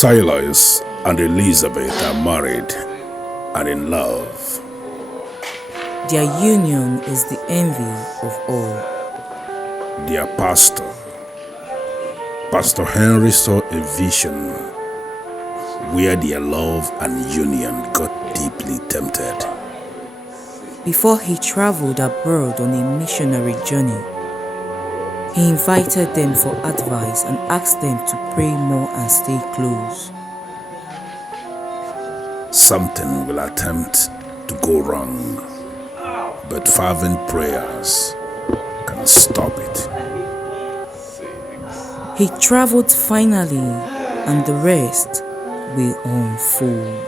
Silas and Elizabeth are married and in love. Their union is the envy of all. Their pastor, Pastor Henry, saw a vision where their love and union got deeply tempted. Before he traveled abroad on a missionary journey, he invited them for advice and asked them to pray more and stay close. Something will attempt to go wrong, but fervent prayers can stop it. He traveled finally, and the rest will unfold.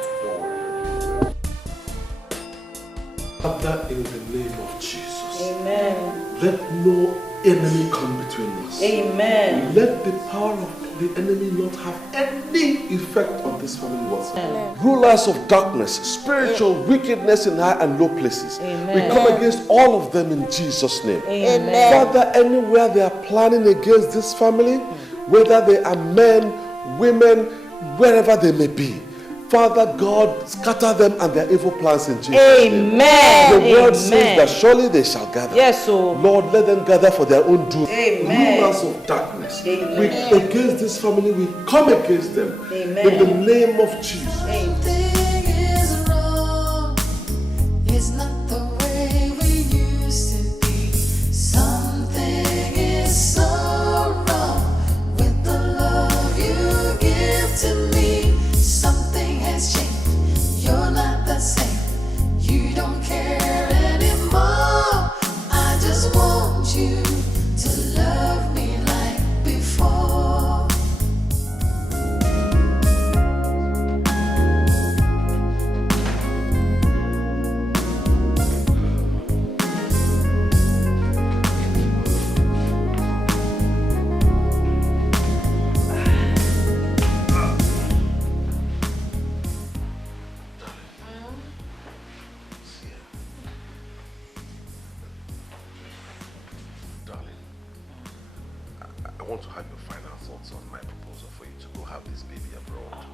Father, in the name of Jesus, Amen. let no enemy come between us. Amen. Let the power of the enemy not have any effect on this family whatsoever. Rulers of darkness, spiritual wickedness in high and low places. Amen. We come against all of them in Jesus' name. Amen. Father, anywhere they are planning against this family, whether they are men, women, wherever they may be, Father God, scatter them and their evil plans in Jesus' name. Amen. The word Amen. says that surely they shall gather. Yes, so Lord, let them gather for their own doom. Amen. Rulers of darkness, Amen. we against this family, we come against them. Amen. In the name of Jesus. Something is wrong. It's not the way we used to be. Something is so wrong with the love you give to me. Something has changed. You're not the same. You don't care anymore. I just want you to love me like before. Darling, I want to have your final thoughts on my proposal for you to go have this baby abroad.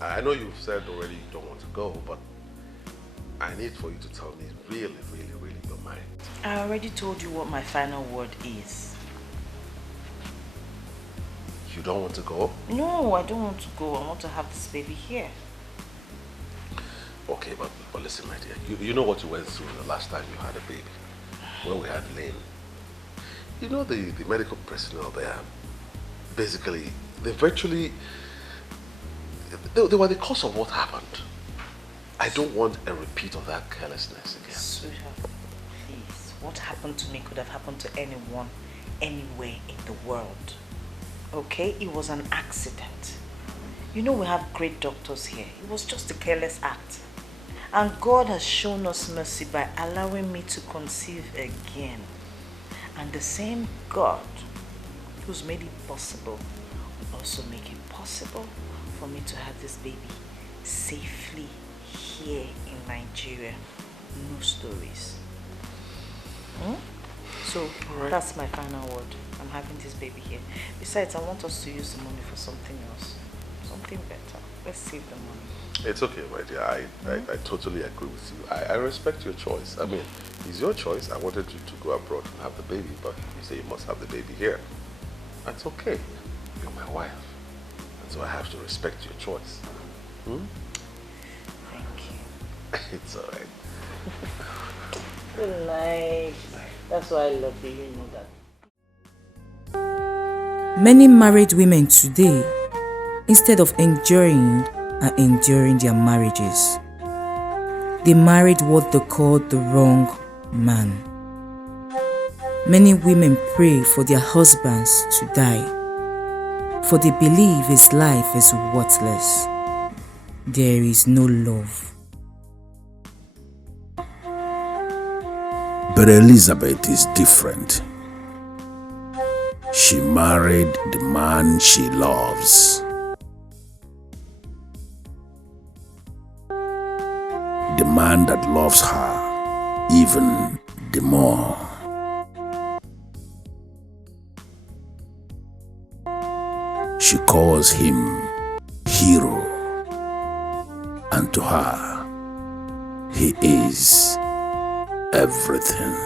I know you've said already you don't want to go, but I need for you to tell me really your mind. I already told you what my final word is. You don't want to go? No, I don't want to go. I want to have this baby here. Okay, but listen, my dear. You know what you went through the last time you had a baby, when we had Lane. You know the medical personnel there, basically, they virtually, they were the cause of what happened. I don't want a repeat of that carelessness again. Sweetheart, please. What happened to me could have happened to anyone, anywhere in the world. Okay? It was an accident. You know we have great doctors here. It was just a careless act. And God has shown us mercy by allowing me to conceive again. And the same God who's made it possible will also make it possible for me to have this baby safely here in Nigeria. No stories. So that's my final word. I'm having this baby here. Besides, I want us to use the money for something else. Something better. Let's save the money. It's okay, my dear. I totally agree with you. I respect your choice. I mean, it's your choice. I wanted you to go abroad and have the baby, but you say you must have the baby here. That's okay. You're my wife. And so I have to respect your choice. Thank you. It's alright. Good night. That's why I love you, you know that. Many married women today, instead of enjoying, are enduring their marriages. They married what they called the wrong man. Many women pray for their husbands to die, for they believe his life is worthless. There is no love. But Elizabeth is different. She married the man she loves. The man that loves her even the more. She calls him hero, and to her, he is everything.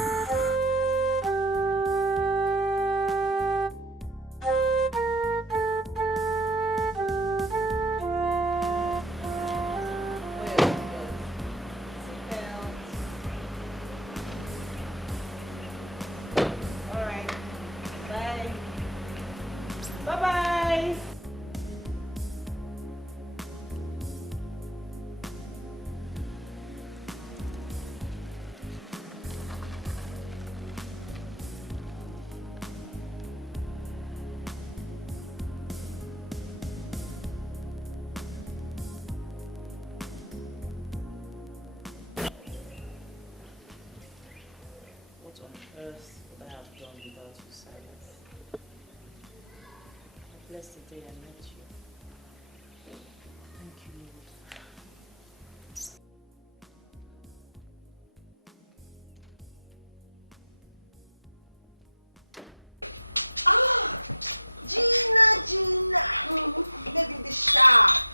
Baby, the sharp.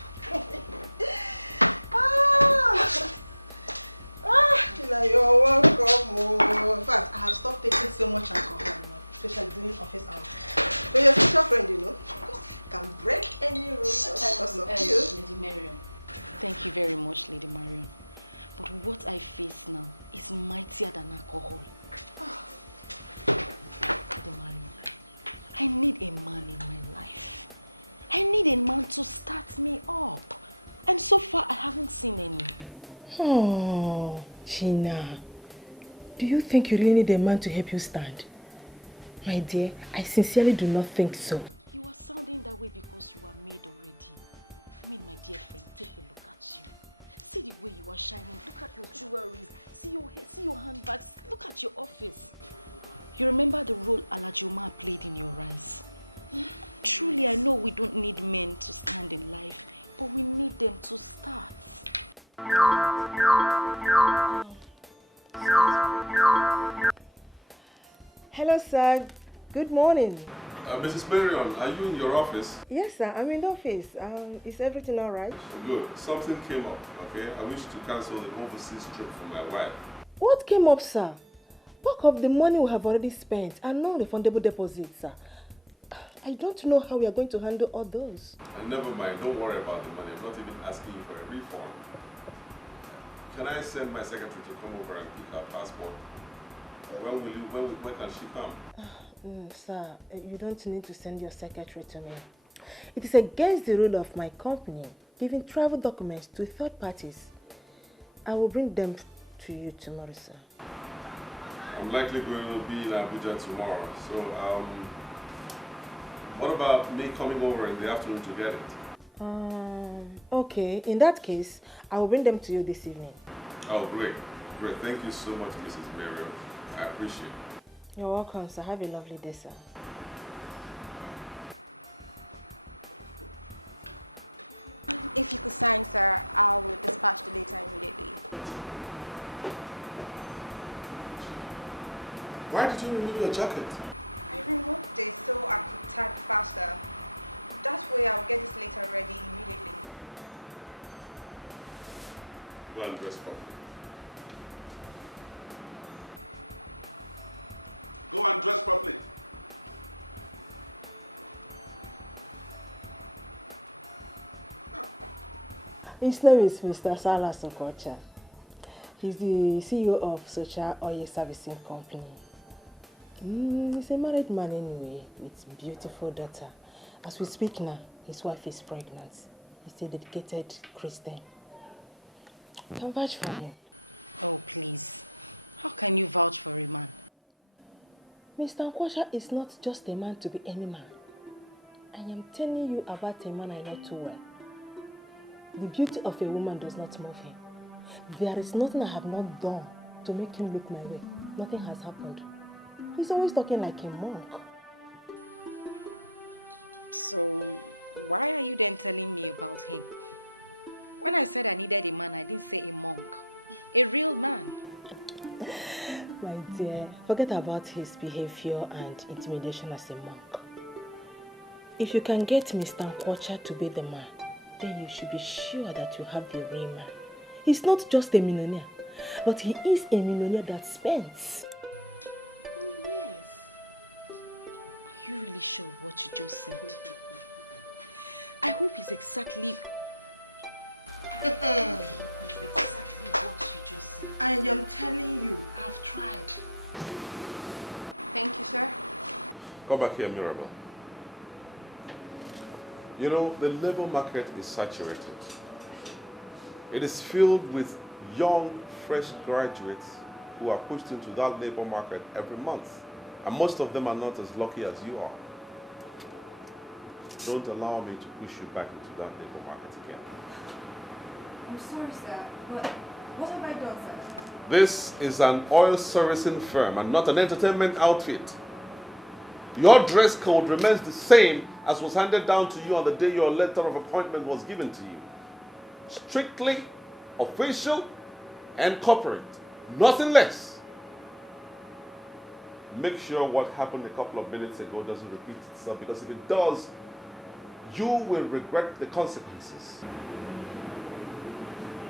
You're welcome. In fact, I have stopped taking so much alcohol now, especially during office hours. But you're such a friend, you know, can break any rule because of you. Lady Marion. Thank you very much, Lady Marion. But what I face now is mightier than alcohol. Lady Marion, I need a man in my life. I need a man to start me up. And so far, I haven't seen any. Oh, Gina. Do you think you really need a man to help you stand? My dear, I sincerely do not think so. You are sounding that way because you are made already. I mean, my dear friend, take a look at you. See the way you are shining. Look at your jewelry. See your hair, see your handbags. Look at your office. You remember the role Alajoma played in your eyes? Truly, I know we don't need men to stand in life, but we need them to start. Hello, sir. Good morning. Mrs. Marion, are you in your office? Yes, sir. I'm in the office. Is everything all right? Good. Something came up, okay? I wish to cancel the overseas trip for my wife. What came up, sir? Bulk of the money we have already spent and non-refundable deposits, sir. I don't know how we are going to handle all those. Never mind. Don't worry about the money. I'm not even asking you for a refund. Can I send my secretary to come over and pick her passport? When can she come? Sir, you don't need to send your secretary to me. It is against the rule of my company giving travel documents to third parties. I will bring them to you tomorrow, sir. I'm likely going to be in Abuja tomorrow, so what about me coming over in the afternoon to get it? Okay, in that case, I will bring them to you this evening. Oh, great. Great. Thank you so much, Mrs. Marion. I appreciate it. You're welcome, sir. Have a lovely day, sir. If you could sign, sir, I will dispatch the letter immediately. Why did you remove your jacket? I removed it so I could type faster. That way I'll get this letter ready immediately. Go and dress properly. Go and dress properly. His name is Mr. Salah Sokocha. He's the CEO of Social Oil Servicing Company. He's a married man anyway, with a beautiful daughter. As we speak now, his wife is pregnant. He's a dedicated Christian. You can vouch for him. Oh, please. How can you vouch for a man? Mr. Nkosha is not just a man to be any man. I am telling you about a man I know too well. The beauty of a woman does not move him. There is nothing I have not done to make him look my way. Nothing has happened. He's always talking like a monk. So, why are you then telling me about him? When I said I needed a man, I didn't say a monk. A real man. My dear, forget about his behavior and intimidation as a monk. If you can get Mr. Nkwocha to be the man, then you should be sure that you have the real man. He's not just a millionaire, but he is a millionaire that spends. Oh, yes. Are you really sure of what you just said? I hope it's exactly... exactly what you just said. I am telling you, I've tried. Thank you, sir. Come back here, Mirabel. You know, the labor market is saturated. It is filled with young, fresh graduates who are pushed into that labor market every month. And most of them are not as lucky as you are. Don't allow me to push you back into that labor market again. I'm sorry, sir, but what have I done, sir? This is an oil servicing firm and not an entertainment outfit. Your dress code remains the same as was handed down to you on the day your letter of appointment was given to you. Strictly official and corporate, nothing less. Make sure what happened a couple of minutes ago doesn't repeat itself, because if it does, you will regret the consequences.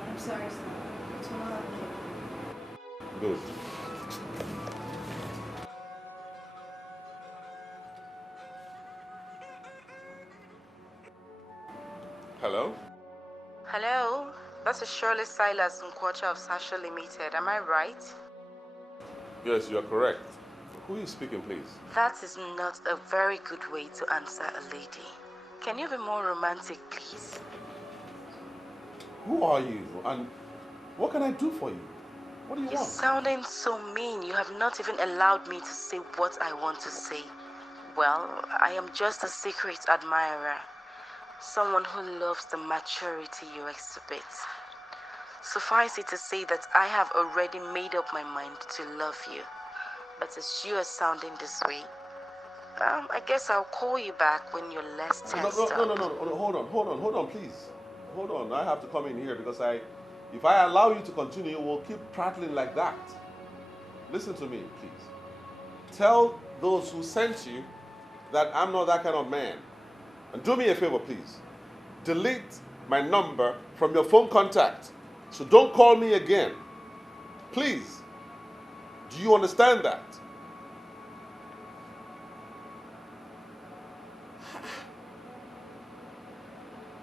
I'm sorry, sir. Tomorrow. Good. Hello? Hello, this is Shirley Silas Nkwocha of Sasha Limited. Am I right? Yes, you are correct. Who is speaking, please? That is not a very good way to answer a lady. Can you be more romantic, please? Who are you? And what can I do for you? What do you You're want? sounding so mean. You have not even allowed me to say what I want to say. Well, I am just a secret admirer. Someone who loves the maturity you exhibit. Suffice it to say that I have already made up my mind to love you. But as you are sounding this way, I guess I'll call you back when you're less tensed up. No, hold on, please. Hold on, I have to come in here because if I allow you to continue, you will keep prattling like that. Listen to me, please. Tell those who sent you that I'm not that kind of man. And do me a favor, please. Delete my number from your phone contact. So don't call me again. Please. Do you understand that?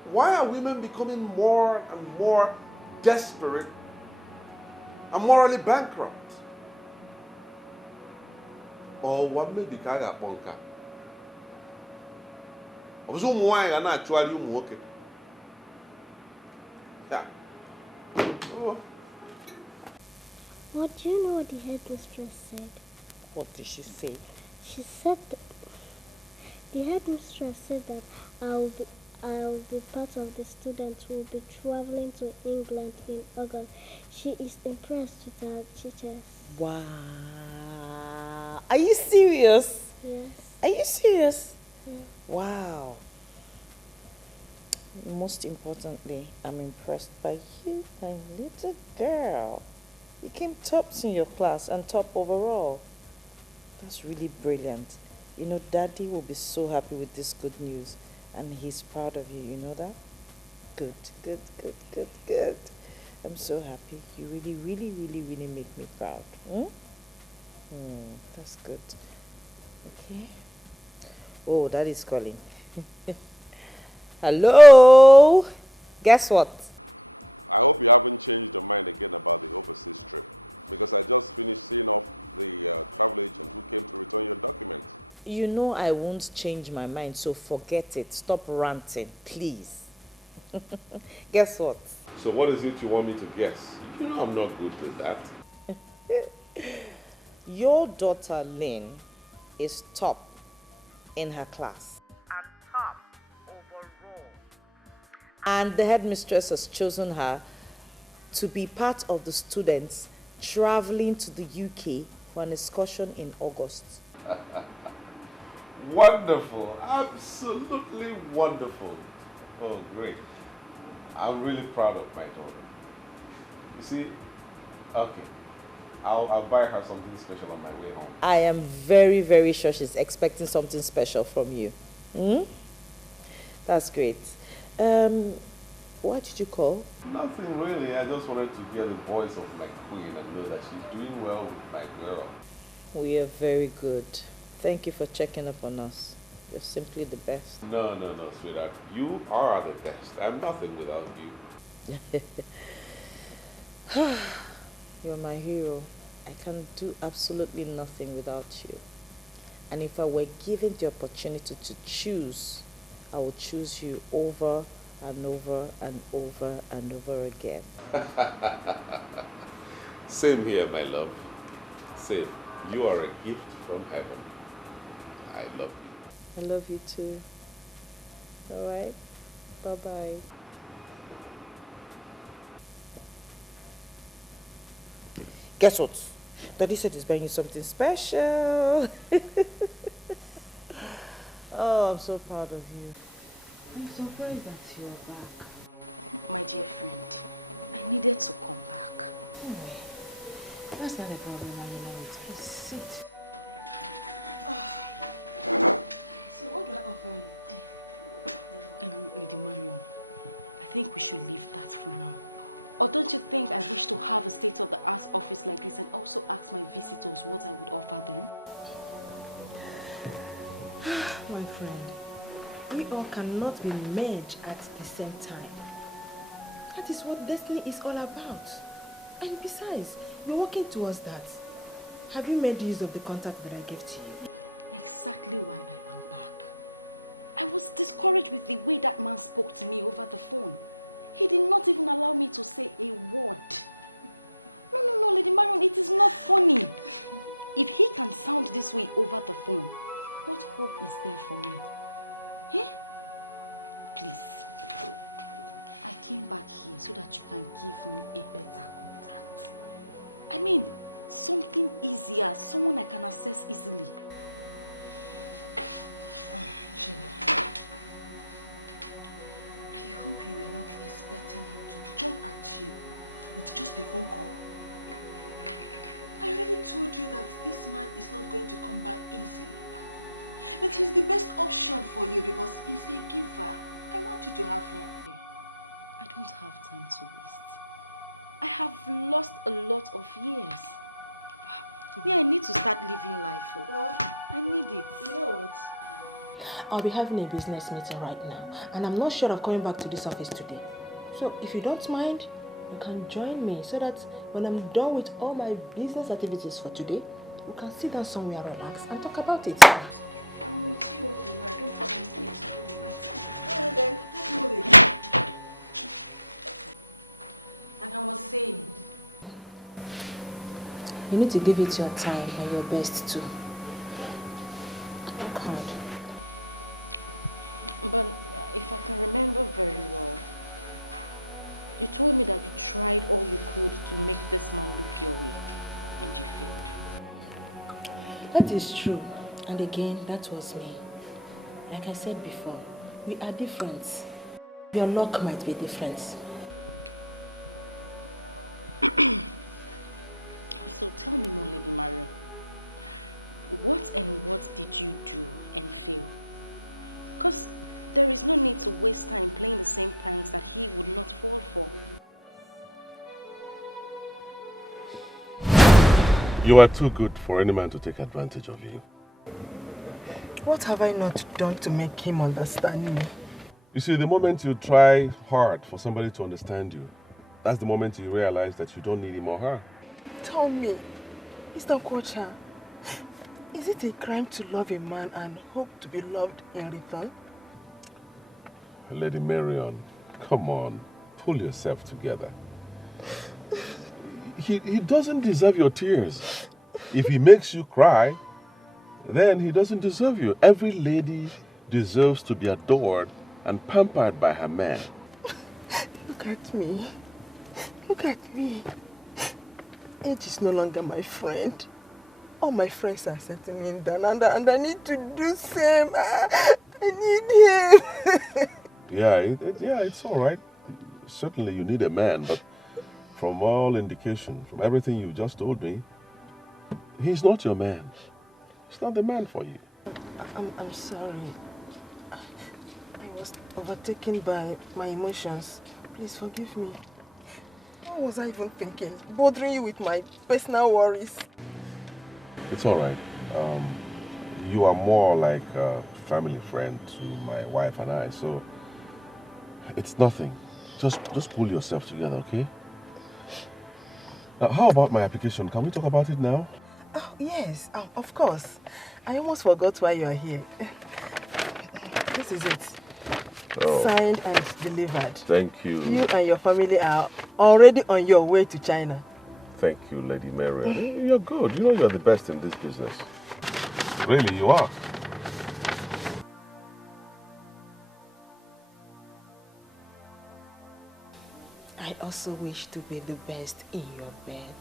Why are women becoming more and more desperate and morally bankrupt? Or what may be kind of bonka? Yeah. Oh. What do you know what the headmistress said? What did she say? She said the headmistress said that I'll be part of the students who will be traveling to England in August. She is impressed with our teachers. Wow. Are you serious? Yes. Are you serious? Yeah. Wow. Most importantly, I'm impressed by you, my little girl. You came tops in your class and top overall. That's really brilliant. You know, Daddy will be so happy with this good news, and he's proud of you. You know that? Good. I'm so happy. You really make me proud. That's good. Okay. Oh, Daddy's calling. Hello? Guess what? I hope you haven't changed your mind again about the overseas trip, because I just finished seeing off the travel agent who came to return your documents. You know I won't change my mind, so forget it. Stop ranting, please. Guess what? So what is it you want me to guess? You know I'm not good with that. Your daughter Lynn is top in her class. And top overall. And the headmistress has chosen her to be part of the students traveling to the UK for an excursion in August. Wonderful. Absolutely wonderful. Oh, great. I'm really proud of my daughter. You see, okay. I'll buy her something special on my way home. I am very sure she's expecting something special from you. That's great. Why did you call? Nothing really. I just wanted to hear the voice of my queen and know that she's doing well with my girl. We are very good. Thank you for checking up on us. You're simply the best. No, sweetheart. You are the best. I'm nothing without you. You're my hero. I can do absolutely nothing without you. And if I were given the opportunity to choose, I would choose you over and over and over and over again. Same here, my love. Same. You are a gift from heaven. I love you. I love you too. All right? Bye-bye. Guess what? Daddy said he's buying you something special. Oh, I'm so proud of you. I'm surprised that you're back. My dear friend, I needed to come back. Anyway, that's not a problem, and you know it. Please sit. So what do I offer you? Lady Marion, I think we should leave that for now. Or don't you think I wish to have a state-of-the-art office like this and also ask my visitors what I would offer them? My friend, we all cannot be merged at the same time. That is what destiny is all about. And besides, we're working towards that. Have you made use of the contact that I gave to you? Exactly why I am back. I was discouraged with the way that man spoke to me over the phone. He did not even allow me to say a word. No, Lady Marion, it is not funny. If he can sound this way over the phone, what hope is there for me? Eh? Please. I came back here so that you can give me a better contact. I mean, something easier, someone I can access easily. Sheila, I hope you were not expecting him to jump at you with just a phone call. I already told you that this man is not going to come by easy. But he's the best option for you because he's a giver. I want you to have him. I don't have time to waste. I have lost a lot of years. Me, I need to start living life. I need it. You know what? I'll be having a business meeting right now, and I'm not sure of coming back to this office today. So if you don't mind, you can join me so that when I'm done with all my business activities for today, we can sit down somewhere, relax, and talk about it. I'm with you all the way. I don't have anything to do right now. Alright then, let's move it. And I was saying, you need to give it your time and your best too. Work hard. but if I can remember very well, you told me that you tried all you could to make this man look your way, and you failed. That is true. And again, that was me. Like I said before, we are different. Your luck might be different. So tell me more, Lady Marion. What and what did you do and fail? Because there is no need to waste time playing the same pranks that he would not fall for. You are too good for any man to take advantage of you. What have I not done to make him understand me? You see, the moment you try hard for somebody to understand you, that's the moment you realize that you don't need him or her. Tell me, Mr. Kocha, is it a crime to love a man and hope to be loved in return? Lady Marion, come on, pull yourself together. He doesn't deserve your tears. If he makes you cry, then he doesn't deserve you. Every lady deserves to be adored and pampered by her man. Look at me. Look at me. Age is no longer my friend. All my friends are settling me down and I need to do same. I need him. Yeah, it's all right. Certainly you need a man, but from all indication, from everything you just told me, he's not your man. He's not the man for you. I'm sorry. I was overtaken by my emotions. Please forgive me. What was I even thinking? Bothering you with my personal worries. It's all right. You are more like a family friend to my wife and I, so it's nothing. Just pull yourself together, okay? Now, how about my application? Can we talk about it now? Oh, yes, of course. I almost forgot why you are here. This is it. Oh. Signed and delivered. Thank you. You and your family are already on your way to China. Thank you, Lady Mary. You're good. You know you're the best in this business. Really, you are. I also wish to be the best in your bed.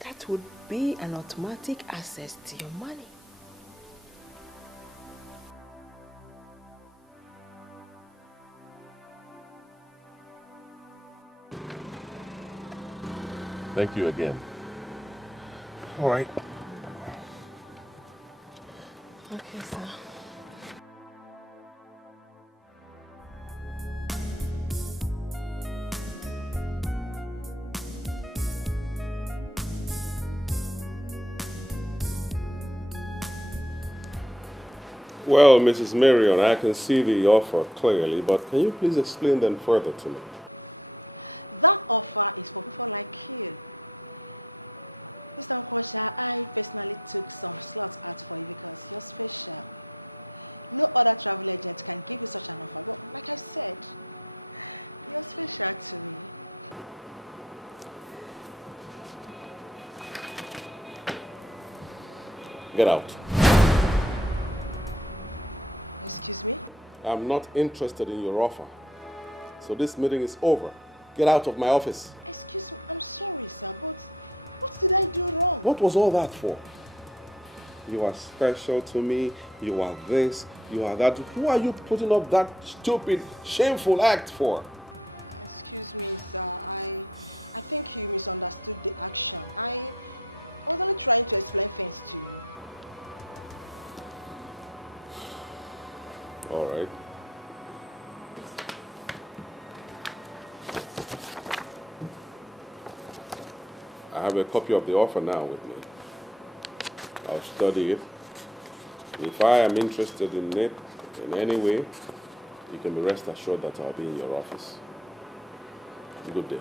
That would be an automatic access to your money. Thank you again. All right. Okay, sir. Well, Mrs. Marion, I can see the offer clearly, but can you please explain them further to me? That offer is for people like you. Mr. Okosha, I personally took some slots out for you because you're special. No other travel agent can give you such an offer, but like I said, you're special to me. Get out. Excuse me? I'm not interested in your offer. So this meeting is over. Get out of my office. Excuse me, I'm sorry, sir, but what did I do wrong? What was all that for? You are special to me. You are this. You are that. Who are you putting up that stupid, shameful act for? Excuse me, sir. I think you misunderstood the action. I was only trying to explain things to you. All right. I have a copy of the offer now with me. I'll study it. If I am interested in it in any way, you can be rest assured that I'll be in your office. Good day.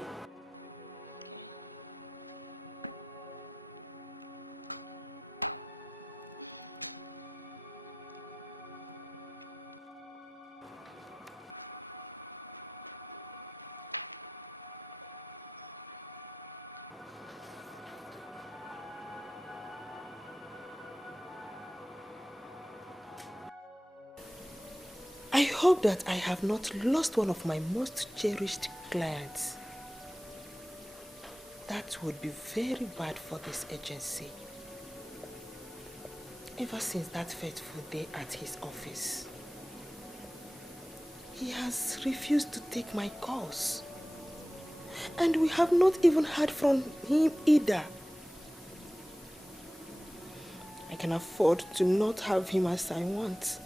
I hope that I have not lost one of my most cherished clients. That would be very bad for this agency. Ever since that fateful day at his office, he has refused to take my calls. And we have not even heard from him either. I can afford to not have him as I want,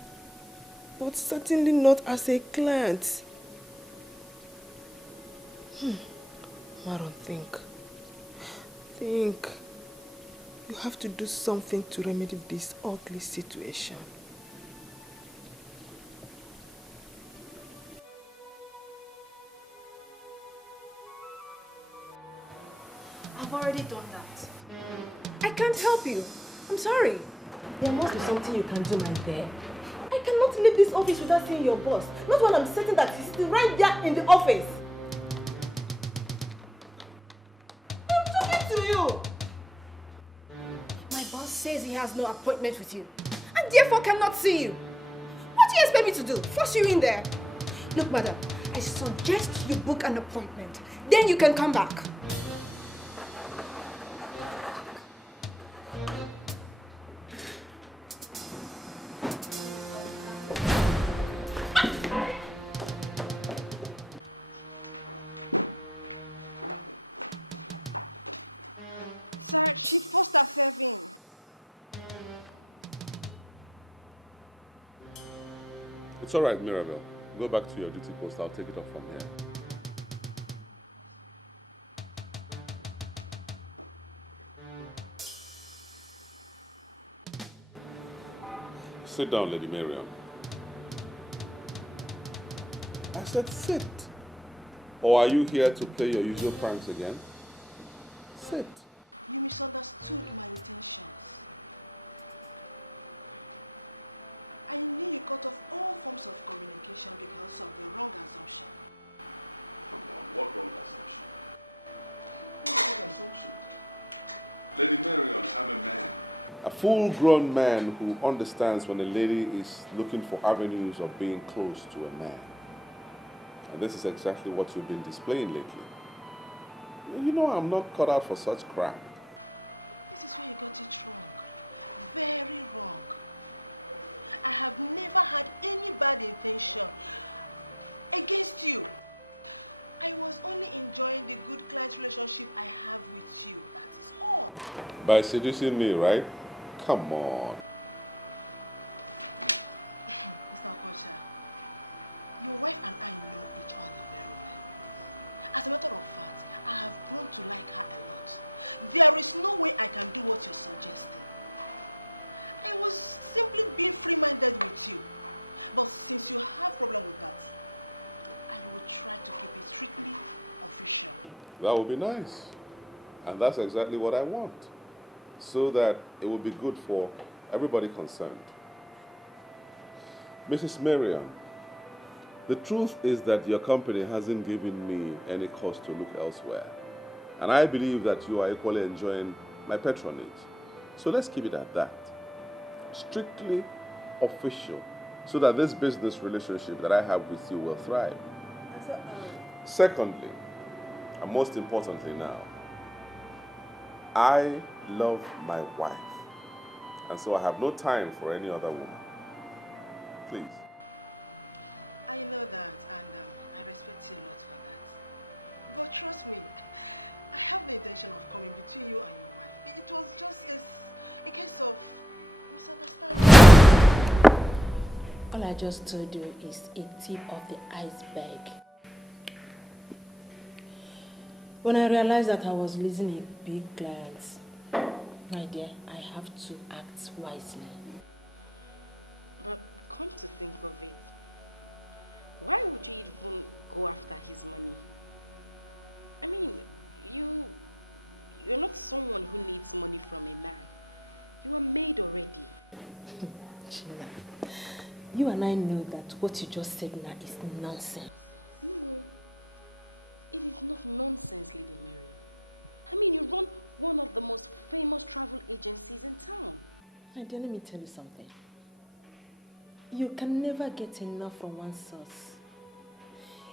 but certainly not as a client. Maron, think. You have to do something to remedy this ugly situation. I've already done that. I can't help you. I'm sorry. There must be something you can do, my dear. I cannot leave this office without seeing your boss. Not when I'm certain that he's right there in the office. I'm talking to you. My boss says he has no appointment with you and therefore cannot see you. What do you expect me to do? Force you in there? Look, madam, I suggest you book an appointment. Then you can come back. Sir, she forced herself in. It's all right, Mirabel. Go back to your duty post. I'll take it up from here. Sit down, Lady Miriam. I said sit. Or are you here to play your usual pranks again? Sit. You misunderstood my intentions. I knew you cut off all forms of communication because of the wrong assumption. Come on, what wrong assumption? What wrong assumption? Lady Marion, I'm a man. A full-grown man who understands when a lady is looking for avenues of being close to a man. And this is exactly what you've been displaying lately. You know I'm not cut out for such crap. This is where you got it wrong. Very wrong. I have never had any bad intention against you. I was only enjoying the good client relationship I have with you. That is all. By seducing me, right? Come on. Mr. Okocha, your wife and I know each other very well. As a matter of fact, I have grown to like her a lot. There is no way I can do what you're suggesting. I was simply being free-minded with you. But since you have problem with that, I will try to keep it strictly official. That would be nice. And that's exactly what I want. So that it will be good for everybody concerned. Mrs. Mariam, the truth is that your company hasn't given me any cause to look elsewhere. And I believe that you are equally enjoying my patronage. So let's keep it at that. Strictly official, so that this business relationship that I have with you will thrive. Secondly, and most importantly now, I love my wife. And so I have no time for any other woman. Please. I know that, and I respect you a lot for that. But trust me, I have the intention of coming between you and your wife. It was just a case of misunderstanding. All I just told you is a tip of the iceberg. When I realized that I was losing a big client, my dear, I have to act wisely. But come to think of it, why would you even go after his money? I mean, you're not someone who needs money from a man. You are made already. Gina, you and I know that what you just said now is nonsense. No, it is not nonsense, Lady Mary. I mean, you run one of the most famous travel agencies in town. My dear, let me tell you something. You can never get enough from one source.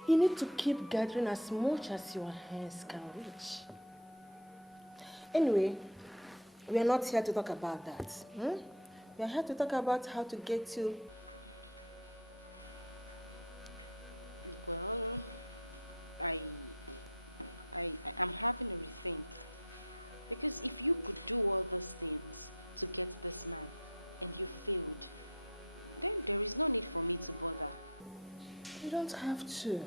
You need to keep gathering as much as your hands can reach. Anyway, we are not here to talk about that. We are here to talk about how to get you. Well, I'm having a rethink. Because if you could do all those things to get this man and you failed, then there is no need for me to bother. You don't have to.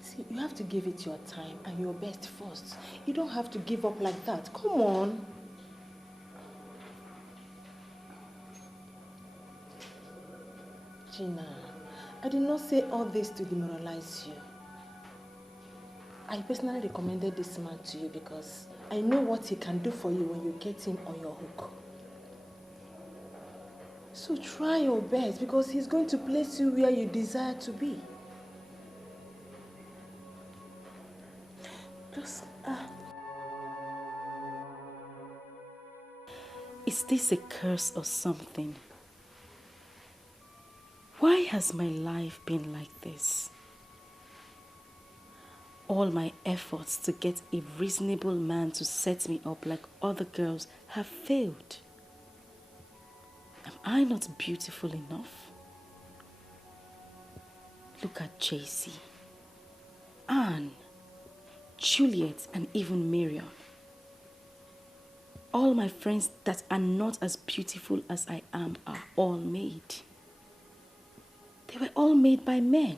See, you have to give it your time and your best first. You don't have to give up like that. Come on. Gina, I did not say all this to demoralize you. I personally recommended this man to you because I know what he can do for you when you get him on your hook. So try your best because he's going to place you where you desire to be. Just, Is this a curse or something? Why has my life been like this? All my efforts to get a reasonable man to set me up like other girls have failed. Am I not beautiful enough? Look at JC, Anne, Juliet, and even Miriam. All my friends that are not as beautiful as I am are all made. They were all made by men.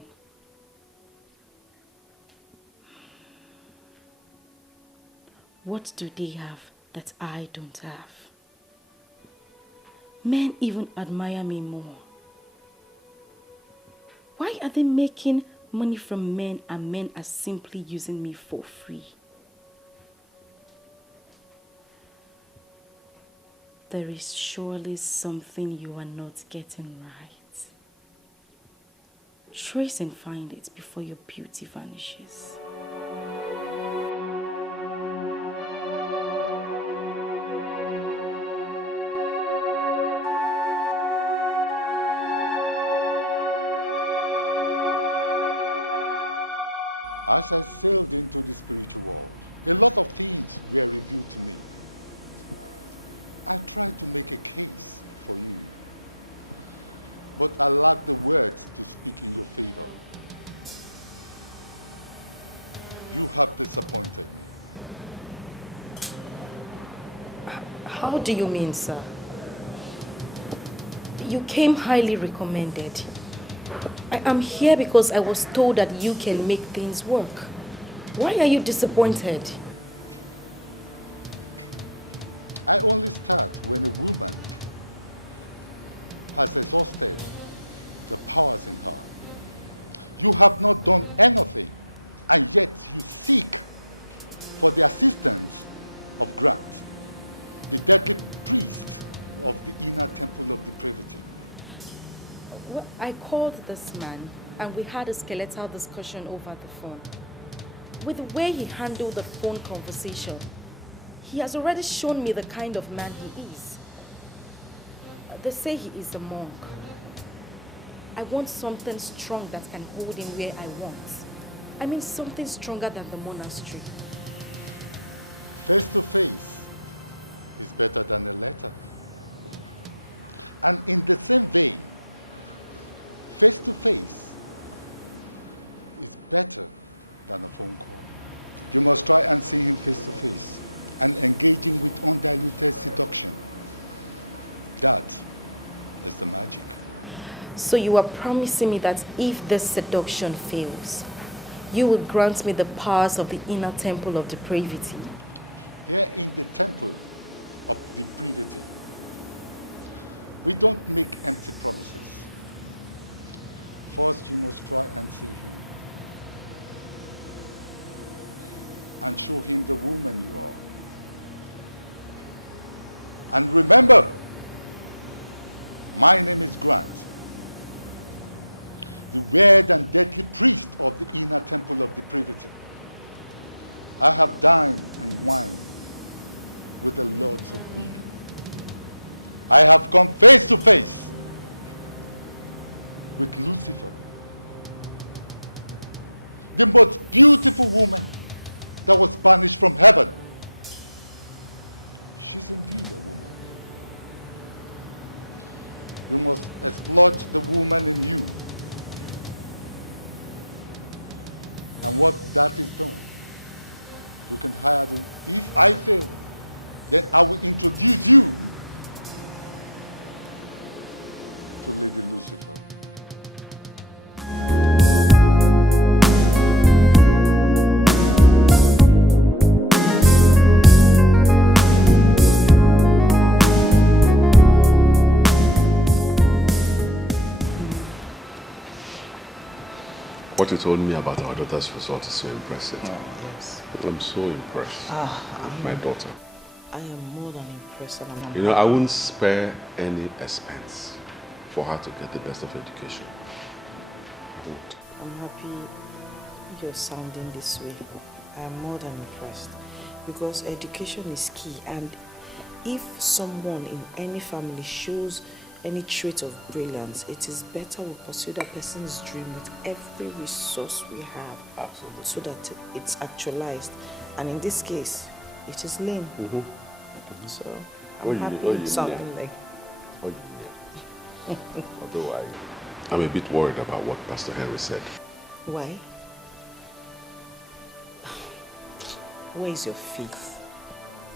What do they have that I don't have? Men even admire me more. Why are they making money from men and men are simply using me for free? There is surely something you are not getting right. Trace and find it before your beauty vanishes. As I sailed into the spiritual world, a lot of things were revealed to me. I tried to make a case for you, but I lacked the words to speak in your favor. You have disappointed me. How do you mean, sir? You came highly recommended. I am here because I was told that you can make things work. Why are you disappointed? I only start when a woman has exhausted the powers in her. You have not done anything, and yet you seek for the assistance of Grant, the deadly priest of the inner temple of depravity. Well, I called this man and we had a skeletal discussion over the phone. With the way he handled the phone conversation, he has already shown me the kind of man he is. They say he is a monk. I want something strong that can hold him where I want. I mean something stronger than the monastery. Face to face is better than a letter. And in the same vein, face to face is better than a phone call. You must try and see him face to face and engage him with undiluted seduction. That is the magic. So you are promising me that if this seduction fails, you will grant me the powers of the inner temple of depravity? Here in the temple of depravity, we don't make empty promises. First, you must try and see him and show him the woman you are. And remember, my name is Grant, the weird and deadly priest of the inner temple of depravity. I have dined and wined with the lords of women. I have come face to face with Lucifer, the most beautiful woman that was banished from heaven. She's indeed a woman. You must exploit the woman in you. And what that is done, you can hire them. If I fail, then I will introduce you to Lady Lucifer. What you told me about our daughter's result is so impressive. Oh, yes. I'm so impressed with my daughter. I am more than impressed. And I'm You know, I wouldn't spare any expense for her to get the best of education. I won't. I'm happy you're sounding this way. I am more than impressed because education is key, and if someone in any family shows any trait of brilliance, it is better we pursue that person's dream with every resource we have. Absolutely. So that it's actualized. And in this case, it is lame. So I'm happy sounding like. Although I'm a bit worried about what Pastor Henry said. Why? Where is your faith?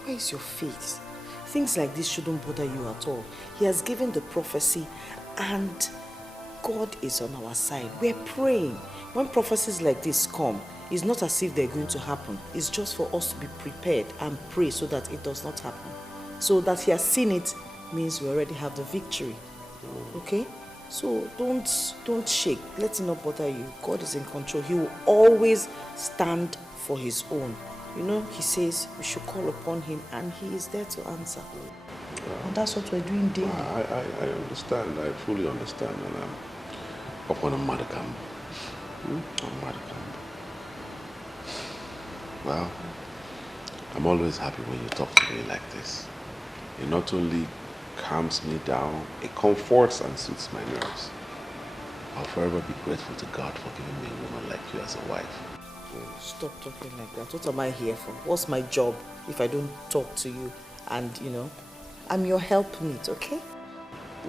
Where is your faith? Things like this shouldn't bother you at all. He has given the prophecy and God is on our side. We're praying. When prophecies like this come, it's not as if they're going to happen. It's just for us to be prepared and pray so that it does not happen. So that he has seen it means we already have the victory. Okay? So don't shake. Let it not bother you. God is in control. He will always stand for his own. You know, he says we should call upon him and he is there to answer. And that's what we're doing daily. I understand. I fully understand. And I'm upon a modicum. Well, I'm always happy when you talk to me like this. It not only calms me down, it comforts and soothes my nerves. I'll forever be grateful to God for giving me a woman like you as a wife. Stop talking like that. What am I here for? What's my job if I don't talk to you? And, you know, I'm your helpmeet, okay?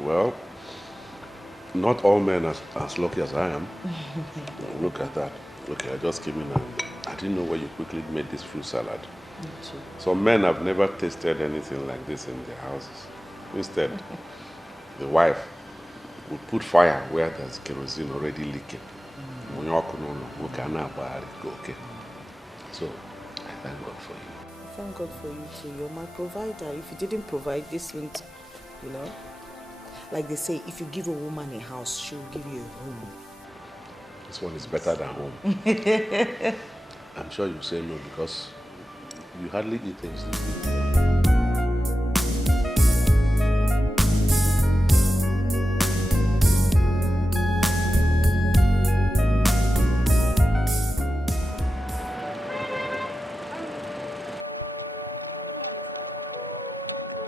Well, not all men are as lucky as I am. Look at that. Okay, I just came in and I didn't know where you quickly made this fruit salad. Some men have never tasted anything like this in their houses. Instead, the wife would put fire where there's kerosene already leaking. Okay. So, I thank God for you. I thank God for you too. You're my provider. If you didn't provide this means, you know, like they say, if you give a woman a house, she will give you a home. This one is better than home. I'm sure you say no because you hardly eat things.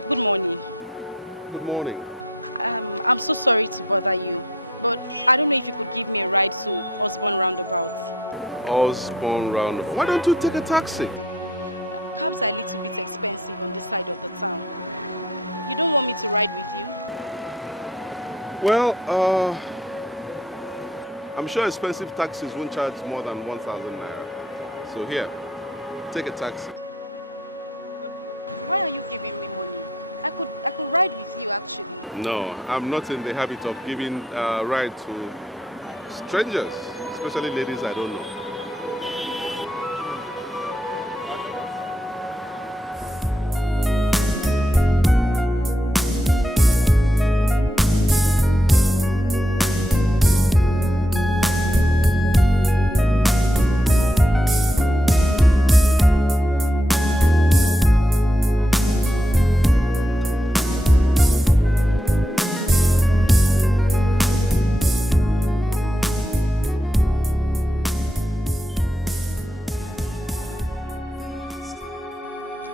Good morning. Good morning. I'm so sorry to bother you, but I don't know if you could give me a ride to Osborne Roundabout. Osborne Roundabout. Why don't you take a taxi? Cabs are a little bit expensive on this side of the town. You don't want me to ride with you? Well, I'm sure expensive taxis won't charge more than 1,000 naira. So here, take a taxi. Why are you giving me money? I could ride with you actually. No, I'm not in the habit of giving a ride to strangers, especially ladies I don't know.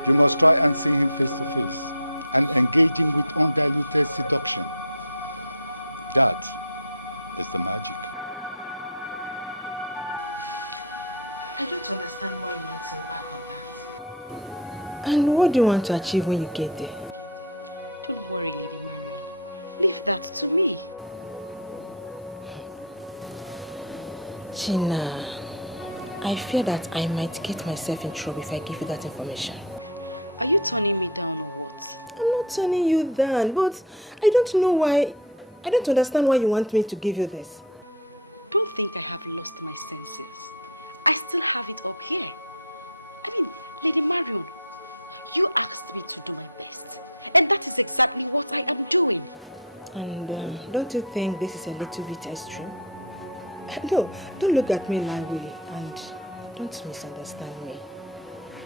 You must try and see him face to face and engage him with undiluted seduction. That is the magic. I don't understand why you want him back on that. And what do you want to achieve when you get there? Don't worry, Lady Marion. Leave that to me. China, I fear that I might get myself in trouble if I give you that information. Are you turning me down or what? I'm not turning you down, but I don't know why. I don't understand why you want me to give you this. Don't think I have lost my senses. I still have it up here. I mean, Lady Marion, you asked me to do my best. And that is exactly what I am doing. And don't you think this is a little bit extreme? No, don't look at me that way and don't misunderstand me.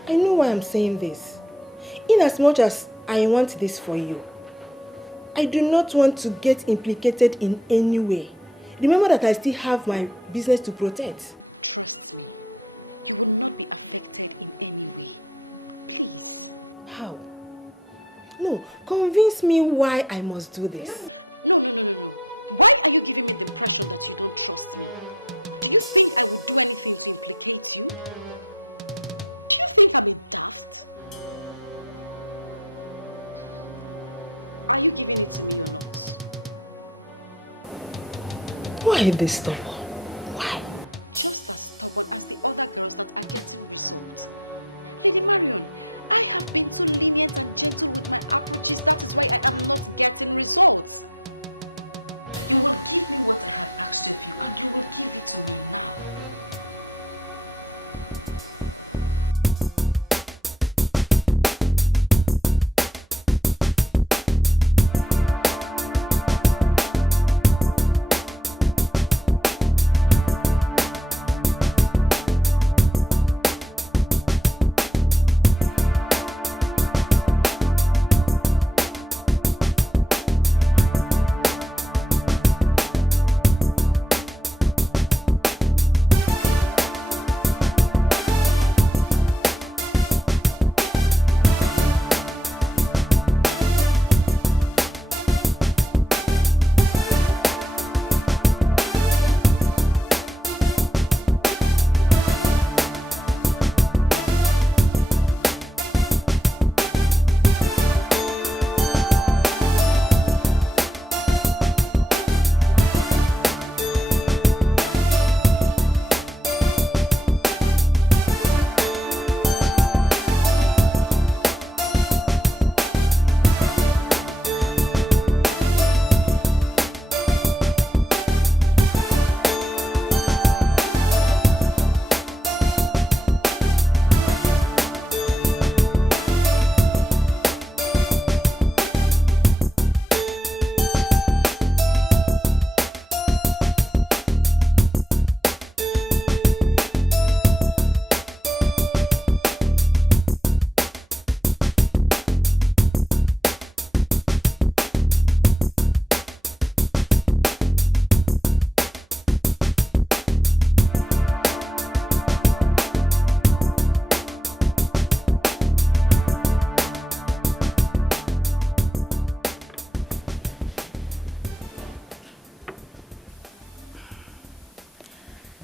I know why I'm saying this. In as much as I want this for you, I do not want to get implicated in any way. Remember that I still have my business to protect. Trust me, you will not be affected in any way. Please. How? No, convince me why I must do this. No. Why are you giving me the impression that you don't trust me? Do you think I would do anything to implicate you? Do you think I'm a daft? Are you giving it to me or not? Why this stubborn? Why? Just as stubborn as the other girls that are getting results. Lady Marion, I have been too lenient and gentle with my approaches. That is why I am not getting results. You will give me what I have asked of you, and you will give it to me now.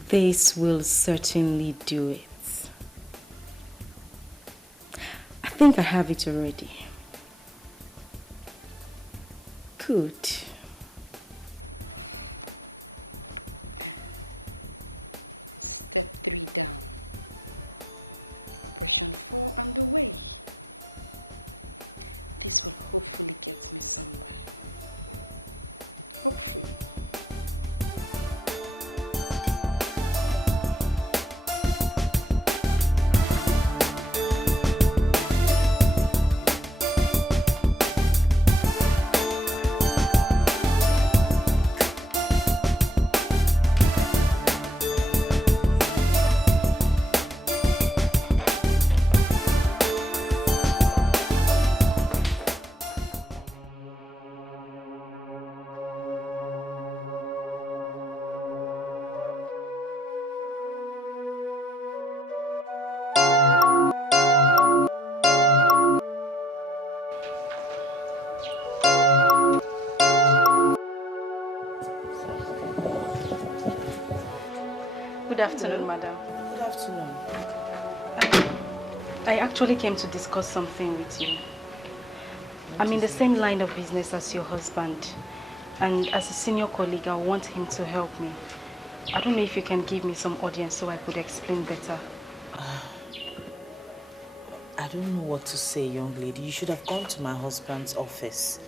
This will certainly do it. I think I have it already. Good. Step 3 down. Operation 4 underway. This will hopefully get me somewhere. Hopefully. Good afternoon, madam. Good afternoon. I actually came to discuss something with you. I'm in the same line of business as your husband, and as a senior colleague, I want him to help me. I don't know if you can give me some audience so I could explain better. I don't know what to say, young lady. You should have gone to my husband's office.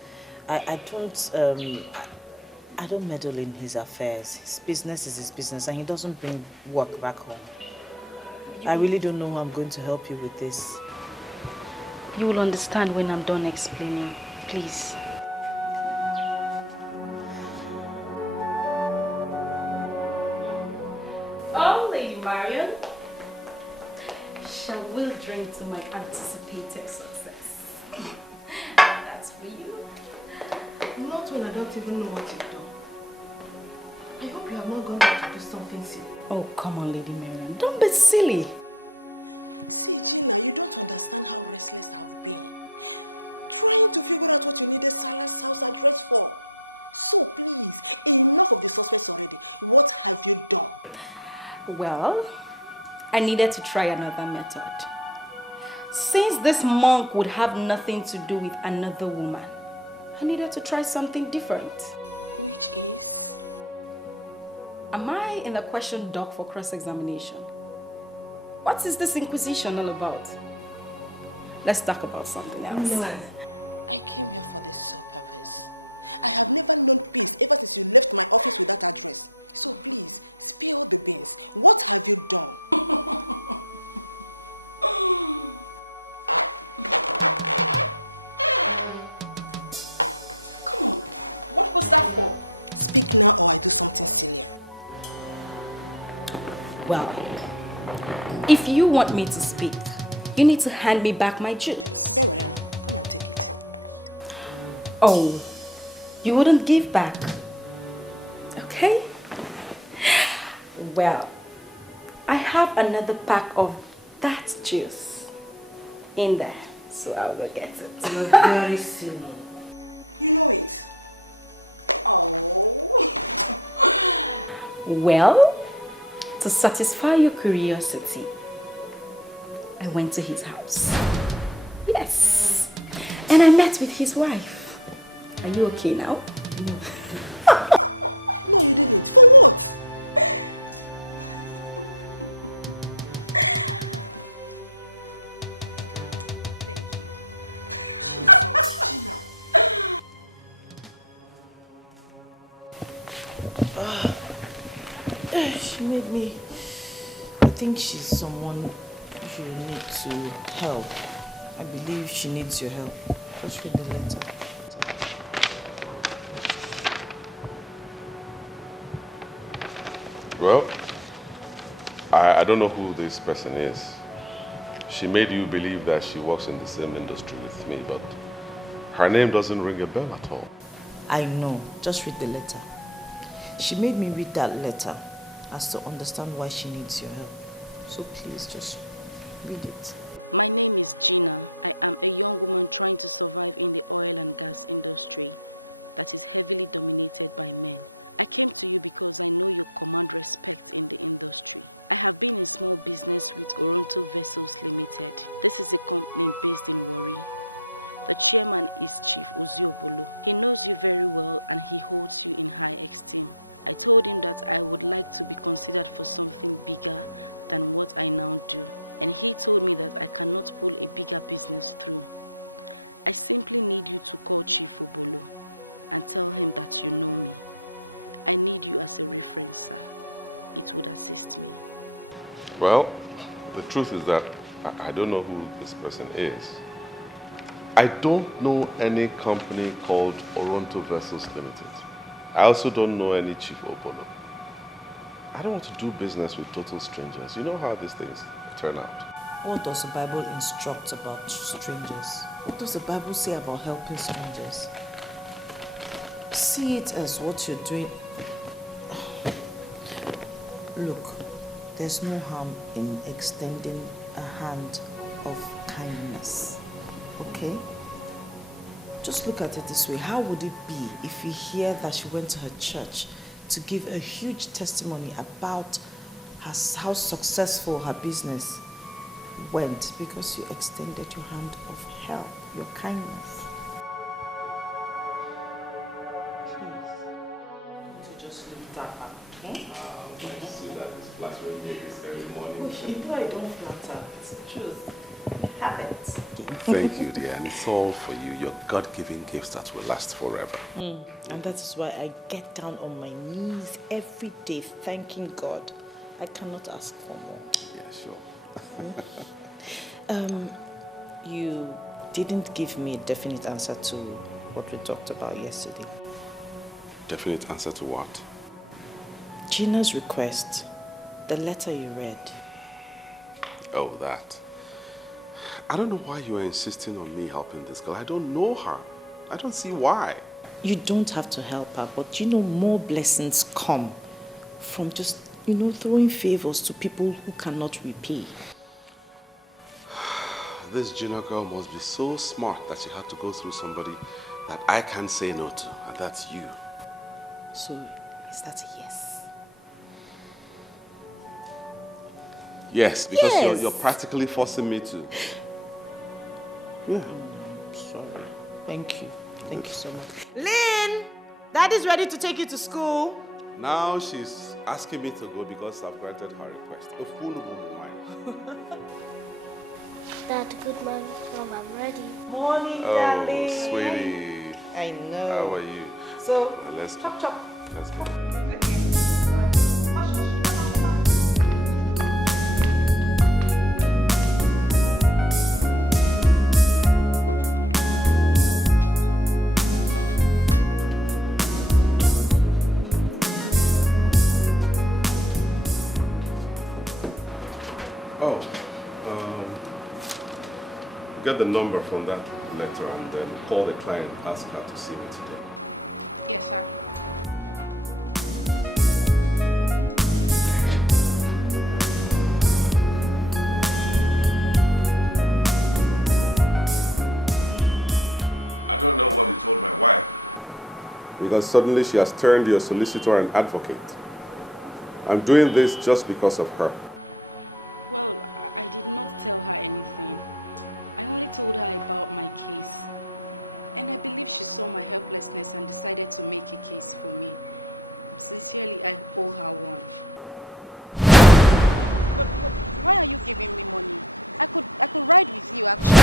I don't meddle in his affairs. His business is his business, and he doesn't bring work back home. I really don't know how I'm going to help you with this. You will understand when I'm done explaining, please. Oh, Lady Marion, shall we drink to my anticipated success? That's for you. Not when I don't even know what you've done. I hope you have not gone there to do something silly. Oh, come on, Lady Marion. Don't be silly. See, Gina, you don't understand how restless I've been. Trying to figure out what you needed Salah's house address for. So please, enough of the suspense already. What have you done? Well, I needed to try another method. Since this monk would have nothing to do with another woman, I needed to try something different. Which is? Am I in the question dock for cross-examination? What is this inquisition all about? Let's talk about something else. No, I came here for the sole purpose I have never known peace ever since you left my office with that address. So please, spill the beans. What have you done? Come on, what was that for? Speak now or I do something silly. Well, if you want me to speak, you need to hand me back my juice. Come and take it. Oh, you wouldn't give back? Okay. Well, I have another pack of that juice in there, so I'll go get it. You're very silly. You know it. Oh. Well, to satisfy your curiosity, I went to his house. Yes. And I met with his wife. Are you okay now? No, you didn't. For what? Thank you. Jesus, Gina. She made me. I think she's someone you need to help. I believe she needs your help. Just read the letter. Well, I don't know who this person is. She made you believe that she works in the same industry with me, but her name doesn't ring a bell at all. I know. Just read the letter. She made me read that letter as to understand why she needs your help. So please just read it. My name is Gina. I am a young woman trying to survive in the oil and gas industry that is heavily dominated by men. I came to you because I know you command respect in the industry. I have been in small business with Oronto Vessels Limited. This is a company based in Warri. The chairman is Chief Oziobolo. He knows you very well and he holds you in high esteem. I told him that I would like to be considered for something bigger than what I now do. And he told me that I cannot pull a bigger business through. I simply need you to call Chief Obolo and tell him that you know me. I need you as a reference, sir. It would assist me. Well, the truth is that I don't know who this person is. I don't know any company called Oronto Vessels Limited. I also don't know any Chief Obolo. I don't want to do business with total strangers. You know how these things turn out. What does the Bible instruct about strangers? What does the Bible say about helping strangers? See it as what you're doing. Look, there's no harm in extending a hand of kindness, okay? Just look at it this way. How would it be if you hear that she went to her church to give a huge testimony about how successful her business went because you extended your hand of help, your kindness? Please. To just leave that back, okay? I see that it's flattering me this early morning. You know I don't flatter. It's the truth. Have it. Thank you, dear. And it's all for you. Your God-given gifts that will last forever. And that is why I get down on my knees every day thanking God. I cannot ask for more. Yeah, sure. You didn't give me a definite answer to what we talked about yesterday. Definite answer to what? Gina's request, the letter you read. Oh, that. I don't know why you are insisting on me helping this girl. I don't know her. I don't see why. You don't have to help her, but you know more blessings come from just, throwing favors to people who cannot repay. This Gina girl must be so smart that she had to go through somebody that I can't say no to, and that's you. So, is that a yes? Yes, because Yes. You're practically forcing me to. Yeah. Sorry. Thank you. Thank you so much. Lynn! Daddy's ready to take you to school. Now she's asking me to go because I've granted her request. A fool woman mine. Morning, Oh, darling. sweetie. I know. How are you? So, let's chop chop. Let's go. Get the number from that letter and then call the client, ask her to see me today. Yes, sir. I don't know what you told my wife. Because suddenly she has turned your solicitor and advocate. I'm doing this just because of her. Well, I did not tell her anything. I only told her about my case. And I believe she saw my helplessness and decided to make a case for me. Sincerely, I owe her one. But why are you giving me money? I could ride with you, actually.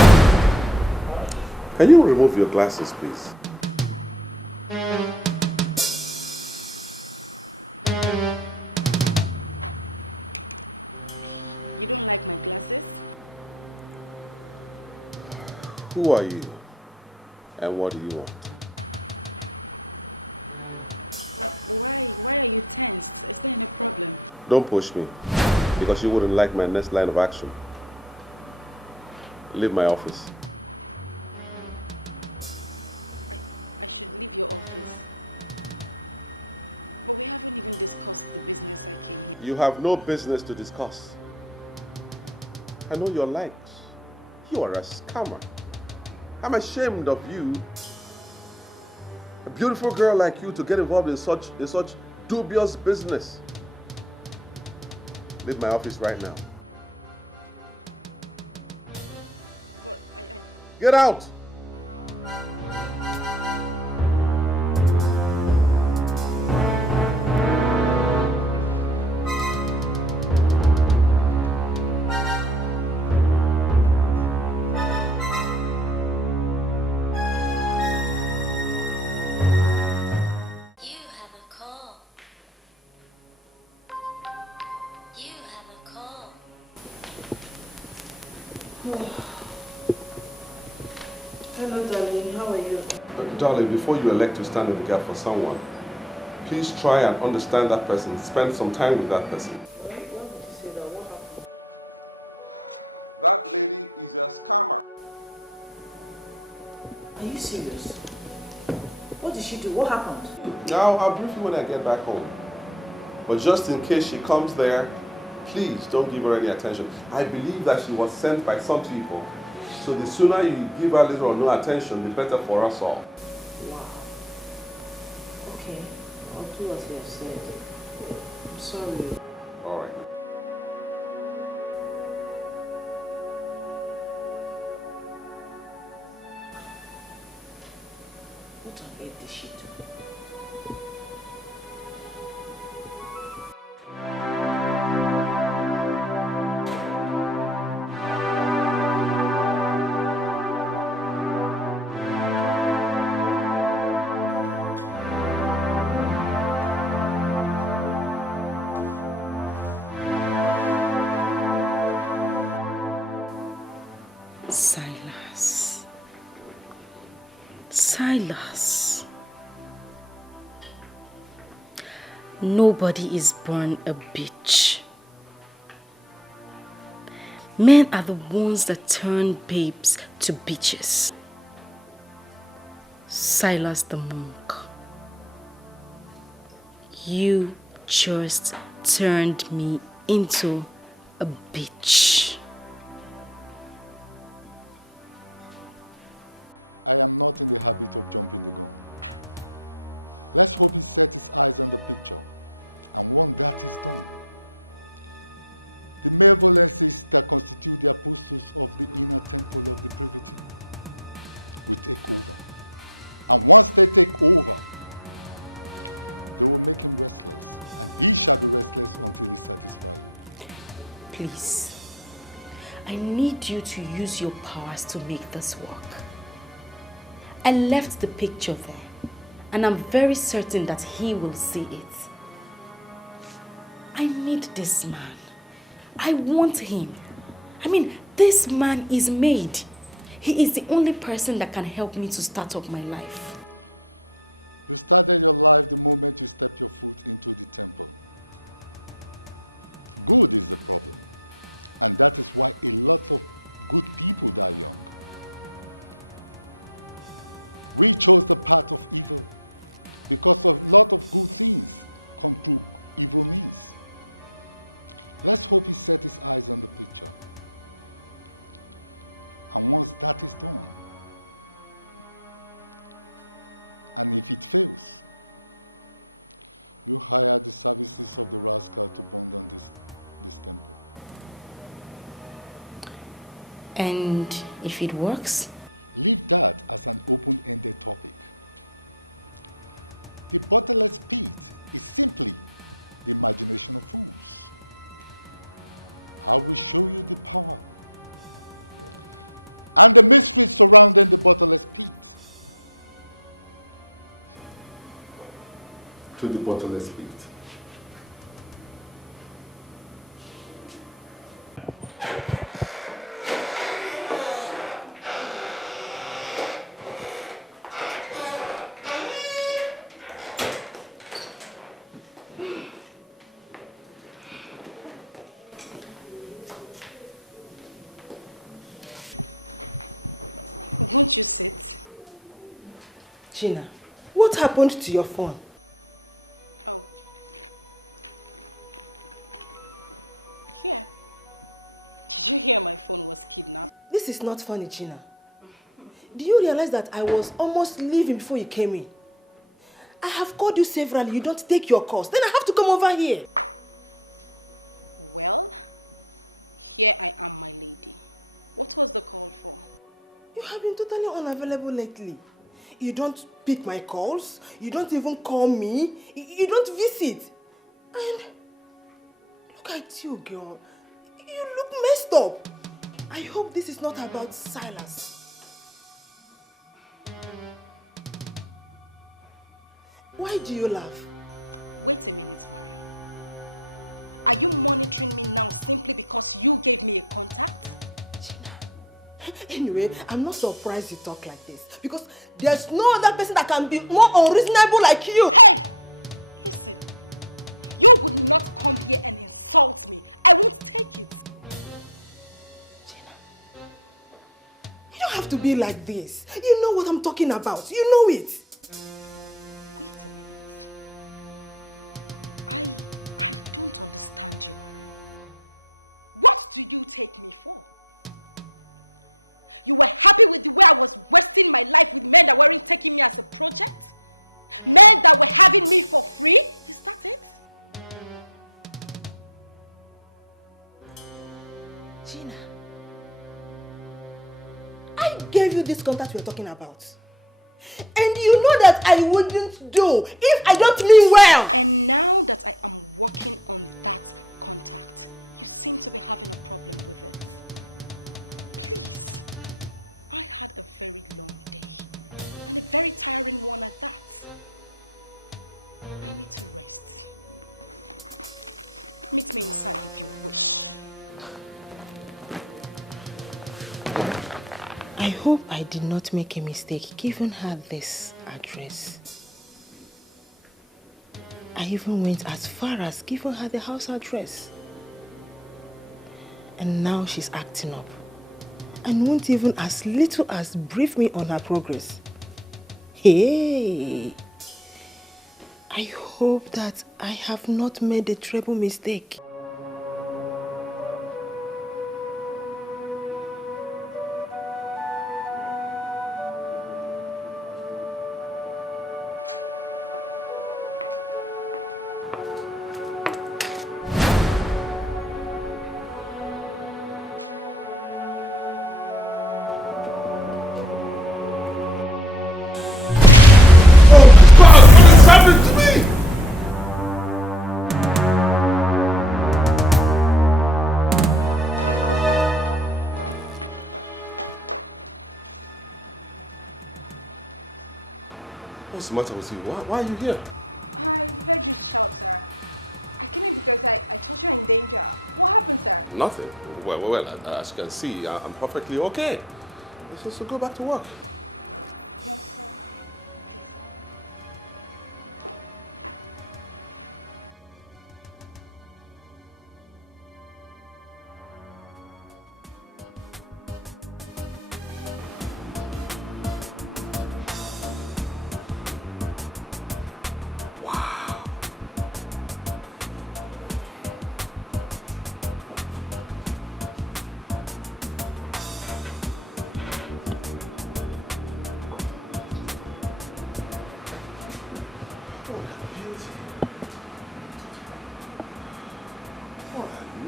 Can you remove your glasses, please? You don't like my glasses? Who are you? And what do you want? Why are you tensed? Is there any problem? Don't push me, because you wouldn't like my next line of action. Leave my office. I should leave your office. But we haven't even discussed the business I came here. You have no business to discuss. I know your likes. You are a scammer. I'm ashamed of you. A beautiful girl like you to get involved in such dubious business. Leave my office right now. But Get out! Hello, darling. How are you? Darling, before you elect to stand in the gap for someone, please try and understand that person. Spend some time with that person. That lady is a scammer. Are you serious? What did she do? What happened? Now, I'll brief you when I get back home. But just in case she comes there, please don't give her any attention. I believe that she was sent by some people. So the sooner you give her little or no attention, the better for us all. Wow. Okay. I'll do what you have said. I'm sorry. All right. What on earth did she do? Silas. Nobody is born a bitch. Men are the ones that turn babes to bitches. Silas the monk. You just turned me into a bitch. I am not in the habit of jumping the gun. Let's hope he sets his eyes on the picture, and once that is done, the malevolences that constitute the apostles of the inner temple of the privity will take over. And once they take over, they will make him restless, and he shall be restless until he satisfies you. Please, I need you to use your powers to make this work. I left the picture there. And I'm very certain that he will see it. I need this man. I want him. I mean, this man is made. He is the only person that can help me to start up my life. You started your life the moment you stepped your foot into the temple. Good is the problem. And that is why a lot of good people die young. We chose the path of evil because a lot of good things come through evil means. Let's hope he set his eyes on the picture. And once that is done, and if it fails, you hire the services of the rascal to burn down this temple. And if it works? Leave that as an open-ended topic. The bottomless pit is simply the imagination of fools. I will show you the power and the mysteries surrounding the bottomless pit. To the bottomless pit. Won't you sit? Gina, what happened to your phone? Oh. Here. Did you hear my phone was kidnapped? This is not funny, Gina. Do you realize that I was almost leaving before you came in? I have called you severally, you don't take your calls. Then I have to come over here. Well, here I am, my lady. What was the call for? You have been totally unavailable lately. You don't pick my calls. You don't even call me. You don't visit. And look at you, girl. You look messed up. I hope this is not about Silas. Why do you laugh? Wait a minute, Mariam. Are you monitoring me now simply because you gave me a contact? Anyway, I'm not surprised you talk like this because there's no other person that can be more unreasonable like you. Hey! Listen, you would not come here and insult me. I won't take it. Gina, you don't have to be like this. You know what I'm talking about. You know it. Wait a minute. I don't understand you, Mariam. What do you take me for? You were happy with the way I was wasting my life with men that weren't taking me as a project? Men that were having me for free? Is that it? Gina, I gave you this contact we're talking about. And you know that I wouldn't do if I don't mean well. And now that I am working on that contact, you seem to be having a problem with it. Please. I had a very long day and a very tiring one at that. I need to rest. Meet me inside if you wish. I hope I did not make a mistake giving her this address. I even went as far as giving her the house address. And now she's acting up. And won't even as little as brief me on her progress. Hey, I hope that I have not made a terrible mistake. the matter with you? Why are you here? I heard you shout, sir. I came in because I thought you were in danger. What happened, sir? Nothing. Well, as you can see, I'm perfectly okay. So go back to work. Yes, sir. Okay, sir.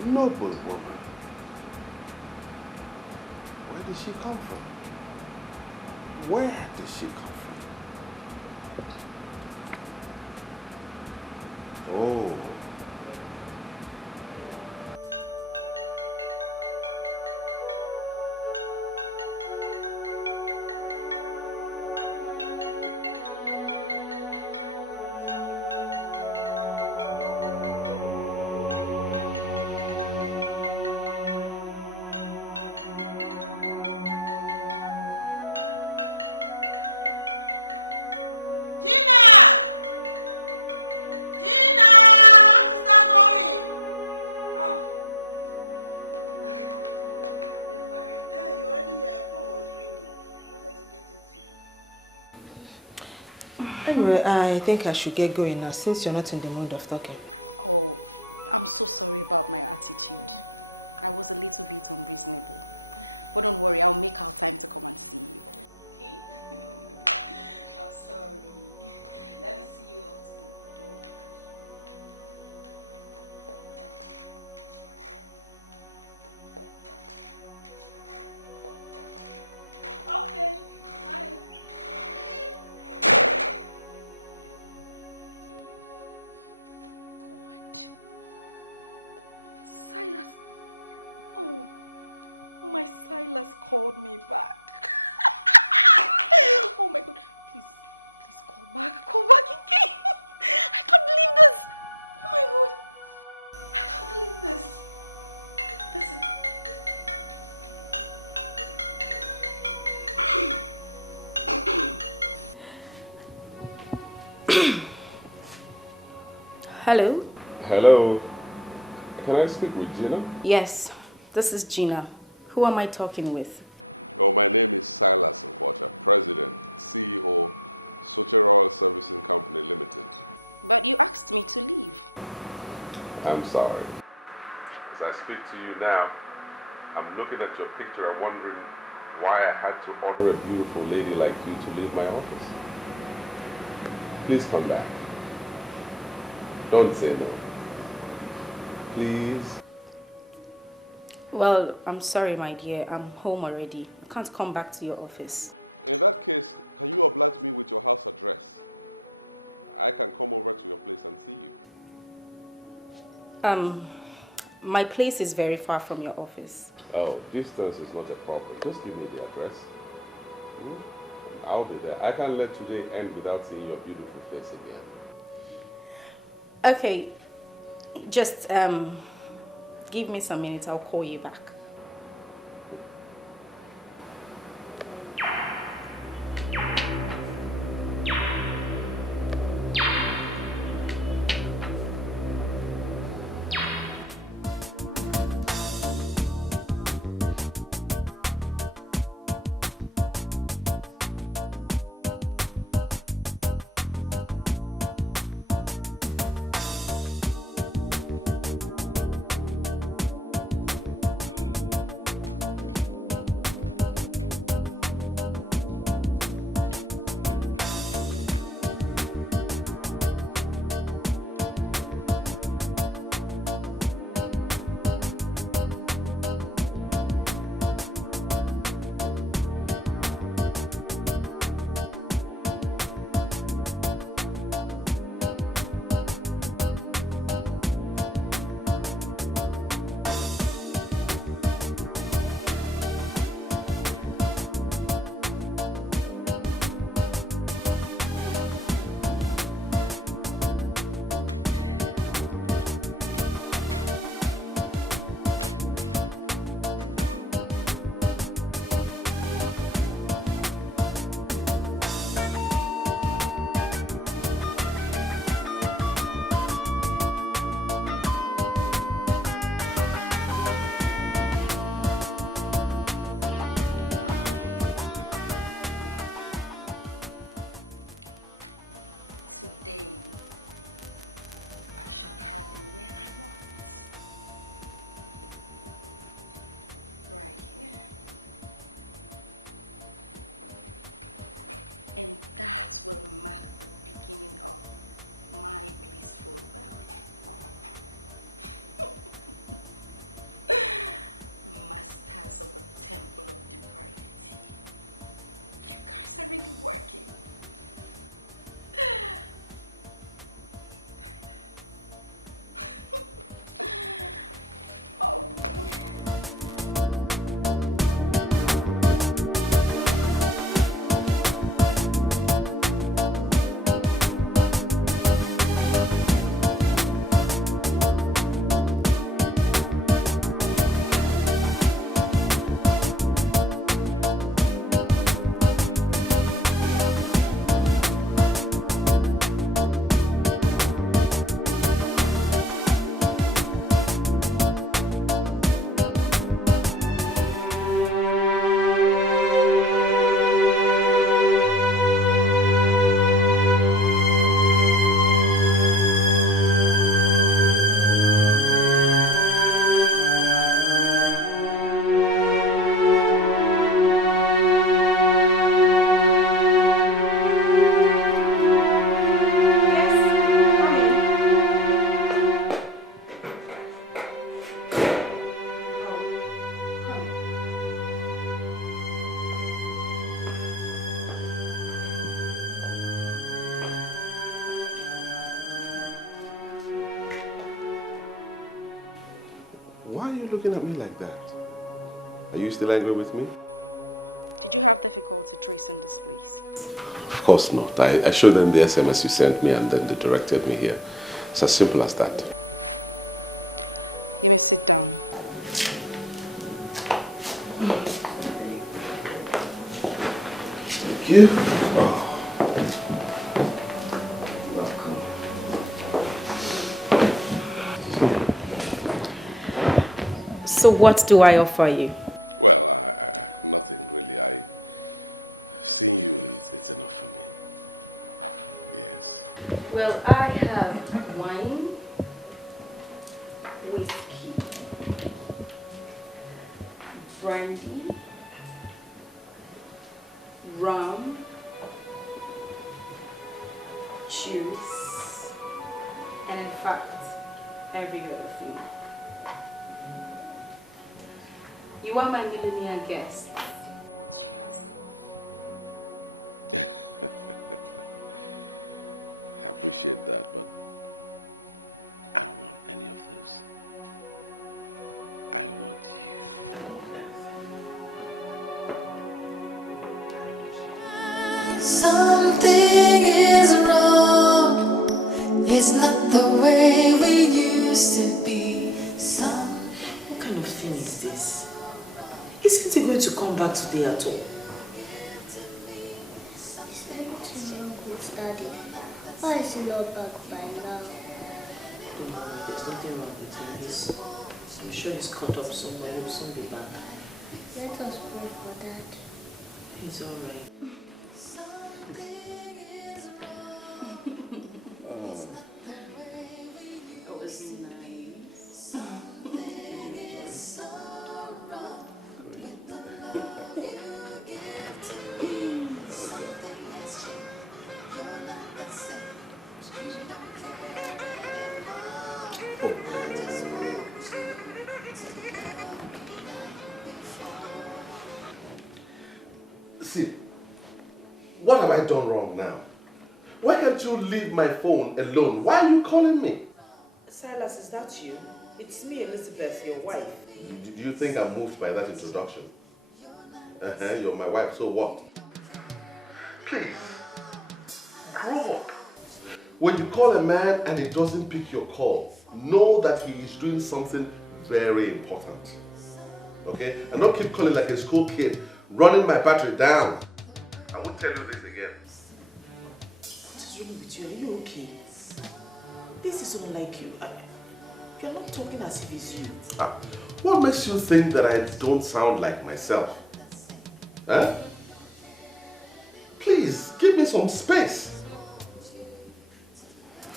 Noble woman. Where did she come from? Where did she come from? Oh. Anyway, I think I should get going now since you're not in the mood of talking. Oh, I'm so sorry about my attitude. I was a little bit unreasonable. But don't worry, I'll make our time to come and see you. Okay? I'm sorry. Let me see you up to the door. Okay. Hi. Silas. Oh, my Silas called me back. Oh my God. Please call back. Call back again. I can't believe this. Oh my God. I can't believe this. Listen. Hello? Hello. Can I speak with Gina? Yes, this is Gina. Who am I talking with? Oh, my name is Silas Nkwacha, President, CEO, Socheral Servicing Company Limited. But you asked me to leave. I'm sorry. As I speak to you now, I'm looking at your picture and wondering why I had to order a beautiful lady like you to leave my office. Please come back. Don't say no. Please. Well, I'm sorry, my dear. I'm home already. I can't come back to your office. In that case, can you oblige me with your house address? I can come over to your place and see you. My place is very far from your office. Oh, distance is not a problem. Just give me the address. I'll be there. I can't let today end without seeing your beautiful face again. Okay, just give me some minutes. I'll call you back. And that will mark the beginning of my blissful wealth. Masters of the temple of depravity. You guys are really working. Oh. Why are you looking at me like that? Are you still angry with me? Did you have difficulty tracing this place? Of course not. I showed them the SMS you sent me and then they directed me here. It's as simple as that. You may sit down. Thank you. Oh. So what do I offer you? Well, nothing really. Seeing you, it's enough for me. Yes. Well, I have wine, whiskey, brandy, rum, juice, and in fact, every other food. You are my millionaire guest. What's your ask? I appreciate that, but I don't want any of those. I want you. Something is wrong. It's not the way we used to be. What kind of thing is this? Isn't he going to come back today at all? Is everything wrong with Daddy? Why is he not back by now? There's nothing wrong with him. I'm sure he's caught up somewhere. He'll soon be back. Let us pray for Dad. He's alright. That was nice. See, what have I done wrong now? Why can't you leave my phone alone? Why are you calling me? Silas, is that you? It's me, Elizabeth, your wife. Do you think I'm moved by that introduction? You're my wife, so what? Please, grow up. When you call a man and he doesn't pick your call, know that he is doing something very important. Okay? And don't keep calling like a school kid, running my battery down. I won't tell you this again. What is wrong with you? Are you okay? This is unlike you. You're not talking as if it's you. What makes you think that I don't sound like myself? Huh? Please, give me some space.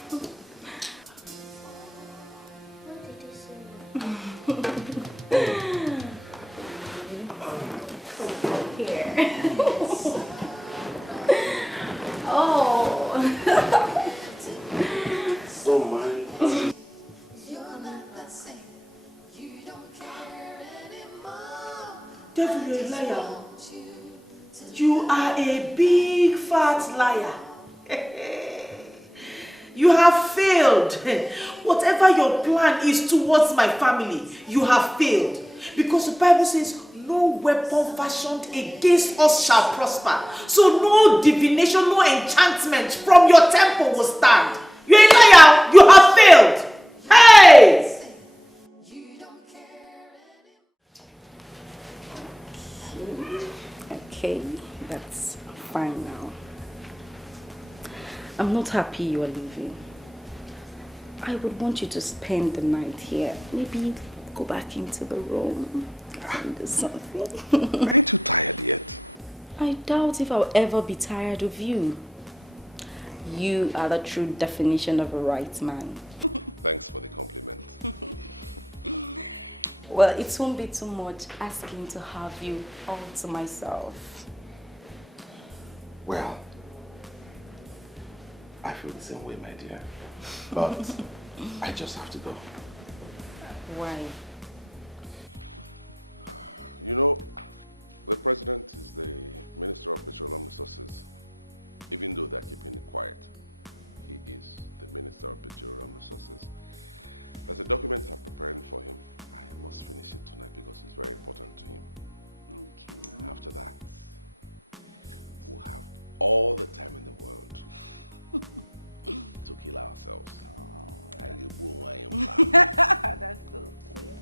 What did he say? Here. Devil, you're a liar. You are a big fat liar. You have failed. Whatever your plan is towards my family, you have failed. Because the Bible says, no weapon fashioned against us shall prosper. So no divination, no enchantment from your temple will stand. You're a liar. You have failed. Hey! Okay, that's fine now. I'm not happy you are leaving. I would want you to spend the night here. Maybe go back into the room and do something. Aren't you tired yet? I doubt if I'll ever be tired of you. You are the true definition of a right man. Thanks for the compliment. Well, it won't be too much asking to have you all to myself. Well, I feel the same way, my dear. But I just have to go. Why? You know, the president is the Minister of Petroleum Resources. Even though they're keeping it quiet, he is the Minister of Petroleum Resources. There's a document I'm preparing for him. I must finish it tonight because it's very important to him. Okay. And after that, we'll have all the time in the world to kill ourselves. Oh, that's that's so sweet.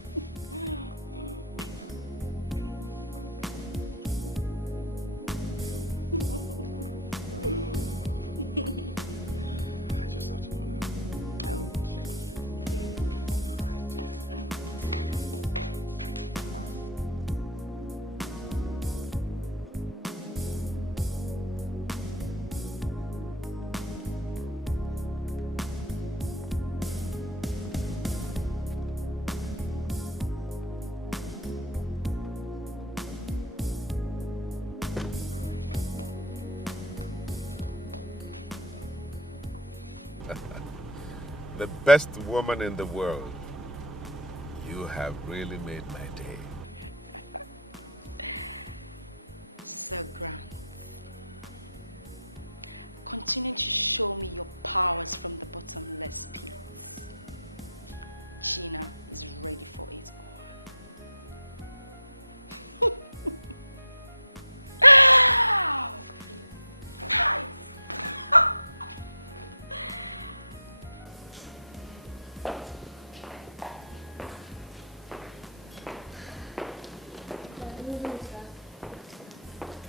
I just have to go now. The best woman in the world. You have really made my day. So grand. Continue to show me your powers from the bottomless pits. Gina is ready for it all.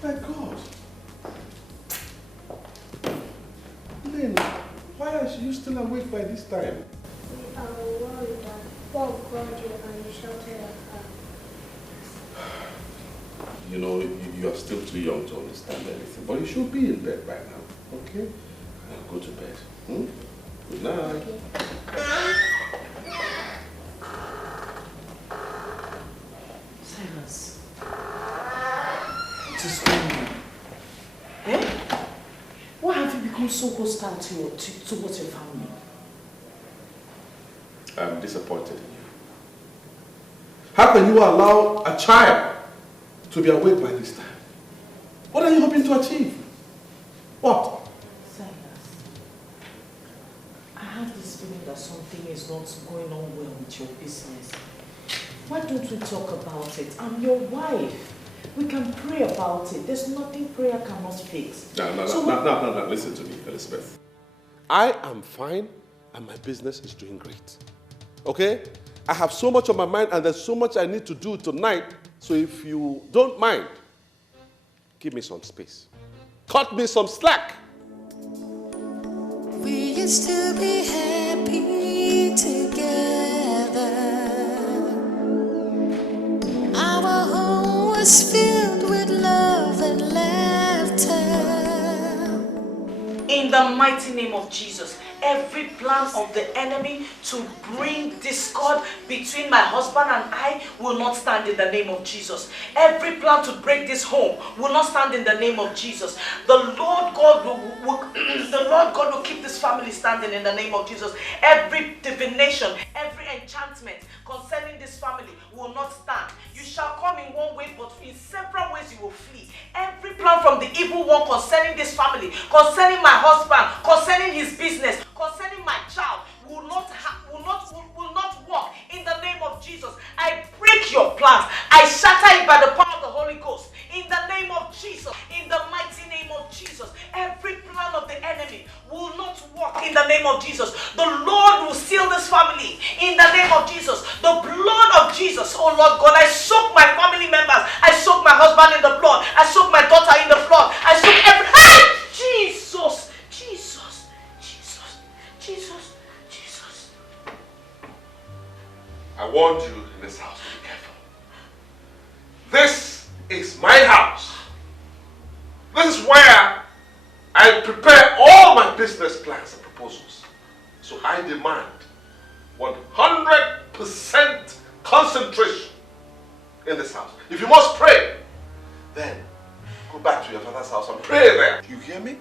My God. Lynn, why are you still awake by this time? I was worried that Paul called you and you shouted at her. You know, you are still too young to understand anything, but you should be in bed right now, okay? Now go to bed. Good night. Silas, what is going on? Eh? Why have you become so hostile towards your family? I'm disappointed in you. How can you allow a child to be awake by this time? What are you hoping to achieve? What? Silas, I have this feeling that something is not going on well with your business. Why don't we talk about it? I'm your wife. We can pray about it. There's nothing prayer cannot fix. No, listen to me, Elizabeth. I am fine and my business is doing great. Okay? I have so much on my mind and there's so much I need to do tonight. So if you don't mind, give me some space. Cut me some slack. We used to be happy together. Our home was filled with love and laughter. In the mighty name of Jesus, Every plan of the enemy to bring discord between my husband and I will not stand in the name of Jesus. Every plan to break this home will not stand in the name of Jesus. The Lord God will keep this family standing in the name of Jesus. Every divination, every enchantment concerning this family will not stand. You shall come in one way, but in several ways you will flee. Every plan from the evil one concerning this family, concerning my husband, concerning his business, concerning my child, will not work in the name of Jesus. I break your plans. I shatter it by the power of the Holy Ghost. In the name of Jesus, in the mighty name of Jesus, every plan of the enemy will not work in the name of Jesus. The Lord will seal this family in the name of Jesus. The blood of Jesus, oh Lord God, I soak my family members. I soak my husband in the blood. I soak my daughter in the blood. I soak every... Hey! Jesus! Jesus! Jesus! Jesus! Jesus! I warned you in this house to be careful. This is my house. This is where I prepare all my business plans and proposals. So I demand 100% concentration in this house. If you must pray, then go back to your father's house and pray there. You hear me?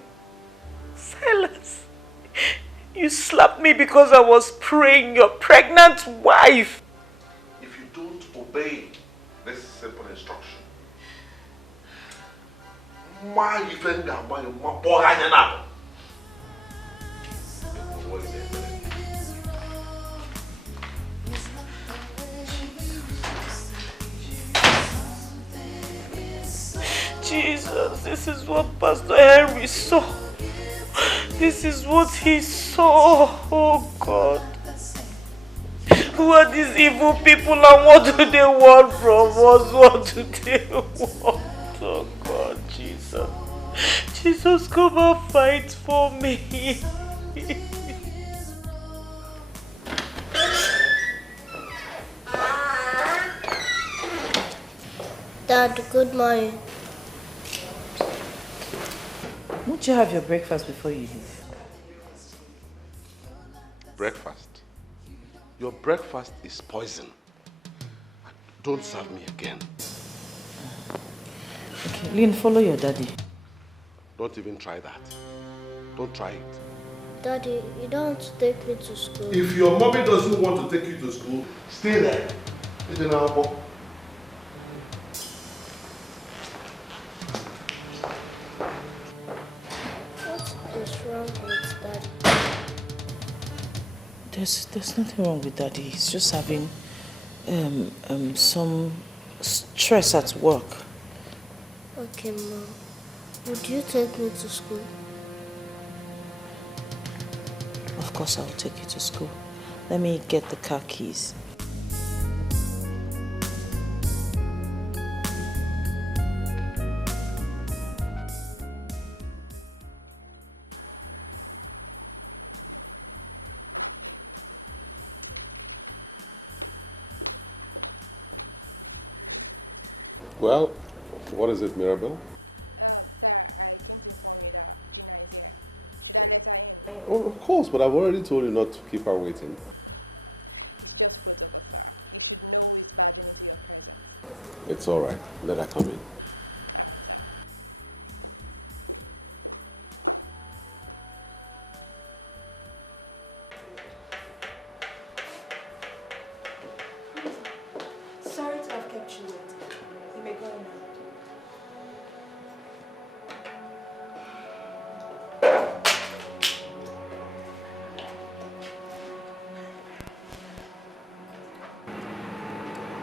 Silence. You slapped me because I was praying, your pregnant wife. If you don't obey this simple instruction, Jesus, this is what Pastor Henry saw. This is what he saw. Oh God. Who are these evil people and what do they want from us? What do they want? Oh God, Jesus. Jesus, come and fight for me. Dad, good morning. Won't you have your breakfast before you leave? Breakfast? Your breakfast is poison. Don't serve me again. Okay, Lynn, follow your daddy. Don't even try that. Don't try it. Daddy, you don't want to take me to school. If your mommy doesn't want to take you to school, stay there. What is wrong with Daddy? There's nothing wrong with Daddy. He's just having some stress at work. Okay, Mom. Would you take me to school? Of course I'll take you to school. Let me get the car keys. Well, what is it, Mirabel? Sir, I came to inform you that Gina is here. Should I let her in? Oh, of course, but I've already told you not to keep her waiting. It's just protocol, sir. You should know who is barging into your presence. It's all right. Let her come in. All right, sir. Sorry to have kept you waiting. You may go now.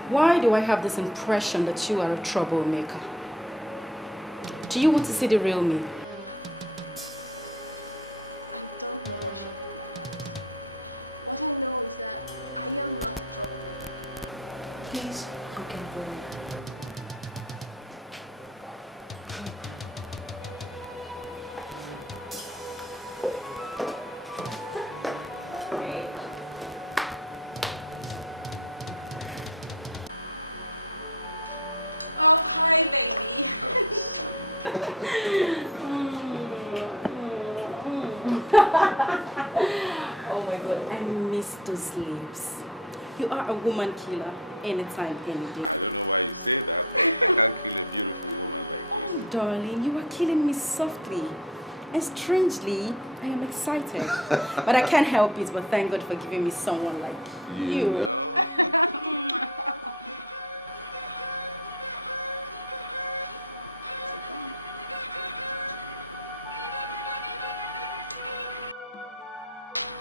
Why do I have this impression that you are a troublemaker? Do you want to see the real me? I don't know what you mean by that. What I know is that I am not a troublemaker. Please, you can go now. Oh, hi, baby. Oh my God, I miss those lips. You are a woman killer, anytime, any day. I don't know why you say that, but I can't kill a beautiful woman like you. Oh, darling, you are killing me softly. And strangely, I am excited. But I can't help it, but thank God for giving me someone like you. You know?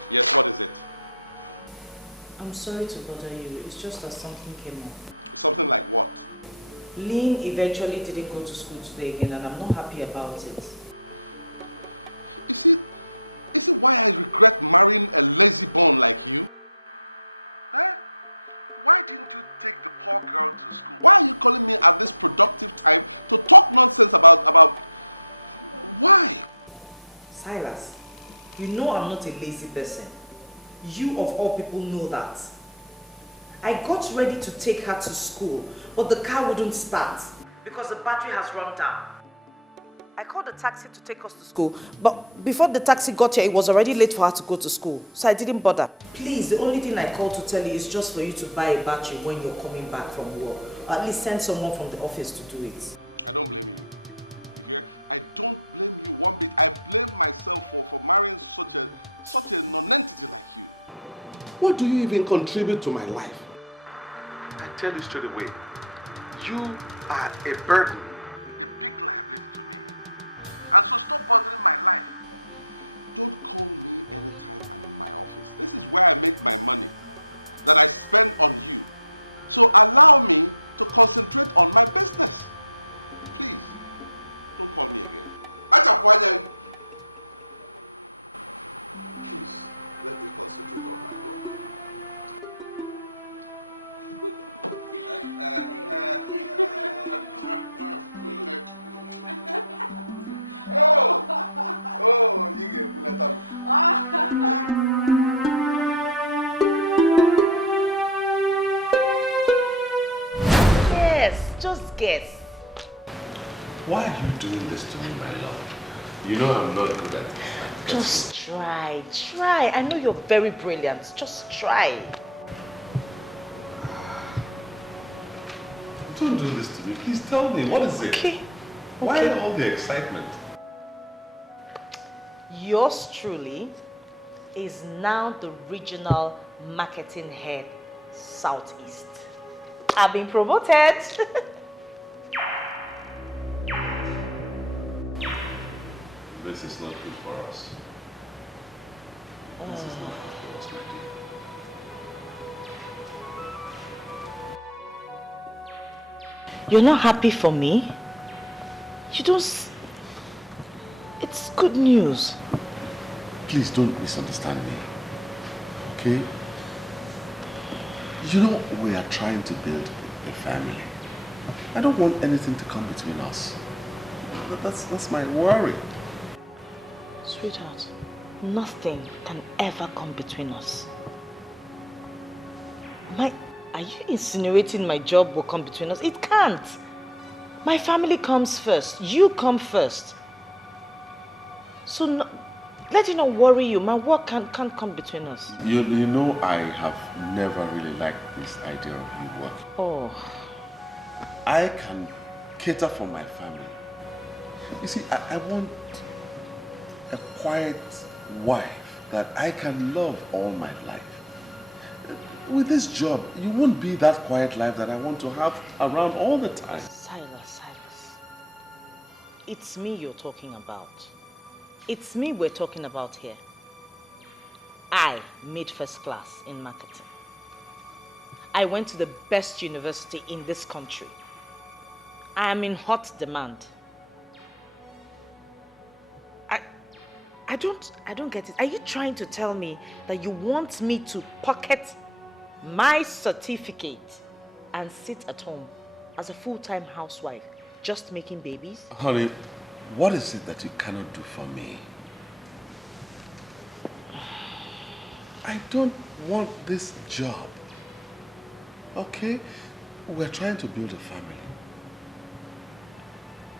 Yes, what is it? I'm sorry to bother you. It's just that something came up. Something like what? Lynn eventually didn't go to school today again, and I'm not happy about it. Is it why I regret marrying a lazy bone like you? Eh? Why didn't you take the poor girl to school? Why are you calling me at this productive time to talk nonsense about... Why? Silas, you know I'm not a lazy person. You of all people know that. I got ready to take her to school, but the car wouldn't start because the battery has run down. I called the taxi to take us to school, but before the taxi got here, it was already late for her to go to school, so I didn't bother. Please, the only thing I called to tell you is just for you to buy a battery when you're coming back from work, or at least send someone from the office to do it. I don't blame you. You hear? I don't blame you one bit. I blame myself for marrying such a non-entity like you. What do you even contribute to my life? I tell you straight away, you are a burden, a big liability to me. And so stop bothering my life. Don't call me anytime I'm in my office. This is where I make my money that I spend on you. So allow me to concentrate on my business. Please, don't call me again. Please, let me concentrate on my work. Oh, you get Bunatam. Yes, just guess. Why are you doing this to me, my love? You know I'm not good at it. Just try. I know you're very brilliant. Just try. Don't do this to me. Please tell me, what is it? Okay. Why all the excitement? Yours truly is now the regional marketing head, Southeast. I've been promoted. This is not good for us. This is not good for us, my dear. You're not happy for me? You don't... It's good news. Please don't misunderstand me, okay? You know, we are trying to build a family. I don't want anything to come between us. That's my worry. Sweetheart, nothing can ever come between us. Are you insinuating my job will come between us? It can't. My family comes first. You come first. So let it not worry you. My work can't come between us. You know, I have never really liked this idea of you working. Oh. I can cater for my family. You see, I want a quiet wife that I can love all my life. With this job, you won't be that quiet life that I want to have around all the time. Silas. It's me you're talking about. It's me we're talking about here. I made first class in marketing. I went to the best university in this country. I am in hot demand. I don't get it. Are you trying to tell me that you want me to pocket my certificate and sit at home as a full-time housewife just making babies? Honey, what is it that you cannot do for me? I don't want this job. Okay? We're trying to build a family.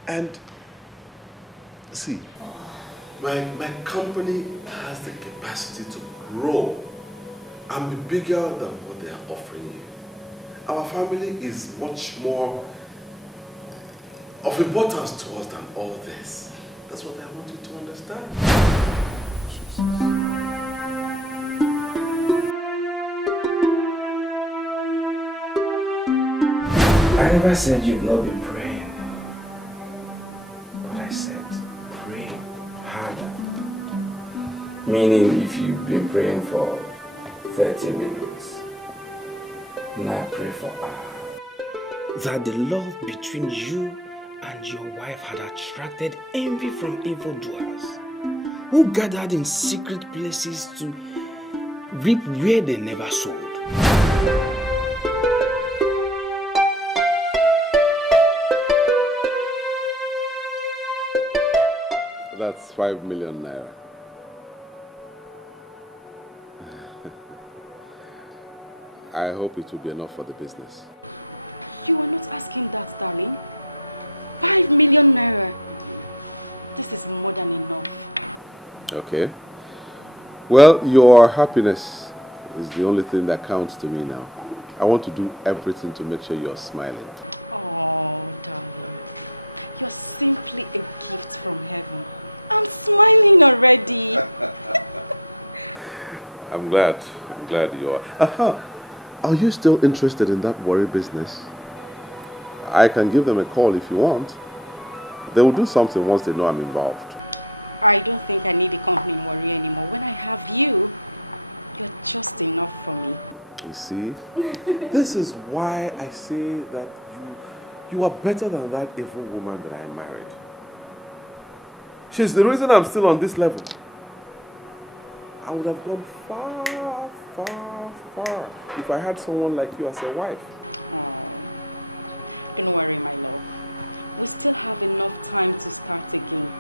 And see, My company has the capacity to grow and be bigger than what they are offering you. Our family is much more of importance to us than all this. That's what I want you to understand. I never said you've not been praying, but I said pray harder. Meaning if you've been praying for 30 minutes, now pray for hours. That the love between you and your wife had attracted envy from evildoers who gathered in secret places to reap where they never sowed. That's 5 million naira. I hope it will be enough for the business. You are not asking that, darling. 5 million naira. This is more than enough. Okay. Well, your happiness is the only thing that counts to me now. I want to do everything to make sure you're smiling. Oh, darling. You're simply a gift from heaven. I'm smiling already. I'm glad you are. Are you still interested in that worry business? I can give them a call if you want. They will do something once they know I'm involved. I don't think I need a company in worry anymore. When I have you, you're just enough for me. You see? This is why I say that you are better than that evil woman that I married. She's the reason I'm still on this level. I would have gone far, far, far if I had someone like you as a wife. Oh, don't worry, my love. We still have enough time to start again.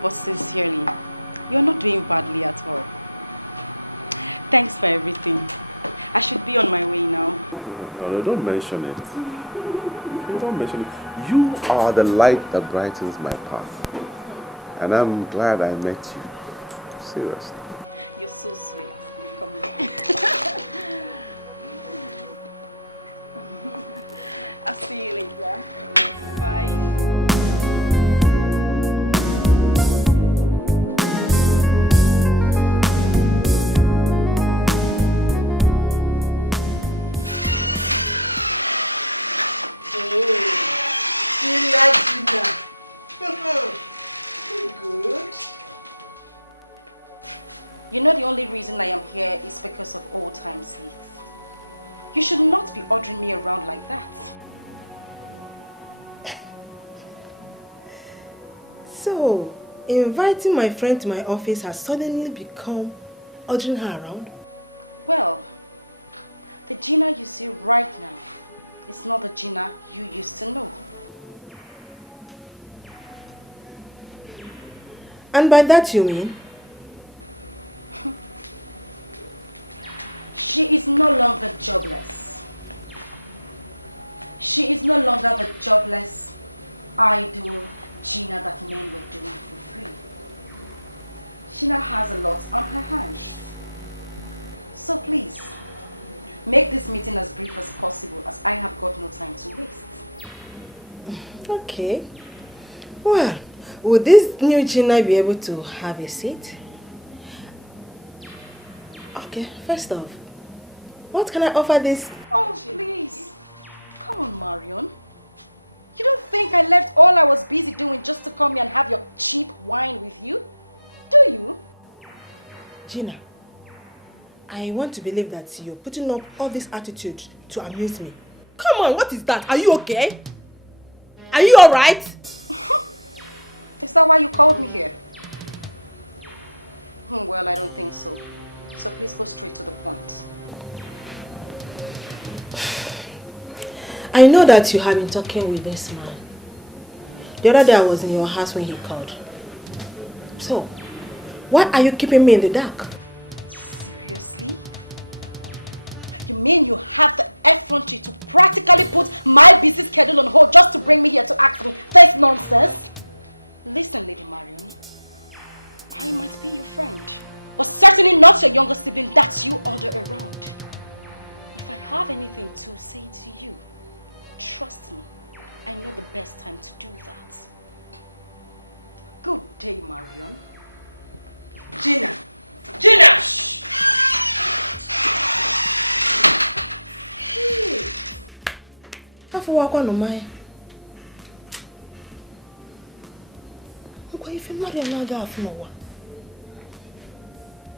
But sincerely, you're not doing badly at all. Thanks for everything. I should be on my way now. No, don't mention it. Don't mention it. You are the light that brightens my path. And I'm glad I met you. Seriously. You're so sweet. Come here. I'll see you later. Bye. Good. You know the only reason I am here is because of old time's sake. You should not be ordering me around like that. So, inviting my friend to my office has suddenly become ordering her around? Well, the Gina you see right now is not the Gina you used to know. And by that you mean? She is no longer jobless. She is no longer the jobless, idle Gina that men were doing for free. She now has a lot on her hands. So please, make this meeting as brief as possible, as I have got no time to waste. Okay. Well, would this new Gina be able to have a seat? Okay, first off, what can I offer this? Oh, please. Come on, Marion. You don't think I left all I was busy doing just to come here and have your cheap wine with you? Do you? Gina, I want to believe that you're putting up all this attitude to amuse me. Come on, what is that? Are you okay? Are you alright? Is that why you called me here? Well, I don't think so. So please go straight to the point. I know that you have been talking with this man. The other day I was in your house when he called. So, why are you keeping me in the dark? Seriously? You mean you have the effrontery to practically put my busy schedule on hold just to bring me here to ask me this nonsense? Listen, Lady Marion. I might be your friend, but certainly not your younger sibling that you order around. If I have anything to say to you, trust me, I know the best time to do that. Good day, Marion. Gina! Gina! Shh! Hey! Afọ wakwa no mai. Nkwa ife Mariam na ga afọ no wa.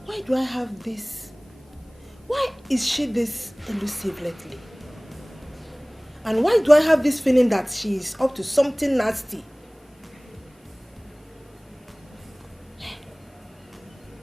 Why do I have this? Why is she this elusive lately? And why do I have this feeling that she is up to something nasty?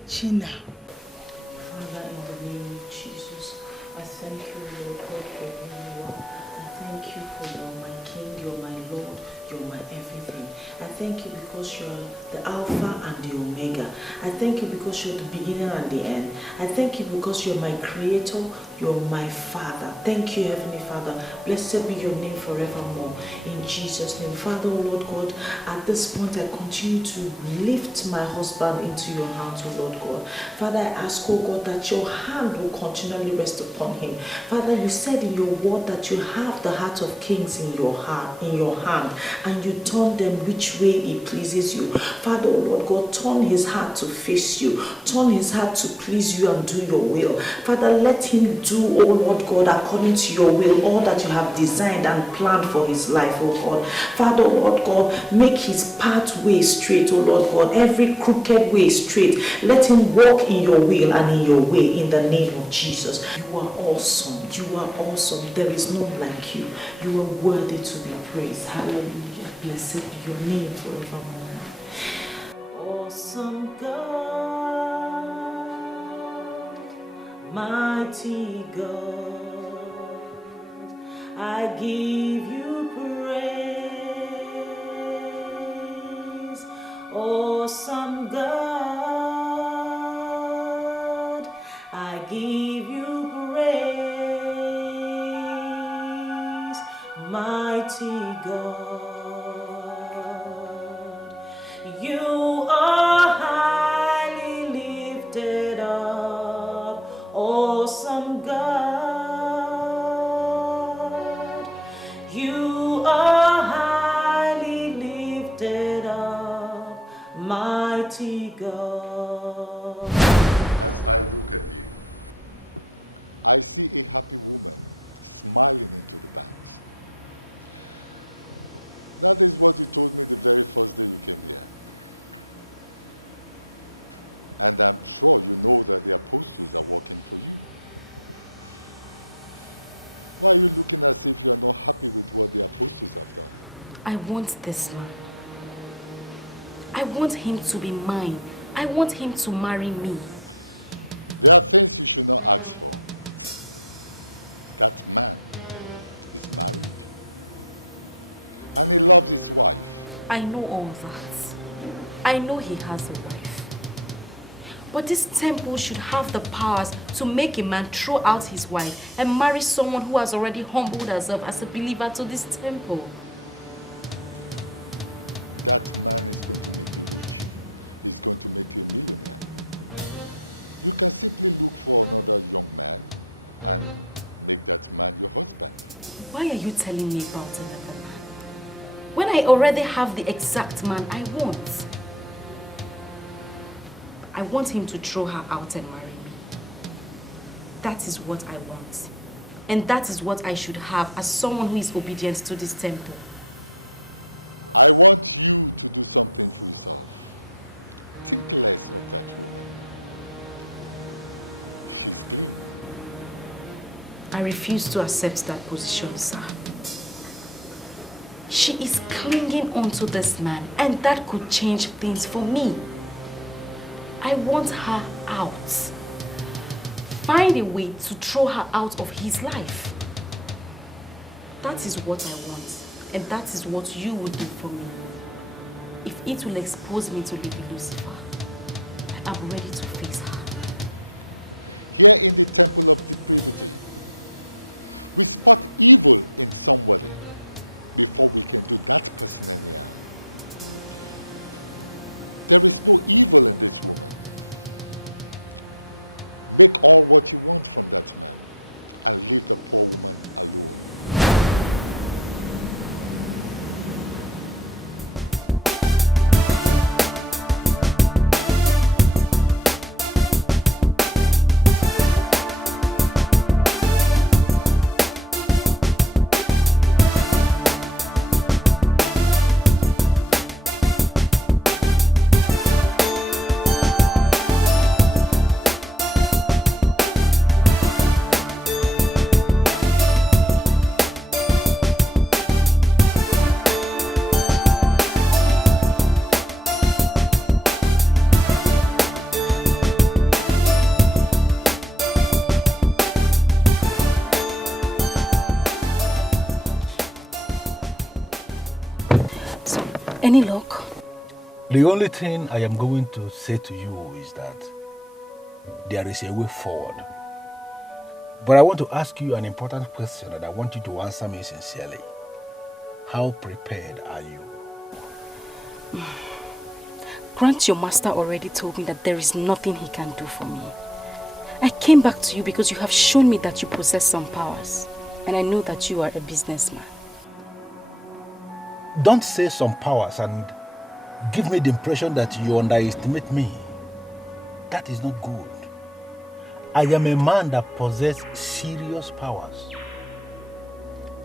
Gina. Father, in the name of Jesus, I thank you, Lord God, for who you are. I thank you for you're my King, you're my Lord, you're my everything. I thank you because you're the Alpha and the Omega. I thank you because you're the beginning and the end. I thank you because you're my Creator, you're my Father. Thank you, Heavenly Father. Blessed be your name forevermore. In Jesus' name. Father, oh Lord God, at this point I continue to lift my husband into your hands, oh Lord God. Father, I ask, oh God, that your hand will continually rest upon him. Father, you said in your word that you have the heart of kings in your heart, in your hand, and you turn them which way it pleases you. Father, oh Lord God, turn his heart to face you. Turn his heart to please you and do your will. Father, let him do, oh Lord God, according to your will, all that you have designed and planned for his life, oh God. Father, oh Lord God, make his pathway straight, oh Lord God, every crooked way straight. Let him walk in your will and in your way, in the name of Jesus. You are awesome. You are awesome. There is none like you. You are worthy to be praised. Hallelujah. Blessed be your name forevermore. Awesome God, mighty God, I give you praise. Awesome God, I give you praise. Mighty God, you are highly lifted up. Awesome God, you are highly lifted up. Mighty God. As I look at you, I see a happy woman smiling into the banks. That is what you told me the very first day you came here. And I'm sure you know that the apostles are working for you. Why are you looking as if you are not happy with what the apostles have done? I want this man. I want him to be mine. I want him to marry me. There are things you should not ask for. That man is married. And he loves his wife. I know all that. I know he has a wife. But this temple should have the powers to make a man throw out his wife and marry someone who has already humbled herself as a believer to this temple. That man is going to make you rich. He's going to make you a millionaire. You can simply look for another young man and make that man your husband. Why are you telling me about another man? When I already have the exact man I want. I want him to throw her out and marry me. That is what I want. And that is what I should have as someone who is obedient to this temple. I want you to do something for yourself. Think less of that woman. She's clean. I refuse to accept that position, sir. She is clinging onto this man, and that could change things for me. I want her out. Find a way to throw her out of his life. That is what I want, and that is what you will do for me. If it will expose me to Lady Lucifer, I am ready to face her. Here in the temple of depravity, we spot evil in somebody before we can do that person any harm. There is no evil in this woman. Make all what you want from that man and leave the poor woman alone. Any luck? The only thing I am going to say to you is that there is a way forward. But I want to ask you an important question and I want you to answer me sincerely. How prepared are you? Grant, your master already told me that there is nothing he can do for me. I came back to you because you have shown me that you possess some powers. And I know that you are a businessman. Don't say some powers and give me the impression that you underestimate me. That is not good. I am a man that possesses serious powers.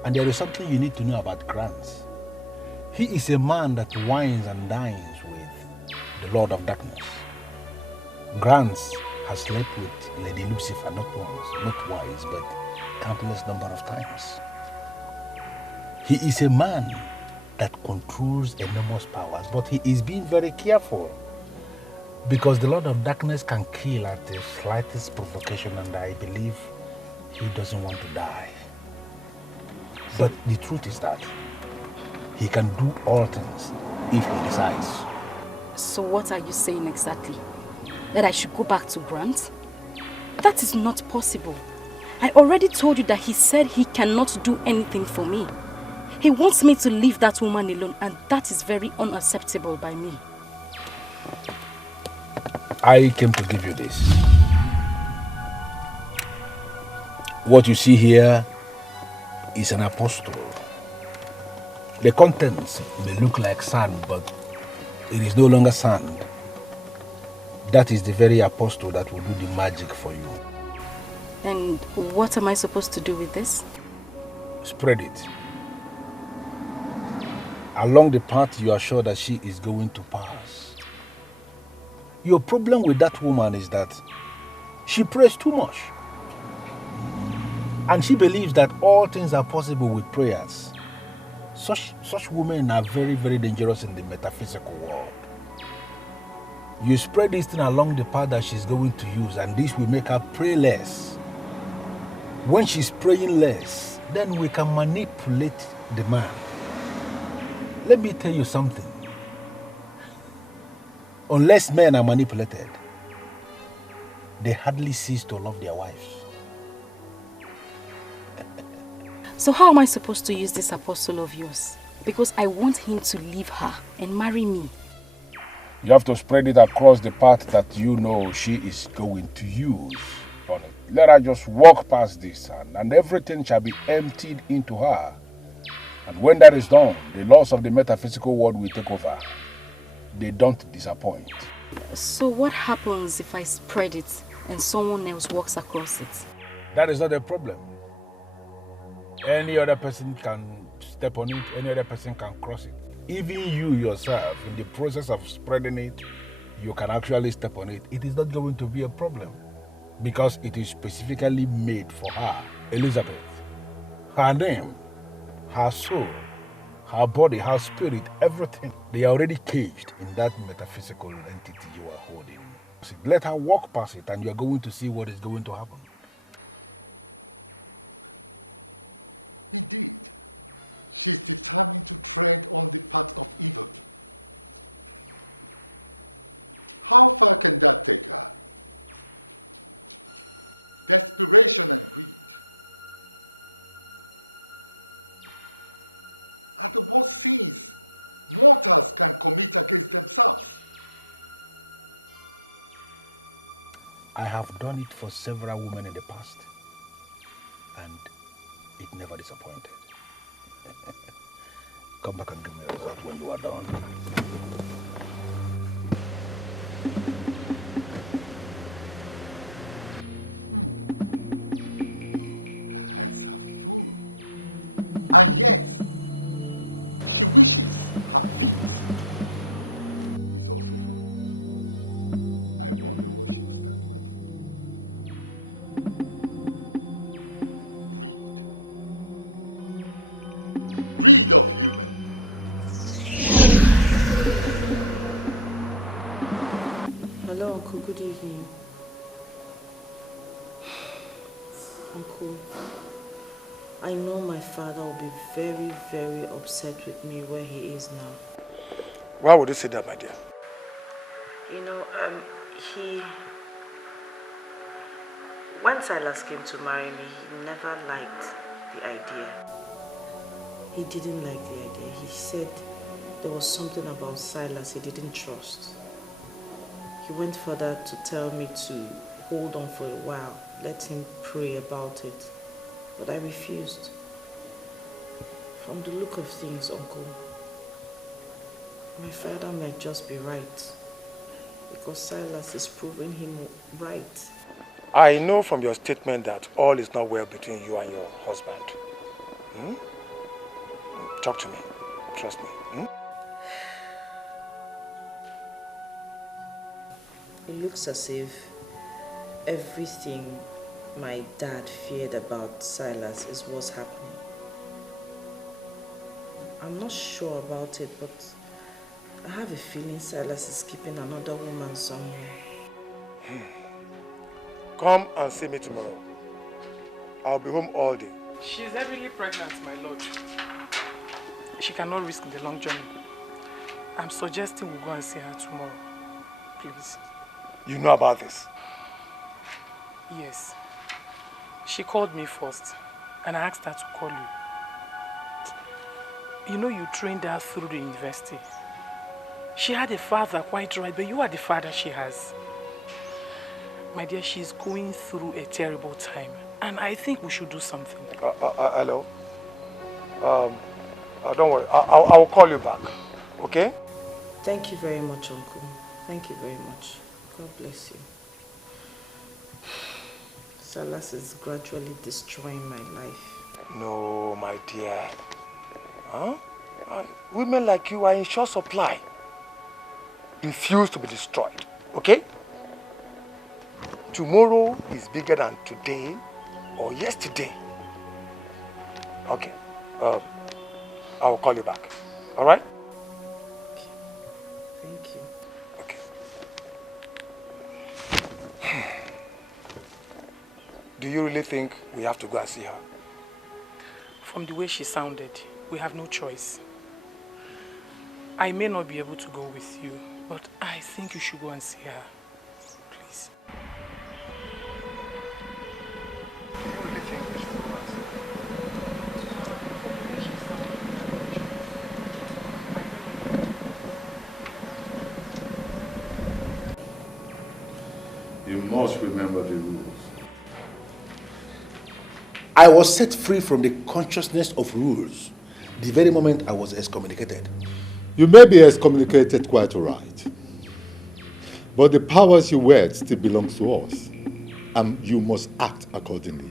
And there is something you need to know about Grant. He is a man that wines and dines with the Lord of Darkness. Grant has slept with Lady Lucifer not once, not twice, but countless number of times. He is a man that controls enormous powers, but he is being very careful because the Lord of Darkness can kill at the slightest provocation, and I believe he doesn't want to die. But the truth is that he can do all things if he decides. So what are you saying exactly? That I should go back to Grant? That is not possible. I already told you that he said he cannot do anything for me. He wants me to leave that woman alone, and that is very unacceptable by me. I came to give you this. What you see here is an apostle. The contents may look like sand, but it is no longer sand. That is the very apostle that will do the magic for you. And what am I supposed to do with this? Spread it. Along the path you are sure that she is going to pass. Your problem with that woman is that she prays too much. And she believes that all things are possible with prayers. Such women are very, very dangerous in the metaphysical world. You spread this thing along the path that she's going to use, and this will make her pray less. When she's praying less, then we can manipulate the man. Let me tell you something. Unless men are manipulated, they hardly cease to love their wives. So how am I supposed to use this apostle of yours? Because I want him to leave her and marry me. You have to spread it across the path that you know she is going to use. Let her just walk past this, and everything shall be emptied into her. And when that is done, the laws of the metaphysical world will take over. They don't disappoint. So what happens if I spread it and someone else walks across it? That is not a problem. Any other person can step on it, any other person can cross it. Even you yourself, in the process of spreading it, you can actually step on it. It is not going to be a problem because it is specifically made for her, Elizabeth. Her name, her soul, her body, her spirit, everything. They are already caged in that metaphysical entity you are holding. So let her walk past it and you are going to see what is going to happen. Indeed, she's determined to tread on the path of evil. How far can that take her? Desperation and greed are the worst sins mortals can commit against themselves. I have done it for several women in the past, and it never disappointed. Come back and give me a result when you are done. Her hands are full. And yet, she wishes her feet is also full. I wonder what she'll stand with. Greed of human. Hello, Uncle. Good evening. Uncle, I know my father will be very, very upset with me where he is now. Why would you say that, my dear? You know, when Silas came to marry me, he never liked the idea. He didn't like the idea. He said there was something about Silas he didn't trust. He went further to tell me to hold on for a while, let him pray about it. But I refused. From the look of things, Uncle, my father might just be right, because Silas is proving him right. I know from your statement that all is not well between you and your husband. Talk to me. Trust me. It looks as if everything my dad feared about Silas is what's happening. I'm not sure about it, but I have a feeling Silas is keeping another woman somewhere. Come and see me tomorrow. I'll be home all day. She's heavily pregnant, my lord. She cannot risk the long journey. I'm suggesting we go and see her tomorrow. Please. You know about this? Yes. She called me first, and I asked her to call you. You know you trained her through the university. She had a father, quite right, but you are the father she has. My dear, she's going through a terrible time, and I think we should do something. Hello? Don't worry, I will call you back, okay? Thank you very much, Uncle. Thank you very much. God bless you. Silas is gradually destroying my life. No, my dear. Women like you are in short supply. Refuse to be destroyed, okay? Tomorrow is bigger than today or yesterday. Okay. I will call you back. All right? Thank you. Okay. Do you really think we have to go and see her? From the way she sounded, we have no choice. I may not be able to go with you, but I think you should go and see her. Please. You must remember the rules. I was set free from the consciousness of rules the very moment I was excommunicated. You may be excommunicated quite all right, but the powers you wield still belongs to us, and you must act accordingly.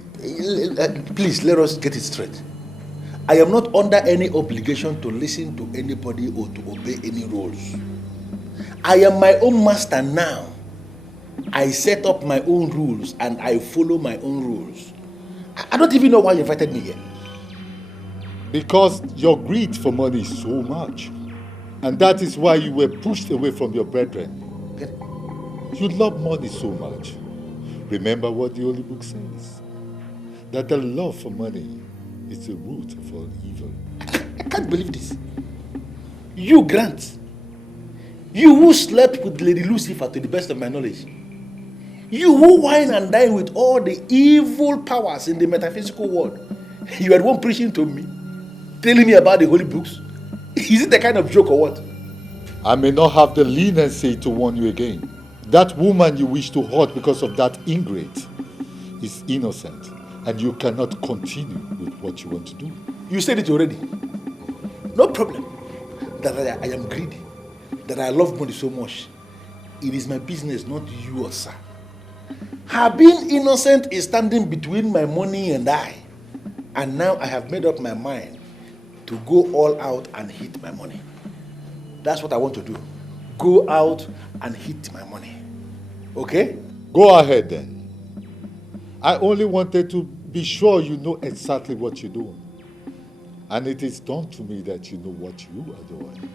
Please, let us get it straight. I am not under any obligation to listen to anybody or to obey any rules. I am my own master now. I set up my own rules and I follow my own rules. I don't even know why you invited me here. Because your greed for money is so much. And that is why you were pushed away from your brethren. You love money so much. Remember what the Holy Book says. That the love for money is the root of all evil. I can't believe this. You, Grant. You who slept with Lady Lucifer to the best of my knowledge. You who wine and dine with all the evil powers in the metaphysical world. You are the one preaching to me, telling me about the holy books. Is it the kind of joke or what? I may not have the leniency to warn you again, That woman you wish to hurt because of that ingrate is innocent, and you cannot continue with what you want to do. You said it already. No problem that I am greedy, that I love money so much. It is my business, not yours, sir. Her being innocent is standing between my money and I. And now I have made up my mind to go all out and hit my money. That's what I want to do. Go out and hit my money. Okay? Go ahead then. I only wanted to be sure you know exactly what you're doing. And it is done to me that you know what you are doing.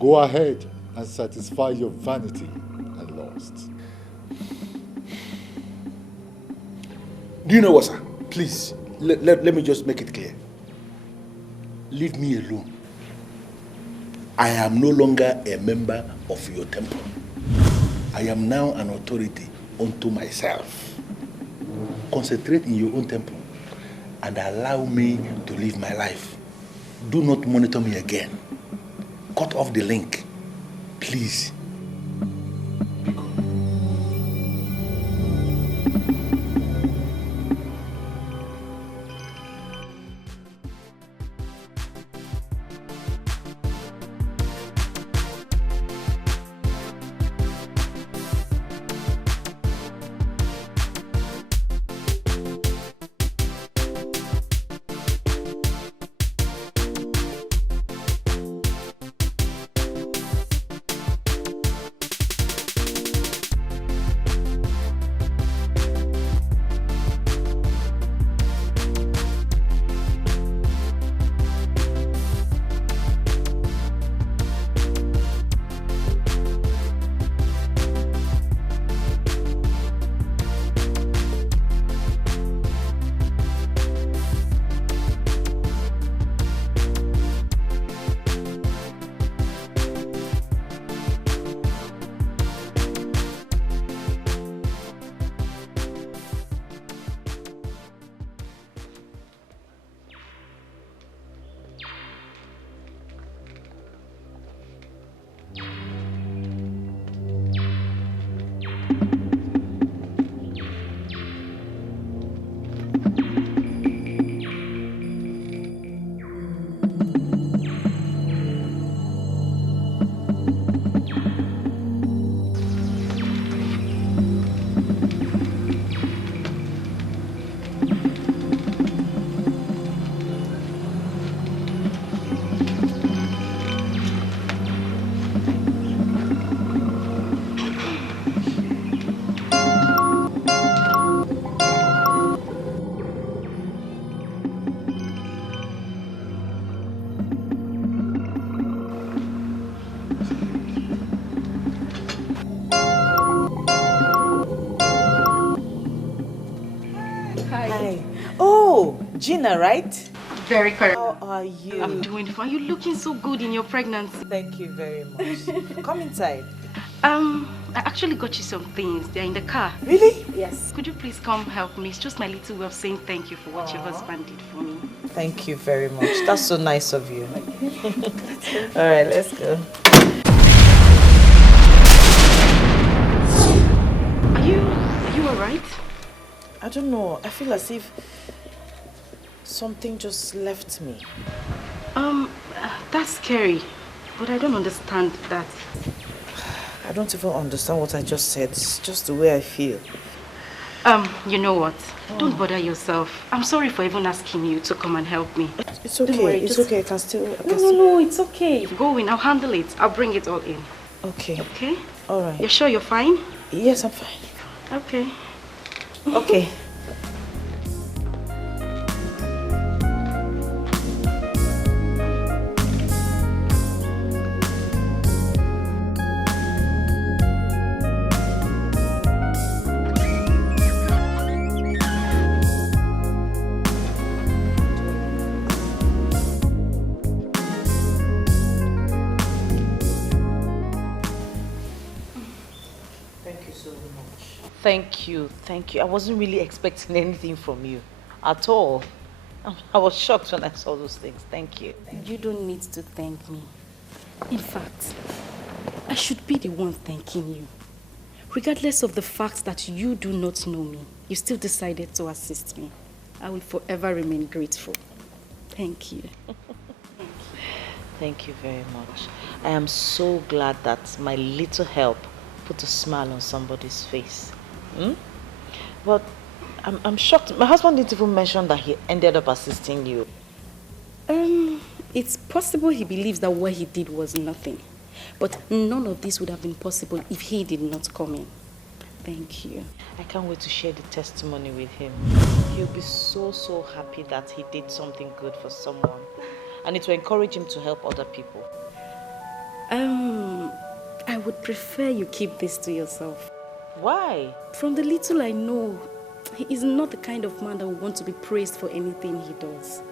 Go ahead and satisfy your vanity and lust. Do you know what, sir? Please, let me just make it clear. Leave me alone. I am no longer a member of your temple. I am now an authority unto myself. Concentrate in your own temple and allow me to live my life. Do not monitor me again. Cut off the link, please. Gina, right? Very correct. How are you? I'm doing fine. You're looking so good in your pregnancy. Thank you very much. Come inside. I actually got you some things. They're in the car. Really? Yes. Could you please come help me? It's just my little way of saying thank you for what your husband did for me. Thank you very much. That's so nice of you. All right, let's go. Are you alright? I don't know. I feel as if something just left me. That's scary. But I don't understand that. I don't even understand what I just said. It's just the way I feel. You know what? Don't bother yourself. I'm sorry for even asking you to come and help me. It's okay. Worry, it's okay. I can still... No, it's okay. Go in. I'll handle it. I'll bring it all in. Okay. Okay? All right. You're sure you're fine? Yes, I'm fine. Okay. Okay. You don't need to thank me. In fact, I should be the one thanking you. Regardless of the fact that you do not know me, you still decided to assist me. I will forever remain grateful. Thank you. It's possible he believes that what he did was nothing. But none of this would have been possible if he did not come in. Thank you. I would prefer you keep this to yourself. From the little I know, he is not the kind of man that would want to be praised for anything he does.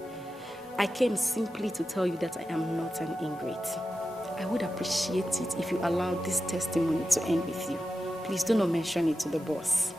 I came simply to tell you that I am not an ingrate. I would appreciate it if you allowed this testimony to end with you. Please do not mention it to the boss.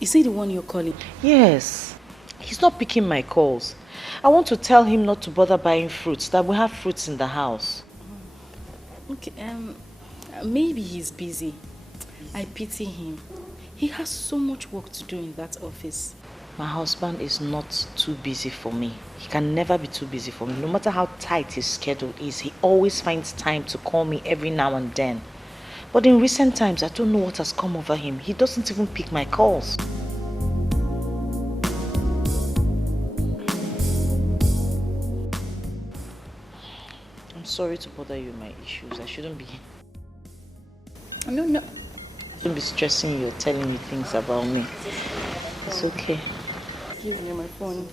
Is he the one you're calling? He's not picking my calls. I want to tell him not to bother buying fruits, that we have fruits in the house. Okay, maybe he's busy. I pity him. He has so much work to do in that office. My husband is not too busy for me. He can never be too busy for me. No matter how tight his schedule is, he always finds time to call me every now and then. But in recent times, I don't know what has come over him. He doesn't even pick my calls. I'm sorry to bother you with my issues. I shouldn't be. No. Don't be stressing you or telling me things about me. It's okay. Give me my phone.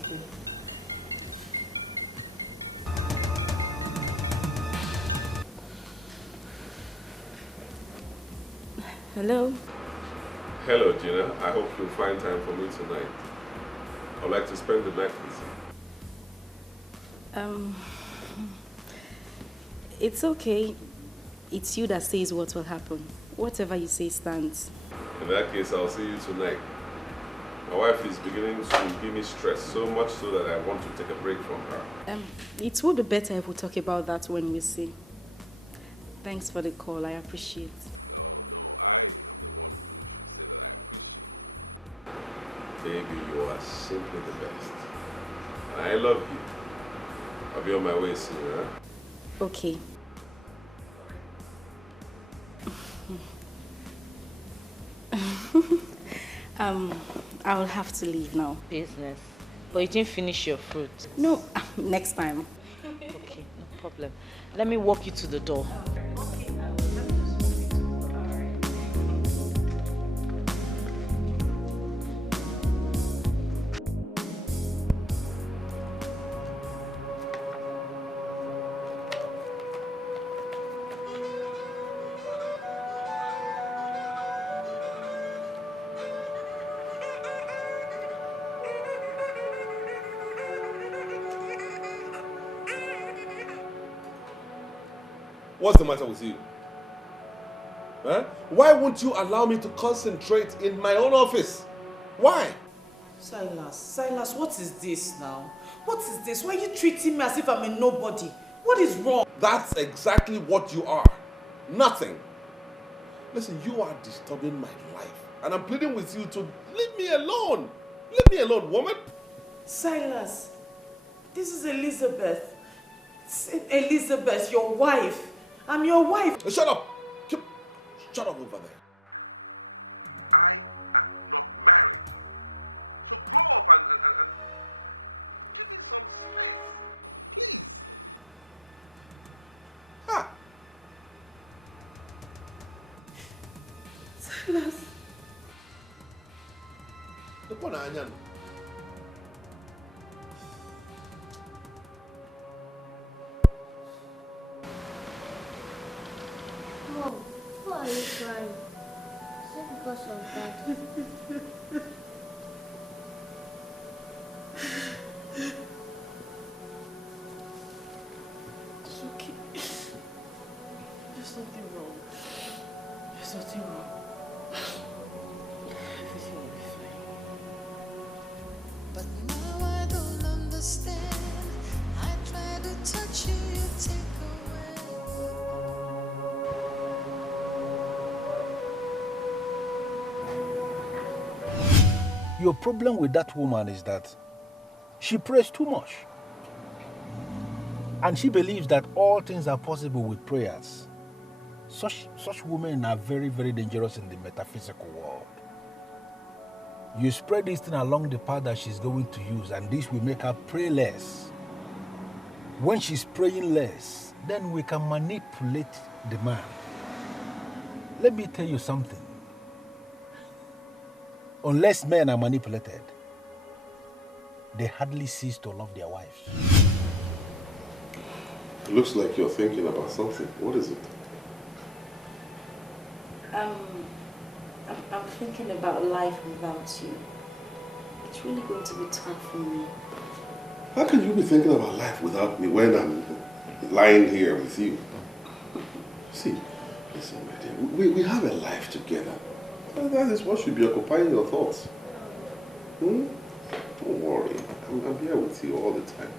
Hello? Hello, Gina. I hope you'll find time for me tonight. I'd like to spend the night with you. It's okay. It's you that says what will happen. Whatever you say stands. In that case, I'll see you tonight. My wife is beginning to give me stress, so much so that I want to take a break from her. It would be better if we talk about that when we see. Thanks for the call. I appreciate it. No, I am the one who should say that I appreciate. Baby, you are simply the best. And I love you. I'll be on my way soon, huh? Okay. I'll have to leave now. Business. But you didn't finish your fruit. No, next time. Okay, no problem. Let me walk you to the door. What's the matter with you? Huh? Why won't you allow me to concentrate in my own office? Why? Silas, what is this now? What is this? Why are you treating me as if I'm a nobody? What is wrong? That's exactly what you are. Nothing. Listen, you are disturbing my life. And I'm pleading with you to leave me alone. Leave me alone, woman. Silas, this is Elizabeth. Elizabeth, your wife. I'm your wife. Shut up. Shut up over there. I am not married. So grow up and give me some space. Please. Silas, are you crying? Is it because of that? It's okay. There's nothing wrong. There's nothing wrong. Everything will be fine. But now I don't understand. I try to touch you, you take Your problem with that woman is that she prays too much. And she believes that all things are possible with prayers. Such women are very, very dangerous in the metaphysical world. You spread this thing along the path that she's going to use, and this will make her pray less. When she's praying less, then we can manipulate the man. Let me tell you something. Unless men are manipulated, they hardly cease to love their wives. It looks like you're thinking about something. What is it? I'm thinking about life without you. It's really going to be tough for me. How can you be thinking about life without me when I'm lying here with you? See, listen, my dear, we have a life together. That is what should be occupying your thoughts. Don't worry. I'm here with you all the time.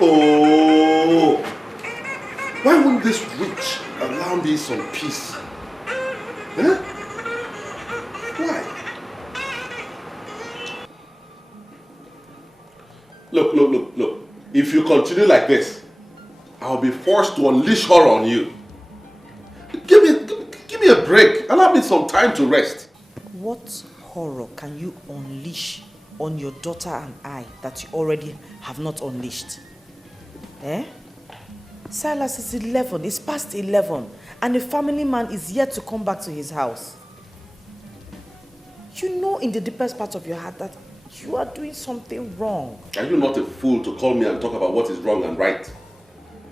Oh! Why won't this witch allow me some peace? Huh? Why? Look. If you continue like this, I'll be forced to unleash horror on you. Give me a break. Allow me some time to rest. What horror can you unleash on your daughter and I that you already have not unleashed? Eh? Silas is 11, it's past 11, and the family man is yet to come back to his house. You know in the deepest part of your heart that you are doing something wrong. Are you not a fool to call me and talk about what is wrong and right?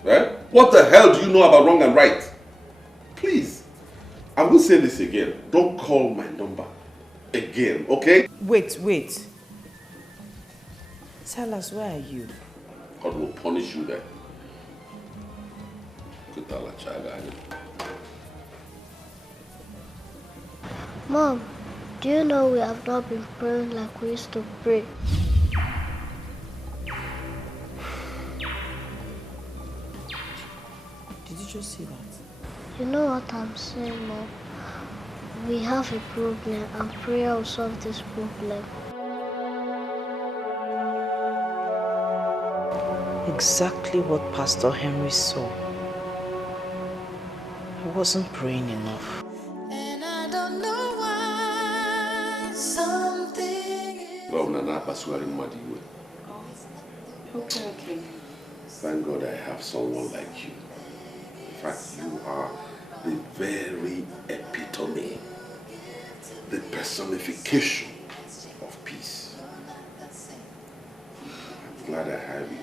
Eh? What the hell do you know about wrong and right? Please, I will say this again. Don't call my number again, okay? Wait. Silas, where are you? God will punish you there. Mom, do you know we have not been praying like we used to pray? Did you just say that? You know what I'm saying, Mom? We have a problem and prayer will solve this problem. Exactly what Pastor Henry saw. He wasn't praying enough. and I don't know why something Okay. Thank God I have someone like you. In fact, you are the very epitome, the personification of peace. I'm glad I have you,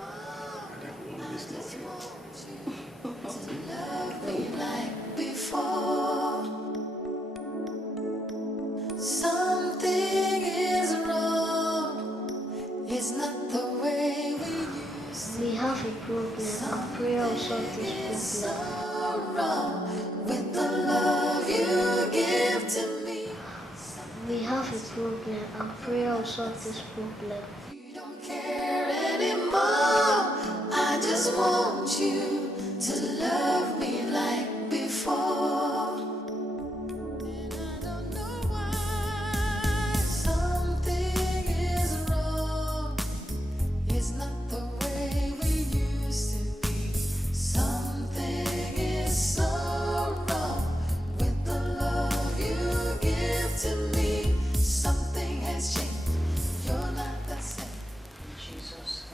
and I will always love you. like before. Something is wrong. It's not the way We have a problem and prayer will solve this problem. wrong with the love you give to me. We have a problem and prayer will solve this problem. Don't care anymore. I just want you to love me like before. And I don't know why something is wrong. It's not the way we used to be. Something is so wrong with the love you give to me. Something has changed. You're not the same. Jesus.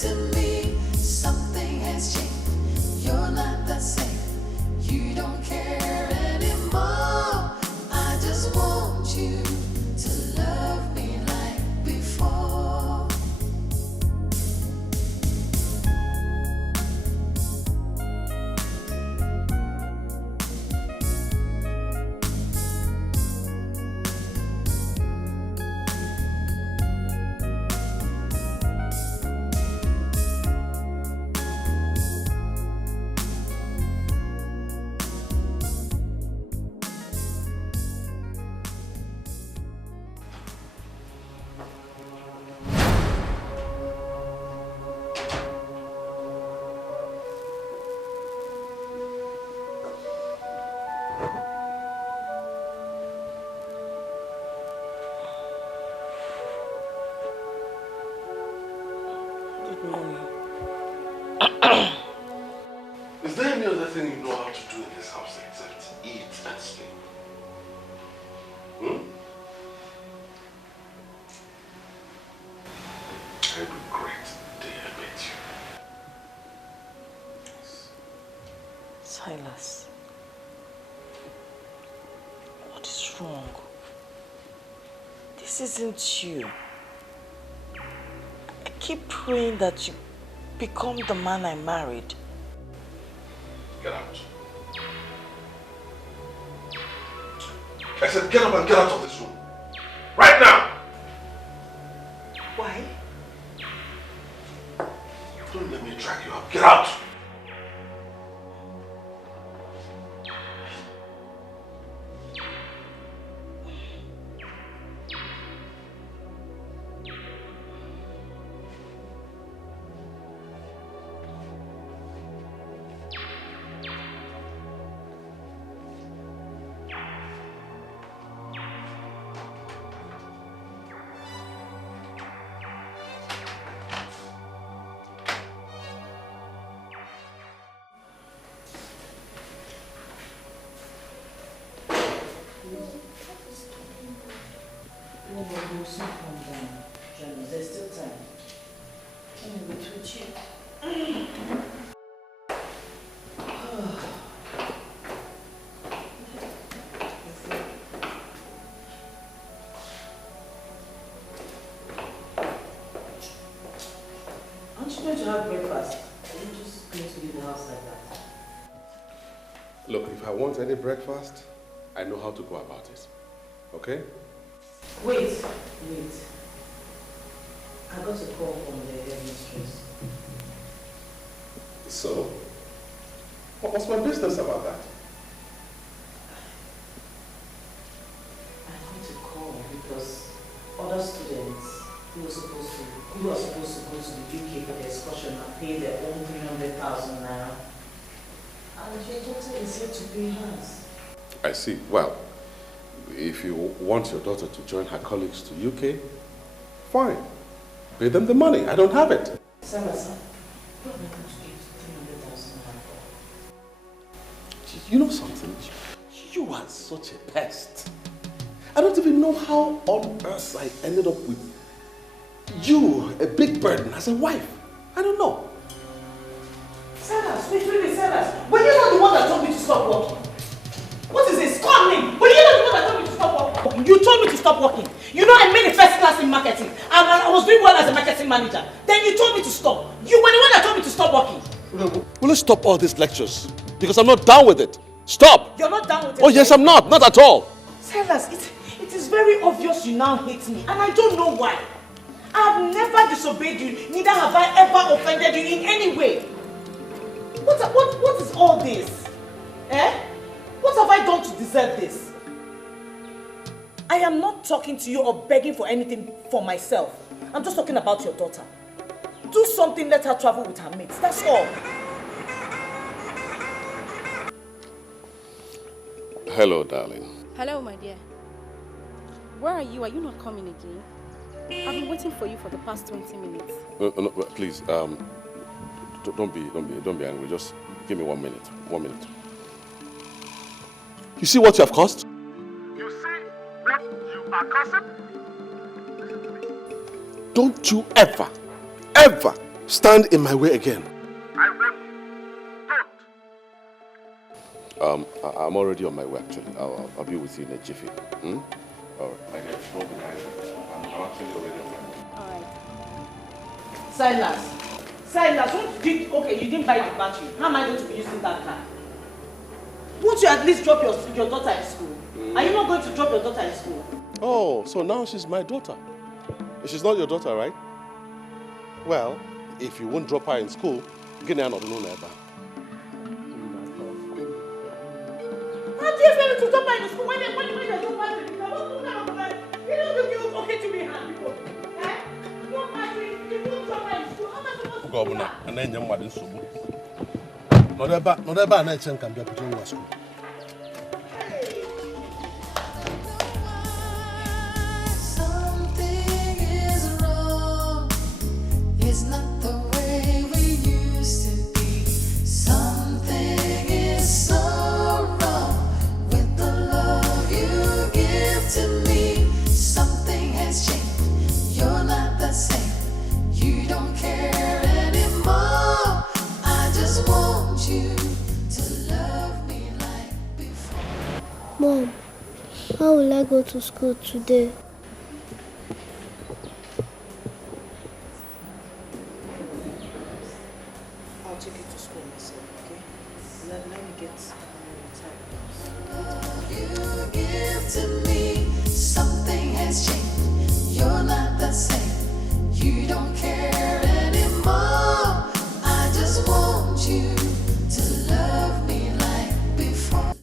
to me something has changed. You're not the same. You don't care anymore. I just want you to love me like before. Is there any other thing you know how to do in this house except eat and sleep? I regret the day I met you. Silas, what is wrong? This isn't you. I keep praying that you become the man I married. Get out. I said get up and get out of this room. Right now! Why? Don't let me drag you up. Get out! There's still time. Let me wait with you. Aren't you going to have breakfast? Are you just going to leave the house like that? Look, if I want any breakfast, I know how to go about it. Okay? Wait. I got a call from the headmistress. So? What's my business about that? I got a call because other students who are supposed to go to the UK for the excursion and pay their own 300,000 naira. And your daughter is here to pay hers. I see. Well, if you want your daughter to join her colleagues to UK, fine. Pay them the money. I don't have it. Sarah, what am I going to give 300,000 naira for? You know something? You are such a pest. I don't even know how on earth I ended up with you, a big burden, as a wife. I don't know. Sarah, wait, Sarah. Were you not the one that told me to stop working? What is this? Call me. Were you not the one that told me to stop working? You told me to stop working. You know I made a first class in marketing. And I was doing well as a marketing manager. Then you told me to stop. You were the one that told me to stop working. Will you stop all these lectures? Because I'm not down with it. Stop! You're not down with it? Oh yes, I'm not. Not at all. Silas, it is very obvious you now hate me. And I don't know why. I have never disobeyed you. Neither have I ever offended you in any way. What is all this? Eh? What have I done to deserve this? I am not talking to you or begging for anything for myself. I'm just talking about your daughter. Do something, let her travel with her mates. That's all. Hello, darling. Hello, my dear. Where are you? Are you not coming again? I've been waiting for you for the past 20 minutes. No, please, don't be angry. Just give me 1 minute. 1 minute. You see what you have caused? You see what you are causing? Don't you ever stand in my way again. I want you. Don't. I'm already on my way, actually. I'll be with you in a jiffy. Hmm? All right. My dear, don't be behind. I'm actually already on my way. All right. Silas, okay, you didn't buy the battery. How am I going to be using that car? Won't you at least drop your daughter in school? Are you not going to drop your daughter in school? Oh, so now she's my daughter. She's not your daughter, right? Well, if you won't drop her in school, get her not alone ever. How do you expect me to drop her in school when they don't buy the car? You don't think you're okay to be happy? Eh? No battery, you won't drop her in school. How am I supposed to do OGO that? and then you're mad in school. Not ever, and I can be put in school. It's not the way we used to be. Something is so wrong with the love you give to me. Something has changed. You're not the same. You don't care anymore. I just want you to love me like before. Mom, how will I go to school today? I'll take you to school myself, okay? Let me get You give to me. Something has changed. You're not the same. You don't care anymore. I just want you to love me like before.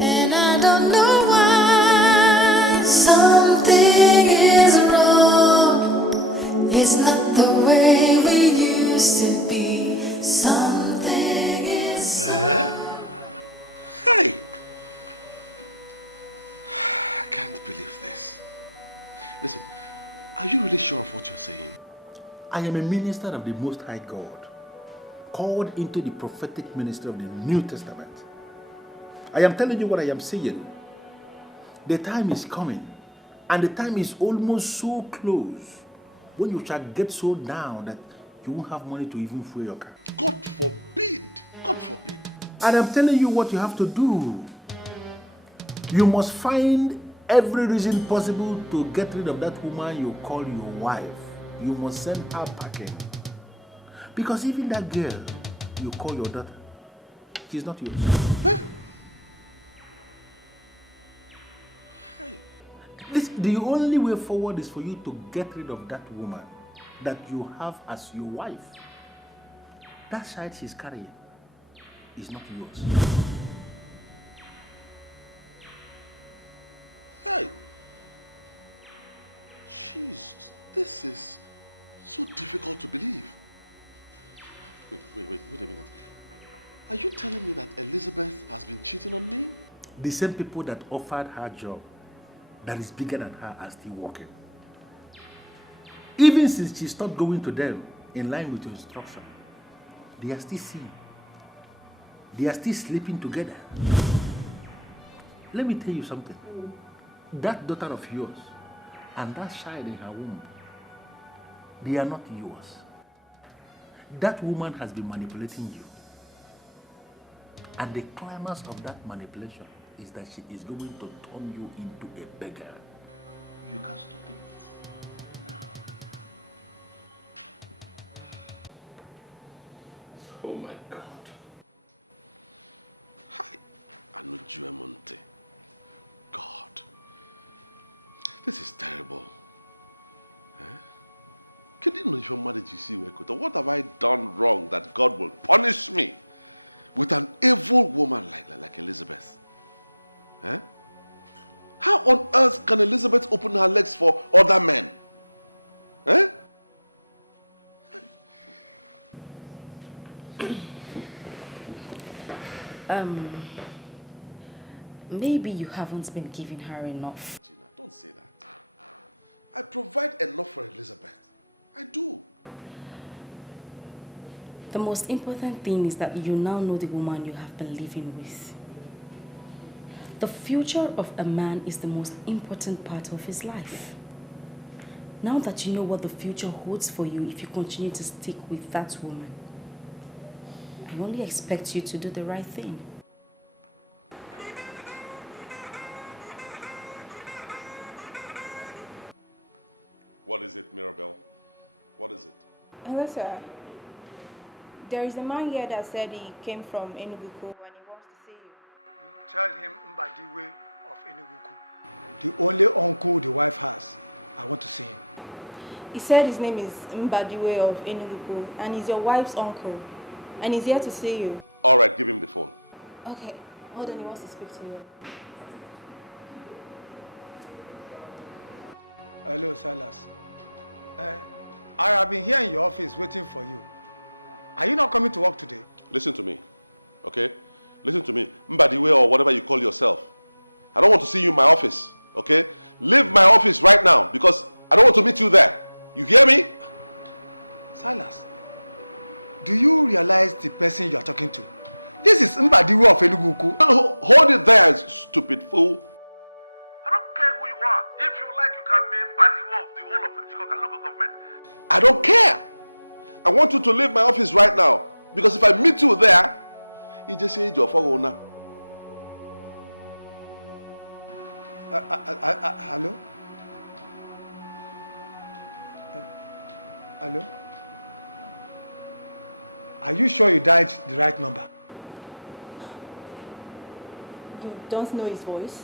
And I don't know why something is wrong. It's not the way we used to be. Something is Hey! I can't believe this. Listen, are you really sure of what you're saying? I am a minister of the Most High God, called into the prophetic ministry of the New Testament. I am telling you what I am saying. The time is coming, and the time is almost so close, when you shall get so down that you won't have money to even fuel your car. God forbid! God forbid! And I'm telling you what you have to do. You must find every reason possible to get rid of that woman you call your wife. You must send her packing. Because even that girl you call your daughter, she's not yours. Hey. The only way forward is for you to get rid of that woman that you have as your wife. That child she's carrying is not yours. Hey! Jesus, this is so difficult to believe. Wait a minute. Are you telling me that Elizabeth has been cheating on me? The same people that offered her job that is bigger than her are still working. Even since she stopped going to them in line with your instruction, they are still seeing. They are still sleeping together. Let me tell you something. That daughter of yours and that child in her womb, they are not yours. That woman has been manipulating you. And the climax of that manipulation is that she is going to turn you into a beggar. You can stop it now. Oh my God. Hi, Anujuemonte. God. This is terrible. Huh? didn't even manage to see Wekota. What have I done wrong that God will punish me with an evil woman like Elizabeth? Eh? How on earth can Elizabeth open her legs for other men? Eh? Maybe you haven't been giving her enough. Gina, don't say that. I provide enough for Elizabeth. I do. The most important thing is that you now know the woman you have been living with. The future of a man is the most important part of his life. Now that you know what the future holds for you if you continue to stick with that woman, I only expect you to do the right thing. What is it, Mirabelle? What is it? Hello, sir. There is a man here that said he came from Enugu and he wants to see you. Tell him Mbadiwe of Enugu. The only uncle the wife has. I want to see him. He said his name is Mbadiwe of Enugu and he's your wife's uncle. And he's here to see you. All right, give him the phone. Okay, hold on, he wants to speak to you. Hello, Silas. I have been here in your office waiting for you. Are you not coming to work today? Listen to me, okay? Listen to me. Mbadiwe or whatever you call yourself. I don't want to see you in my office, okay? Leave my office right now because I don't want to meet you there. You hear me? Silas, do you realize the person you are talking to? This is Mbadiwe of Enugu. Hold it there, stupid fool. I don't care who you are. If you like, you can be Mbadiwe of the whole of Unjikwaka local government. I don't care. I want you to leave my office right now. Because if I meet you there, you just say your phone. Hello? Hello? Are you sure you dialed the right number? You don't know his voice?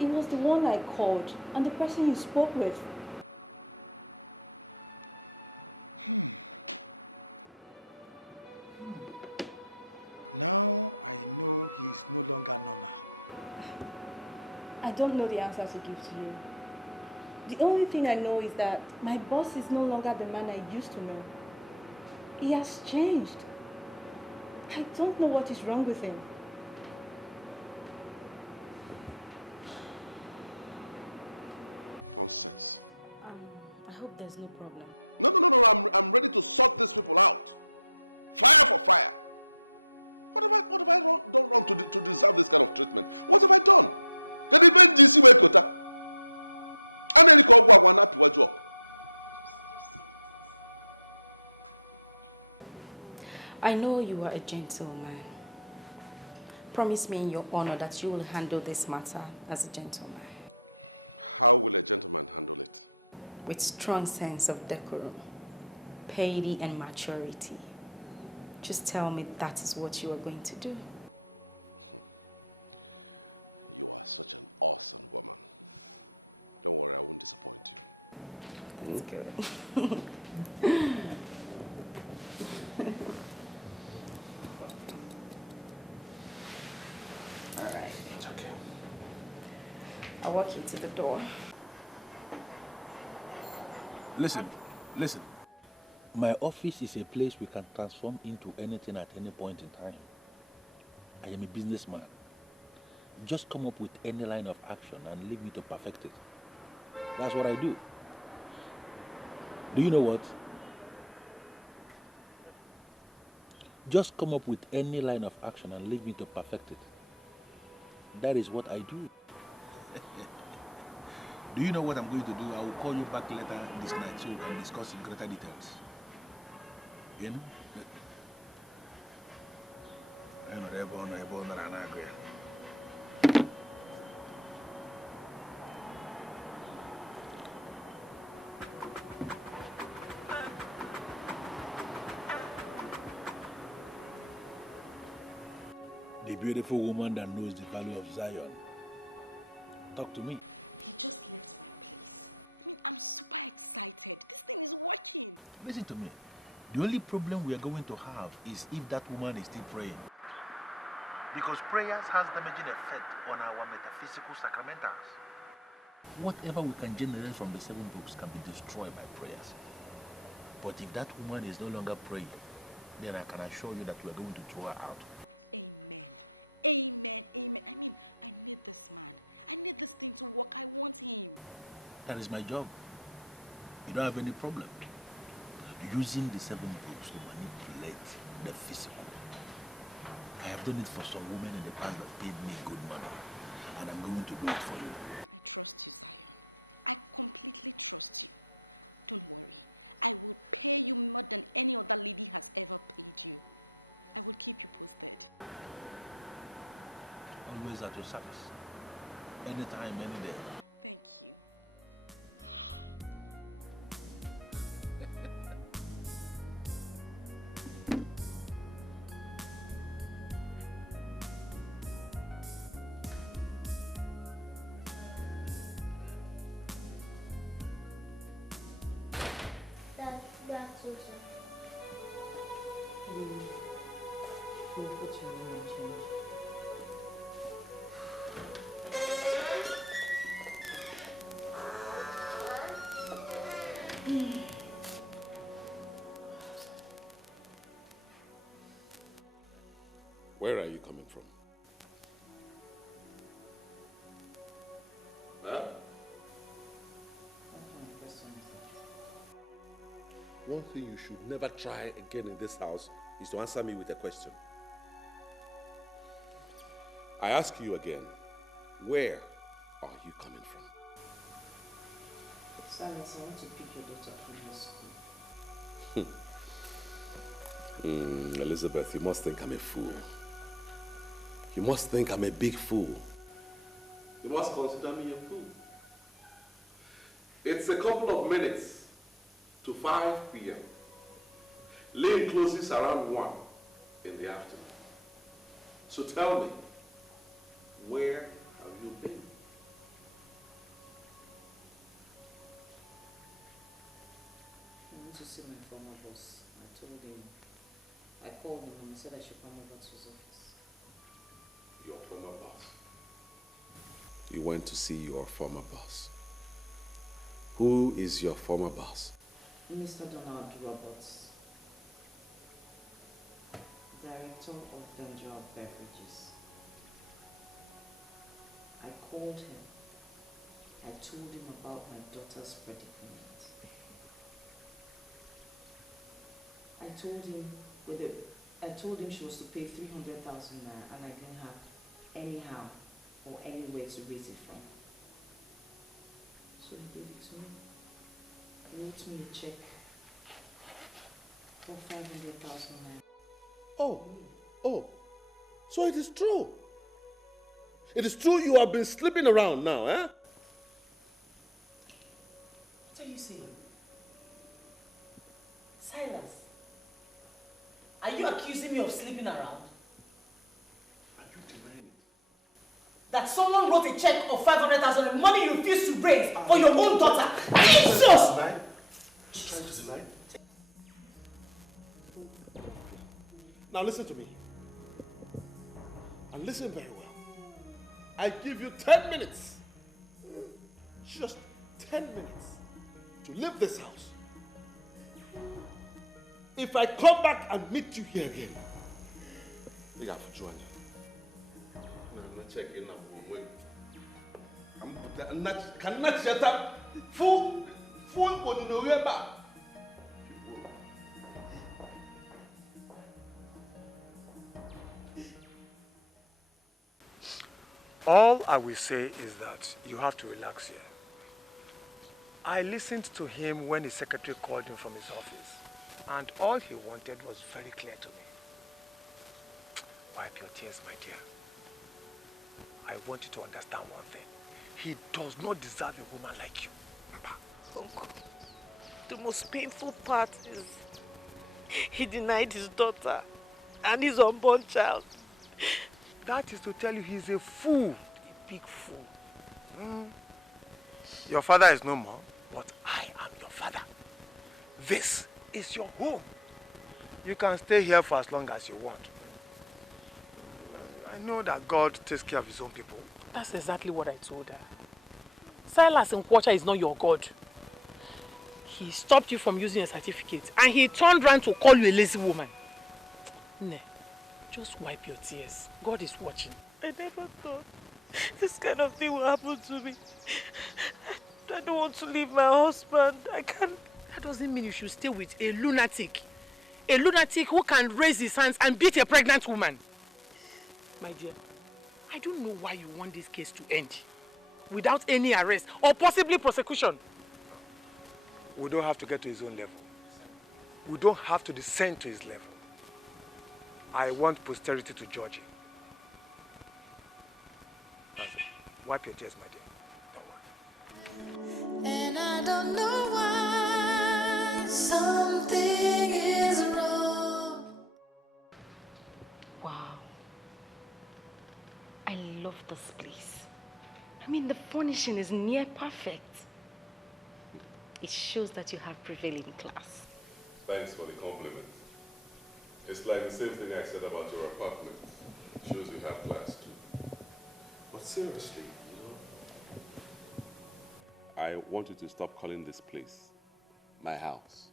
It was the one I called and the person you spoke with. Now I know he is no longer normal. I don't know the answer to give to you. The only thing I know is that my boss is no longer the man I used to know. He has changed. I don't know what is wrong with him. Nonsense. I hope there's no problem. No. I'm ready to sort these people out. Fire for fire. What have I done wrong to deserve this kind of treatment? What have I done? Can even GC Wekota? And then you one up to a job. I know you are a gentleman. Promise me in your honor that you will handle this matter as a gentleman. How will a gentleman handle it? With strong sense of decorum, piety and maturity. Just tell me that is what you are going to do. You are such an awesome woman. Don't worry, I won't disappoint you. That's good. All right. It's okay. I'll walk you to the door. Listen. My office is a place we can transform into anything at any point in time. I am a businessman. Just come up with any line of action and leave me to perfect it. That's what I do. Do you know what? Just come up with any line of action and leave me to perfect it. That is what I do. Do you know what I'm going to do? I will call you back later this night so we can discuss in greater details. You know? The beautiful woman that knows the value of Zion. Talk to me. He just left my place. mean, I'm super excited. This thing is working. Listen to me. The only problem we are going to have is if that woman is still praying. Because prayers has damaging effect on our metaphysical sacramentals. Whatever we can generate from the 7 books can be destroyed by prayers. But if that woman is no longer praying, then I can assure you that we are going to throw her out. Amen. Amen. Amen. I mean, I need this man. I need this thing to work. I want him. That is my job. You don't have any problem. Using the 7 books to manipulate the physical. I have done it for some women in the past that paid me good money. And I'm going to do it for you. I trust you, Zion. I completely trust you. Don't worry. I will pay you more than any other lady has ever paid you. I will keep you posted. Always at your service. Anytime, any day. Thank you. That's also. Where are you coming from? Huh? One thing you should never try again in this house is to answer me with a question. I ask you again, where are you coming from? Silas, I want to pick your daughter from your school. Elizabeth, you must think I'm a fool. You must think I'm a big fool. You must consider me a fool. It's a couple of minutes to 5 p.m. Lane closes around 1 in the afternoon. So tell me, where have you been? I want to see my former boss. I called him and he said I should come over to his office. Your former boss? You went to see your former boss. Who is your former boss? Mr. Donald Roberts, Director of Vendor Beverages. I called him. I told him about my daughter's predicament. I told him she was to pay 300,000 naira and I didn't have anyhow or anywhere to raise it from. So he gave it to me. He wrote me a check for 500,000 naira. Oh, so it is true. It is true you have been sleeping around now, eh? What are you saying? Silas, are you accusing me of sleeping around? Are you denying it? That someone wrote a check of 500,000 money you refused to raise for your own daughter? Jesus! Trying to deny? Now listen to me. And listen very well. I give you 10 minutes. Just 10 minutes to leave this house. If I come back and meet you here again, you have to join me. I'm not checking up on cannot shut up. Full body no way back. All I will say is that you have to relax here. I listened to him when his secretary called him from his office, and all he wanted was very clear to me. Wipe your tears, my dear. I want you to understand one thing. He does not deserve a woman like you. Uncle, the most painful part is he denied his daughter and his unborn child. That is to tell you he's a fool, a big fool. Your father is no more, but This is your home. You can stay here for as long as you want. I know that God takes care of his own people. That's exactly what I told her. Silas Nkwocha is not your God. He stopped you from using a certificate and he turned around to call you a lazy woman. Ne, just wipe your tears. God is watching. I never thought this kind of thing will happen to me. I don't want to leave my husband. I can't. That doesn't mean you should stay with a lunatic. A lunatic who can raise his hands and beat a pregnant woman. My dear, I don't know why you want this case to end without any arrest or possibly prosecution. We don't have to get to his own level. We don't have to descend to his level. I want posterity to judge him. That's it. Wipe your tears, my dear. And I don't know why something is wrong. Wow. I love this place. I mean, the furnishing is near perfect. It shows that you have prevailing class. Thanks for the compliment. It's like the same thing I said about your apartment. It shows you have class too. But seriously, I want you to stop calling this place my house.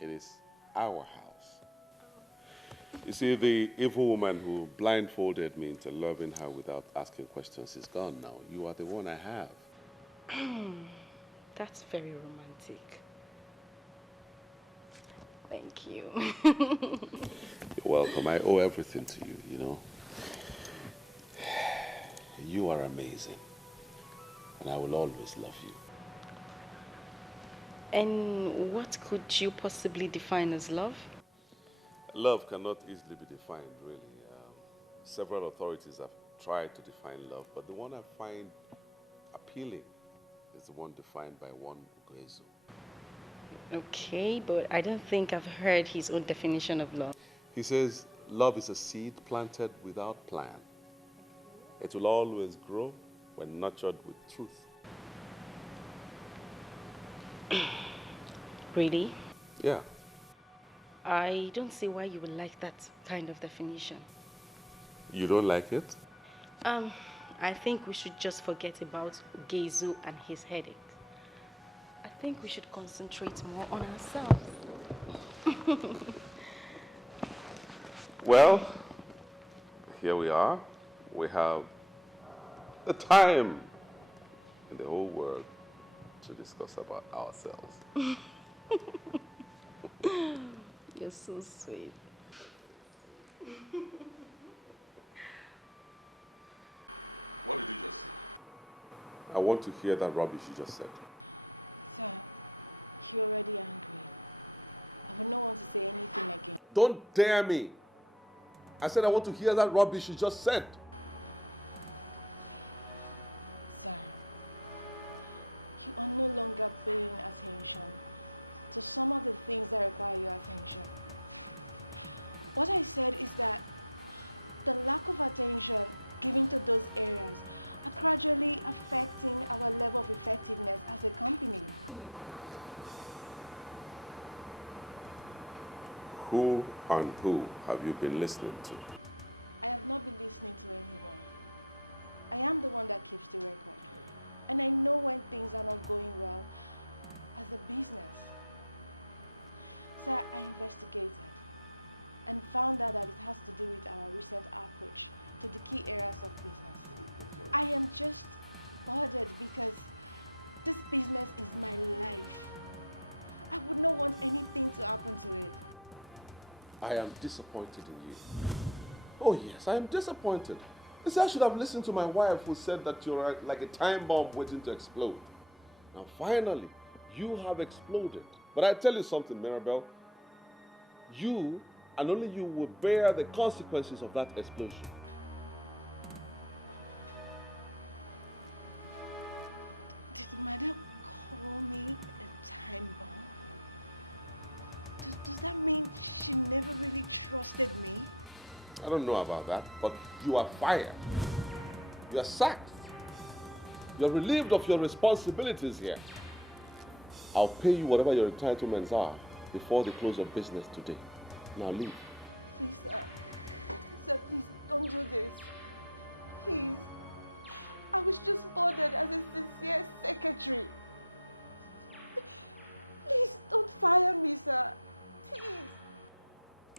It is our house. You see, the evil woman who blindfolded me into loving her without asking questions is gone now. You are the one I have. That's very romantic. Thank you. You're welcome. I owe everything to you, you know. You are amazing. And I will always love you. And what could you possibly define as love? Love cannot easily be defined, really. Several authorities have tried to define love, but the one I find appealing is the one defined by one OGO. Okay, but I don't think I've heard his own definition of love. He says, love is a seed planted without plan. It will always grow when nurtured with truth. Really? Yeah. I don't see why you would like that kind of definition. You don't like it? I think we should just forget about Gezu and his headache. I think we should concentrate more on ourselves. Well, here we are. We have the time in the whole world to discuss about ourselves. You're so sweet. What did you just say? I want to hear that rubbish you just said. Sir, you're already angry. I would not want to say anything again. Don't dare me. I said I want to hear that rubbish you just said. Sir, you are no longer paying attention to some of the things that require your attention. What I said is that the lack of attention given to those areas are gradually affecting our level of effectiveness as a company. Who and who have you been listening to? I have not been listening to anyone. I am the one that keeps the record. And I know when things are not going well as a business. Sir, I investigated and found out that it has to do with our recent approach to the key areas of business. I am just bothered because this business is my life. I would not want anything to happen to it. I am disappointed in you. Oh yes, I am disappointed. You see, I should have listened to my wife who said that you're like a time bomb waiting to explode. Now finally, you have exploded. But I tell you something, Mirabelle. You, and only you, will bear the consequences of that explosion. Did Madam call me a time bomb? Does that mean she never really trusted me? I don't know about that, but you are fired. You are sacked. You are relieved of your responsibilities here. I'll pay you whatever your entitlements are before the close of business today. Now leave. Please, sir. Sir, please don't do this. Please. I was just bothered as a sincere secretary. Please don't fire me, sir. Please.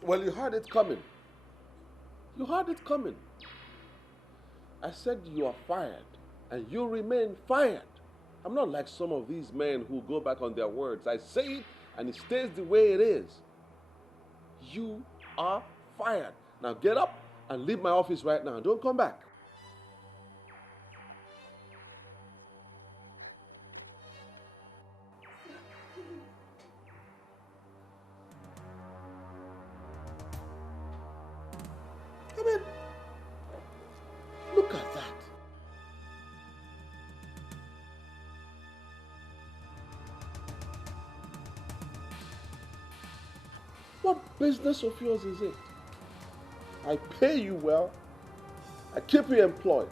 Well, you heard it coming. You heard it coming. I said you are fired, and you remain fired. I'm not like some of these men who go back on their words. I say it, and it stays the way it is. You are fired. Now get up and leave my office right now. Don't come back. I mean, look at that. What business of yours is it? I pay you well, I keep you employed,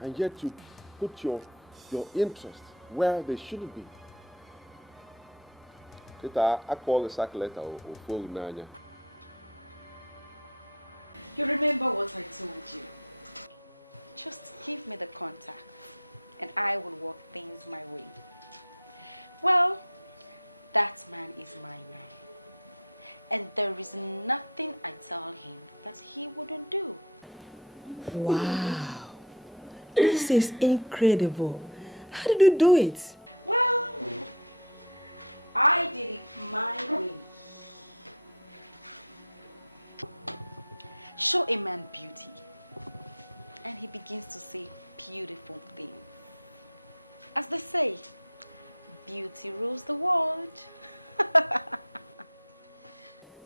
and yet you put your interests where they shouldn't be. You remember what I told you? Just give me the contact and I will work things my way. Well, that man is mine now. And there is nothing I tell him that he wouldn't do. Wow. This is incredible. How did you do it? Well, I did it my way. Show a man beauty, and he begins to say beautiful things. As they say, beauty rules the world.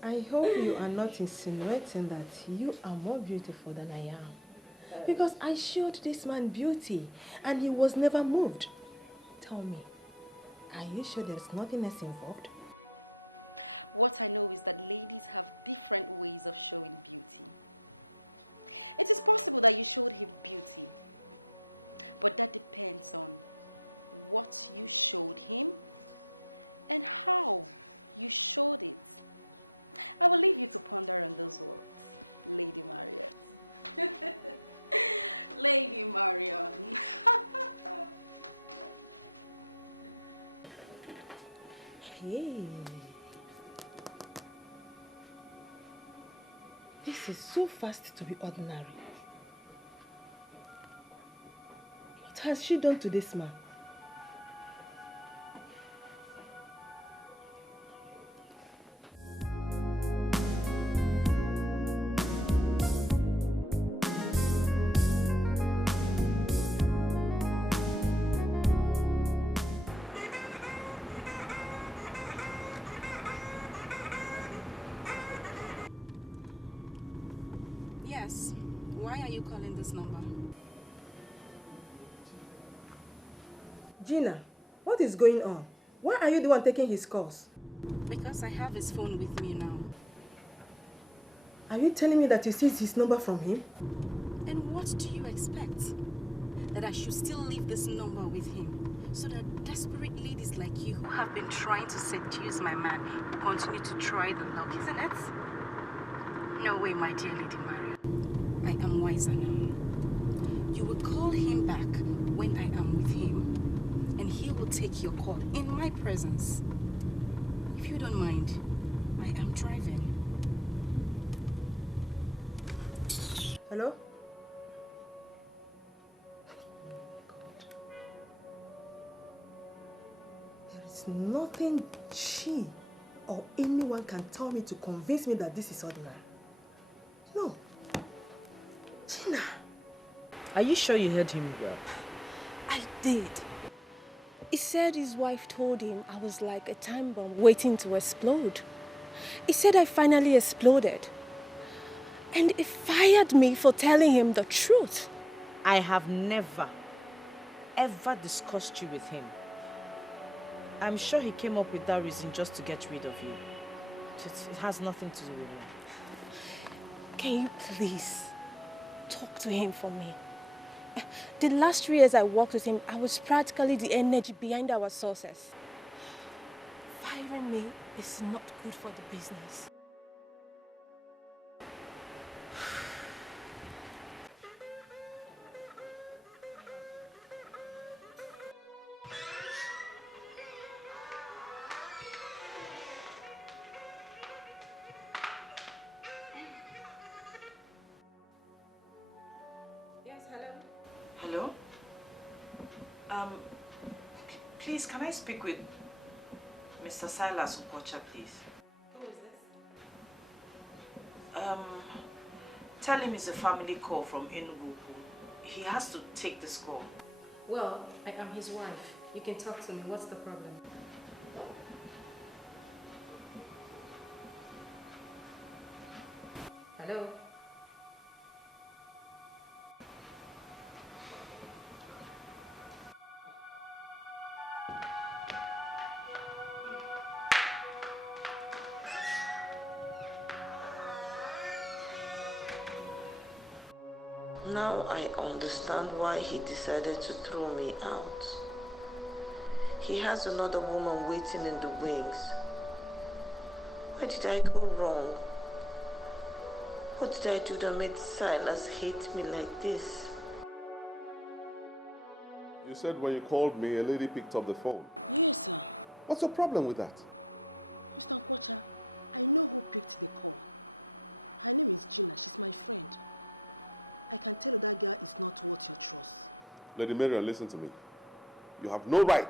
I hope you are not insinuating that you are more beautiful than I am. Because I showed this man beauty and he was never moved. Tell me, are you sure there's nothing else involved? What I know is that ladies have different ways of showing beauty. It is possible that you showed him beauty, but that depends on what you showed him and how you showed it. I will leave you to ponder on those words, Lady Marion. Lady Marion. Hey. This is so fast to be ordinary. What has she done to this man? Yes. Why are you calling this number? Gina, what is going on? Why are you the one taking his calls? Because I have his phone with me now. Are you telling me that you seized his number from him? And what do you expect? That I should still leave this number with him so that desperate ladies like you who have been trying to seduce my man will continue to try the luck, isn't it? No way, my dear Lady Maria. I am wiser now. You will call him back when I am with him, and he will take your call in my presence. If you don't mind, I am driving. Hello? There is nothing she or anyone can tell me to convince me that this is ordinary. No. Gina. Are you sure you heard him well? I did. He said his wife told him I was like a time bomb waiting to explode. He said I finally exploded. And he fired me for telling him the truth. I have never, ever discussed you with him. I'm sure he came up with that reason just to get rid of you. It has nothing to do with him. Can you please talk to him for me? The last 3 years I worked with him, I was practically the energy behind our success. Hiring me is not good for the business. Hello? Please, can I speak with Mr. Silas Okocha, please? Who is this? Tell him it's a family call from Enugu. He has to take this call. Well, I am his wife. You can talk to me. What's the problem? Hello? Now I understand why he decided to throw me out. He has another woman waiting in the wings. Where did I go wrong? What did I do that made Silas hate me like this? You said when you called me, a lady picked up the phone. Yes, sir. What's the problem with that? Mr. Okocha, I know who picked the call. Her name is Gina. She's my friend. I can tell you that girl is not worth your trust. Lady Marion, listen to me. You have no right,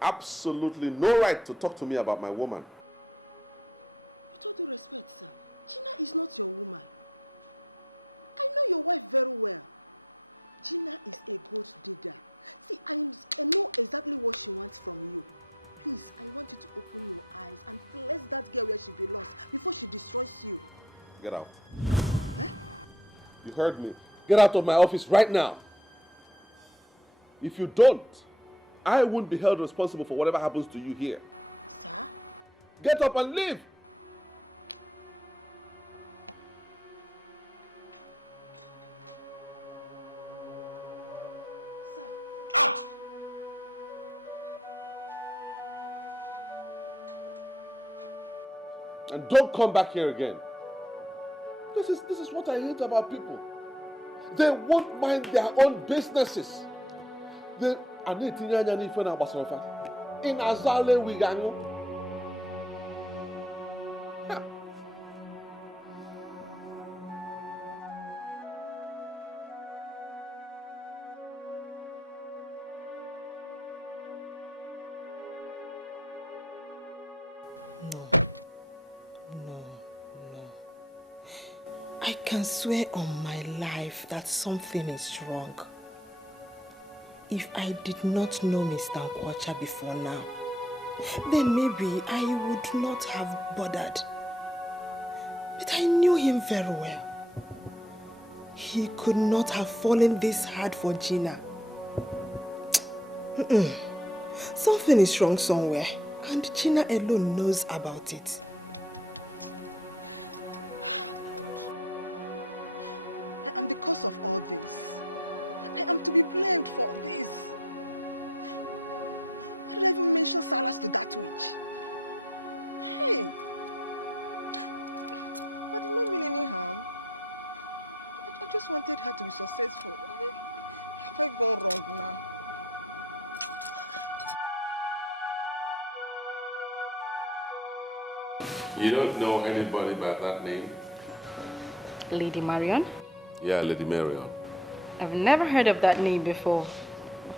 absolutely no right to talk to me about my woman. With all due respect, sir, Gina is not your woman. I know your wife very well. Gina is a gold digger. See, I know exactly what she wants from you. Please, I want you to open your eyes and place that girl where she belongs before she destroys you. Get out. Eh? You heard me. Get out of my office right now. If you don't, I won't be held responsible for whatever happens to you here. Sir? Get up and leave. Out! And don't come back here again. This is what I hate about people. They won't mind their own businesses. They are not in Azale Wigango. I can swear on my life that something is wrong. If I did not know Mr. Okocha before now, then maybe I would not have bothered. But I knew him very well. He could not have fallen this hard for Gina. Something is wrong somewhere, and Gina alone knows about it. And the cause of all this, I am to be blamed for this. Why did I even mention Silas to that witch? Hey! But it did not mean any harm. I just wanted her to be successful. Have I gone wrong now? You don't know anybody by that name? Lady Marion? Yeah, Lady Marion. I've never heard of that name before.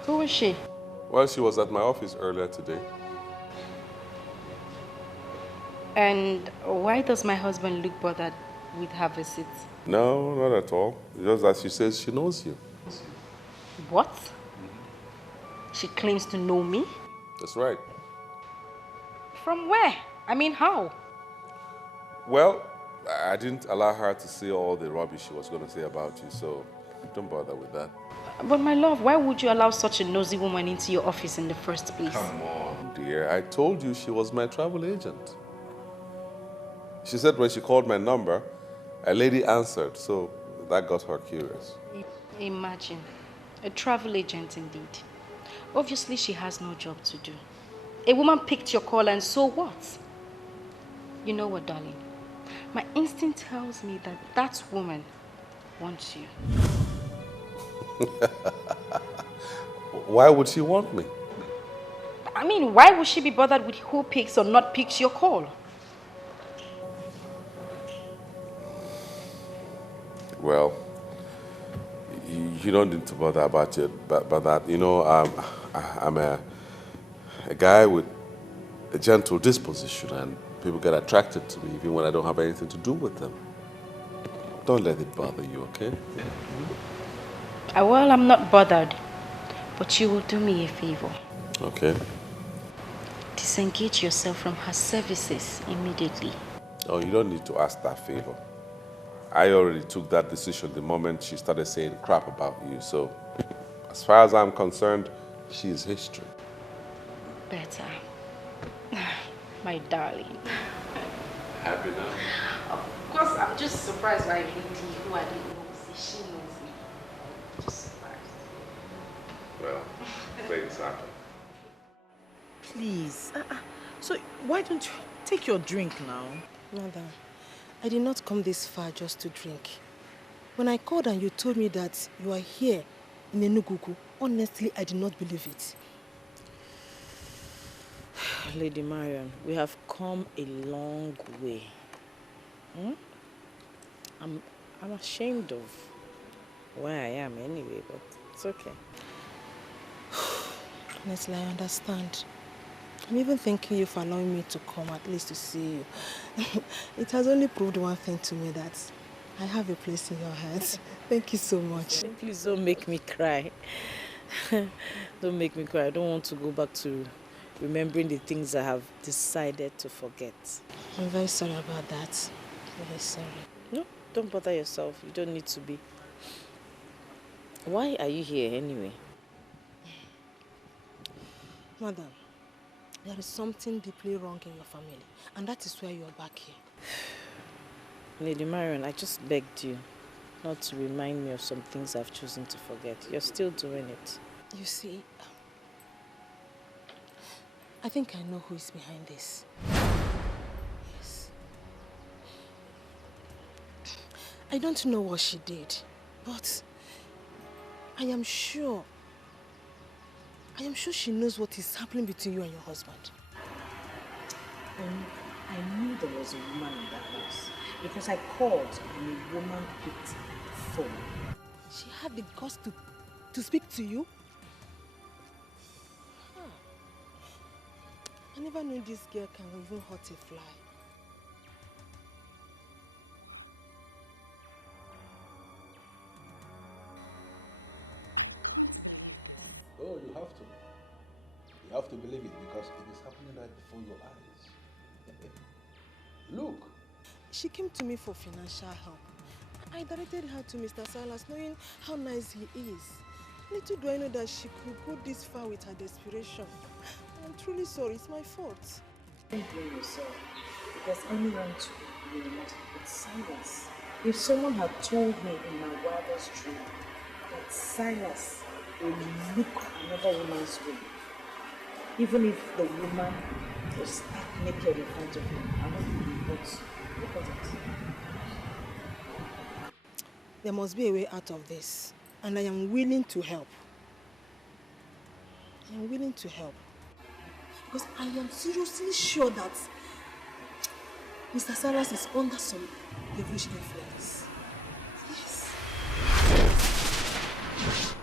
Who is she? Well, she was at my office earlier today. And why does my husband look bothered with her visit? No, not at all. Just as she says she knows you. What? She claims to know me? That's right. From where? I mean, how? Well, I didn't allow her to say all the rubbish she was going to say about you, so don't bother with that. But my love, why would you allow such a nosy woman into your office in the first place? Come on, dear. I told you she was my travel agent. She said when she called my number, a lady answered, so that got her curious. Imagine. A travel agent indeed. Obviously, she has no job to do. A woman picked your call and so what? You know what, darling? My instinct tells me that that woman wants you. Why would she want me? I mean, why would she be bothered with who picks or not picks your call? Well, you don't need to bother about it, but that, you know, I'm a guy with a gentle disposition, and people get attracted to me even when I don't have anything to do with them. Don't let it bother you, okay? Well, I'm not bothered, but you will do me a favor. Okay. Disengage yourself from her services immediately. Oh, you don't need to ask that favor. I already took that decision the moment she started saying crap about you, so as far as I'm concerned, she is history. Better. My darling. Happy now? Of course, I'm just surprised by a lady who I didn't know. She knows me. Just surprised. Well, things happen. Please. So why don't you take your drink now? Madam, I did not come this far just to drink. When I called and you told me that you are here in Enugu, honestly, I did not believe it. Lady Marian, we have come a long way. I'm ashamed of where I am anyway, but it's okay. Honestly, I understand. I'm even thanking you for allowing me to come at least to see you. It has only proved one thing to me, that I have a place in your heart. Thank you so much. Please don't make me cry. Don't make me cry. I don't want to go back to remembering the things I have decided to forget. I'm very sorry about that. Very sorry. No, don't bother yourself. You don't need to be. Why are you here anyway? Madam, there is something deeply wrong in your family, and that is why you are back here. Lady Marion, I just begged you not to remind me of some things I've chosen to forget. You're still doing it. You see, I think I know who is behind this. Yes. I don't know what she did, but I am sure she knows what is happening between you and your husband. I knew there was a woman in that house because I called and a woman picked the phone. She had the guts to speak to you? I never knew this girl can even hurt a fly. I can't believe this. Oh, you have to. You have to believe it because it is happening right before your eyes. Look. She came to me for financial help. I directed her to Mr. Silas, knowing how nice he is. Little do I know that she could go this far with her desperation. I'm truly sorry, it's my fault. Don't blame yourself, because anyone will not but Silas. If someone had told me in my wildest dream that Silas will look another woman's way, even if the woman was stark naked in front of him, I wouldn't believe it. Look at it. There must be a way out of this, and I am willing to help. I am willing to help. Because I am seriously sure that Mr. Saras is under some devilish influence. Yes.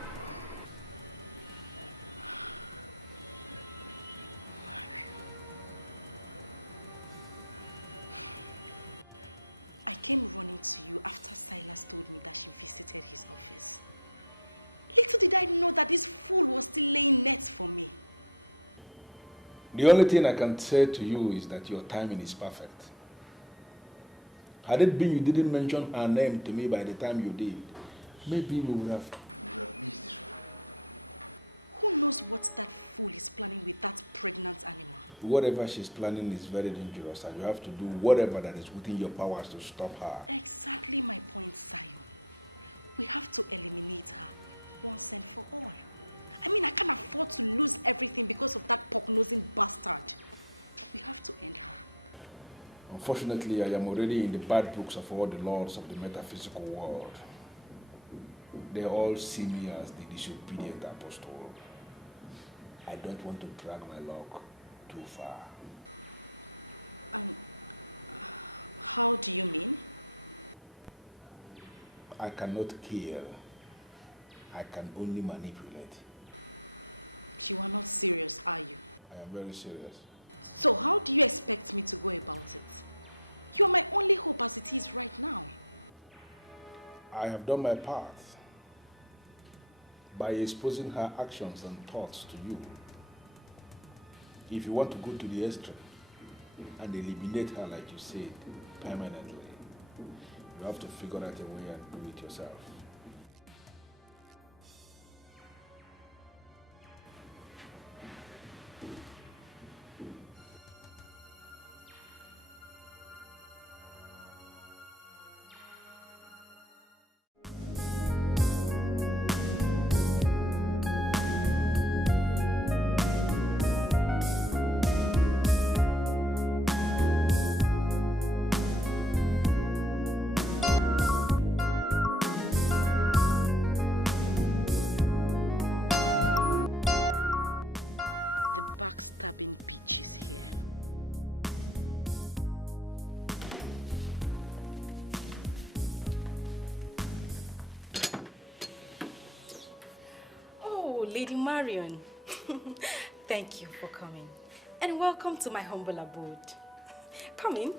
I came running to you after Silas told me that she visited his office. Little did I know that this fool was still laying nets for me. The only thing I can say to you is that your timing is perfect. Had it been you didn't mention her name to me by the time you did, maybe we would have missed this one. Who knows what that fool is planning with that pregnant animal? Whatever she's planning is very dangerous, and you have to do whatever that is within your powers to stop her. Exactly my point, Zion. We have to eliminate her once and for all. I mean, I can't afford to lose everything because of that pork-nosing bastard. We have to end her. Unfortunately, I am already in the bad books of all the lords of the metaphysical world. They all see me as the disobedient apostle. I don't want to drag my luck too far. And how do you mean? I cannot kill. I can only manipulate. You are not serious, are you? I am very serious. So how do you expect me to go about it? You are my only hope as it is right now. I have done my part by exposing her actions and thoughts to you. If you want to go to the extreme and eliminate her, like you said, permanently, you have to figure out a way and do it yourself. Backstabbing bitches here. Oh, Lady Marion. Thank you for coming. And welcome to my humble abode. Come in.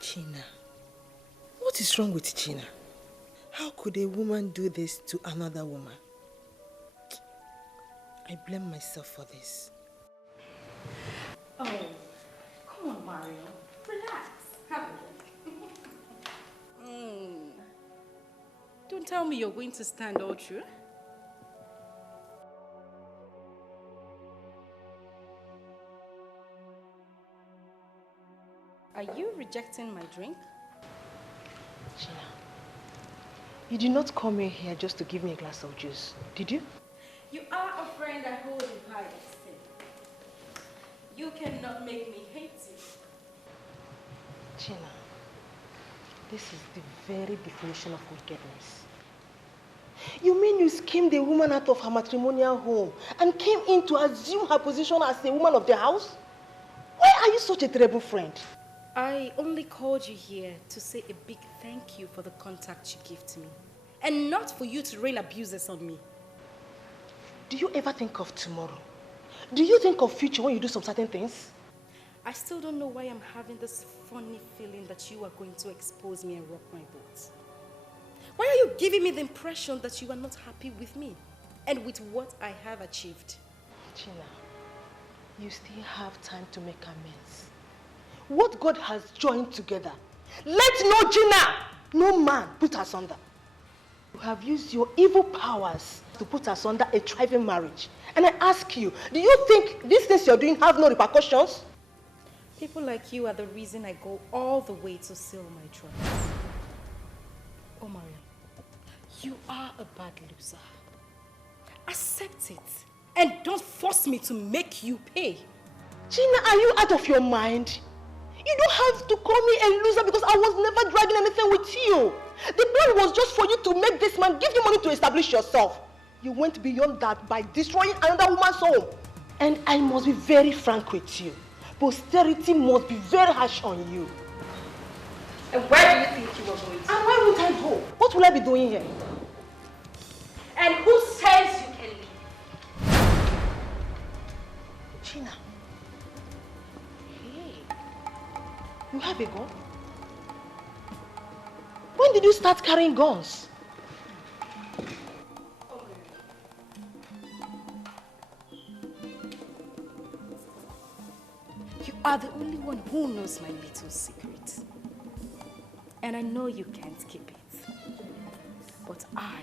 China. What is wrong with China? How could a woman do this to another woman? I blame myself for this. Oh, come on, Mario. Relax. Have a Don't tell me you're going to stand all through. Are you rejecting my drink? China, you did not come in here just to give me a glass of juice, did you? You are a friend I hold in high esteem. You cannot make me hate you. China, this is the very definition of wickedness. You mean you schemed a woman out of her matrimonial home and came in to assume her position as a woman of the house? Why are you such a terrible friend? I only called you here to say a big thank you for the contact you gave to me. And not for you to rain abuses on me. Do you ever think of tomorrow? Do you think of future when you do some certain things? I still don't know why I'm having this funny feeling that you are going to expose me and rock my boat. Why are you giving me the impression that you are not happy with me and with what I have achieved? China, you still have time to make amends. What God has joined together, let no Gina, no man put us under. You have used your evil powers to put us under a thriving marriage. And I ask you, do you think these things you're doing have no repercussions? People like you are the reason I go all the way to seal my trust. Omari, you are a bad loser. Accept it and don't force me to make you pay. Gina, are you out of your mind? You don't have to call me a loser because I was never dragging anything with you. The plan was just for you to make this man give you money to establish yourself. You went beyond that by destroying another woman's home. And I must be very frank with you. Posterity must be very harsh on you. And where do you think you were going to? And where would I go? What will I be doing here? And who says you can leave? Gina. You have a gun? When did you start carrying guns? You are the only one who knows my little secret. And I know you can't keep it. But I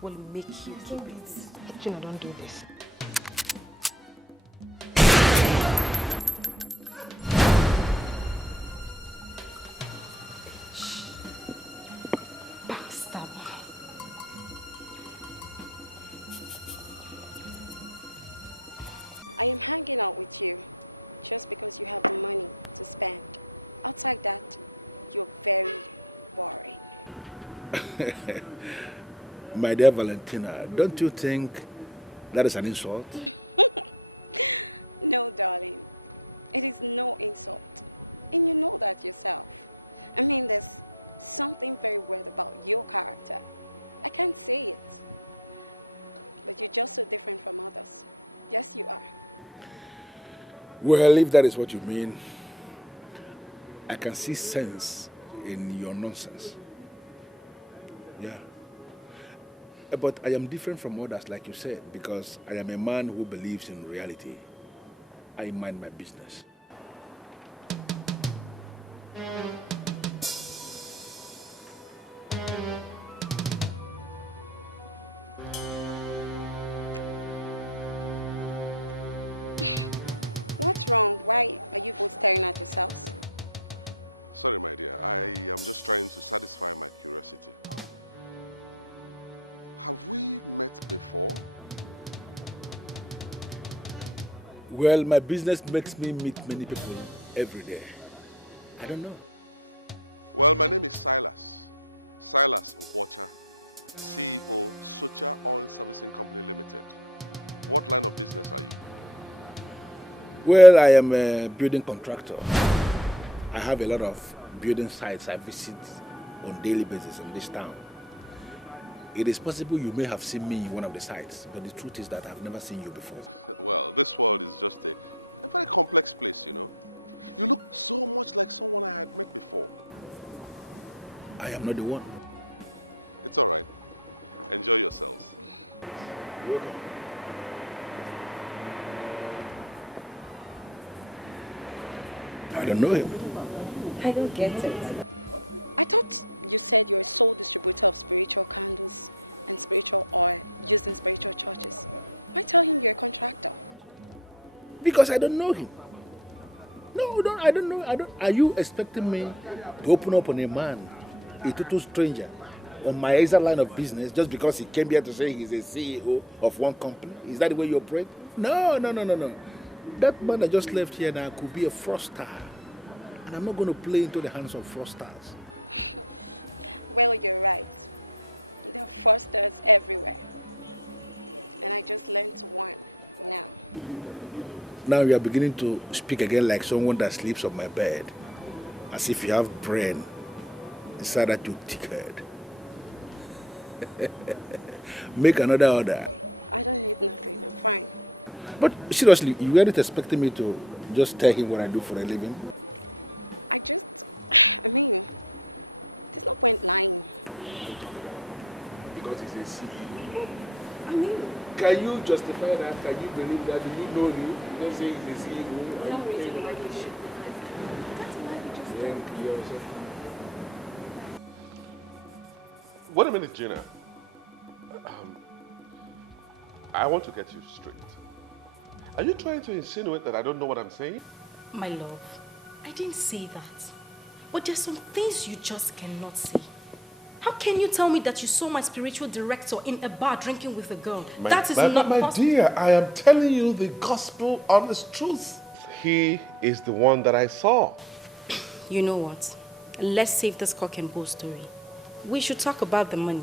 will make you keep it. Gina, don't do this. I am hanging out with you just because you have the money to spend. Outside that, you're very boring. My dear Valentina, don't you think that is an insult? No, darling. It is no insult. And you know that yourself. I mean, there's something very weird about your character. I can't say it. But you're just so different from others. Yes, you are. Well, if that is what you mean, I can see sense in your nonsense. Yeah. But I am different from others, like you said, because I am a man who believes in reality. I mind my business. What's wrong? Why are you both staring at yourselves? Sorry, my dear. I am just trying to satisfy my curiosity. Have we met before? Well, my business makes me meet many people every day. I don't know. Well, my name is Silas. Silas Nkwocha, CEO, Socha Oil Servicing Company Limited. What line of business are you? Well, I am a building contractor. I have a lot of building sites I visit on a daily basis in this town. It is possible you may have seen me in one of the sites, but the truth is that I've never seen you before. Well, this world is just a very complex place, you know. You look so much like someone I had met before. I am not the one. It's all right. Enjoy yourselves. You're welcome. I don't know him. I don't get it. I thought you said you're a sole distributor of spiritual candles and spiritual oil used in spiritual churches. Why tell him you're a contractor? Because I don't know him. No, I don't know. Are you expecting me to open up on a man, a total stranger, on my exact line of business just because he came here to say he's a CEO of one company? Is that the way you operate? No. That man that just left here now could be a fraudster. And I'm not going to play into the hands of fraudsters. Well, you're right. There are fraudsters everywhere. And I just learned one now. Now you are beginning to speak again like someone that sleeps on my bed. As if you have brain inside that your thick head. Make another order. I don't need nothing. I'm fine. But seriously, you weren't expecting me to just tell him what I do for a living? I mean, there's no point lying. Because he's a CEO. I mean, can you justify that? Can you believe that? Do you know him? You don't say he's a CEO. No reason why you should. That's why you just yourself. My love, I didn't say that. But there's some things you just cannot say. How can you tell me that you saw my spiritual director in a bar drinking with a girl? That is not my possible. dear, I am telling you the gospel honest truth. You know what? Let's save this cock and bull story. We should talk about the money.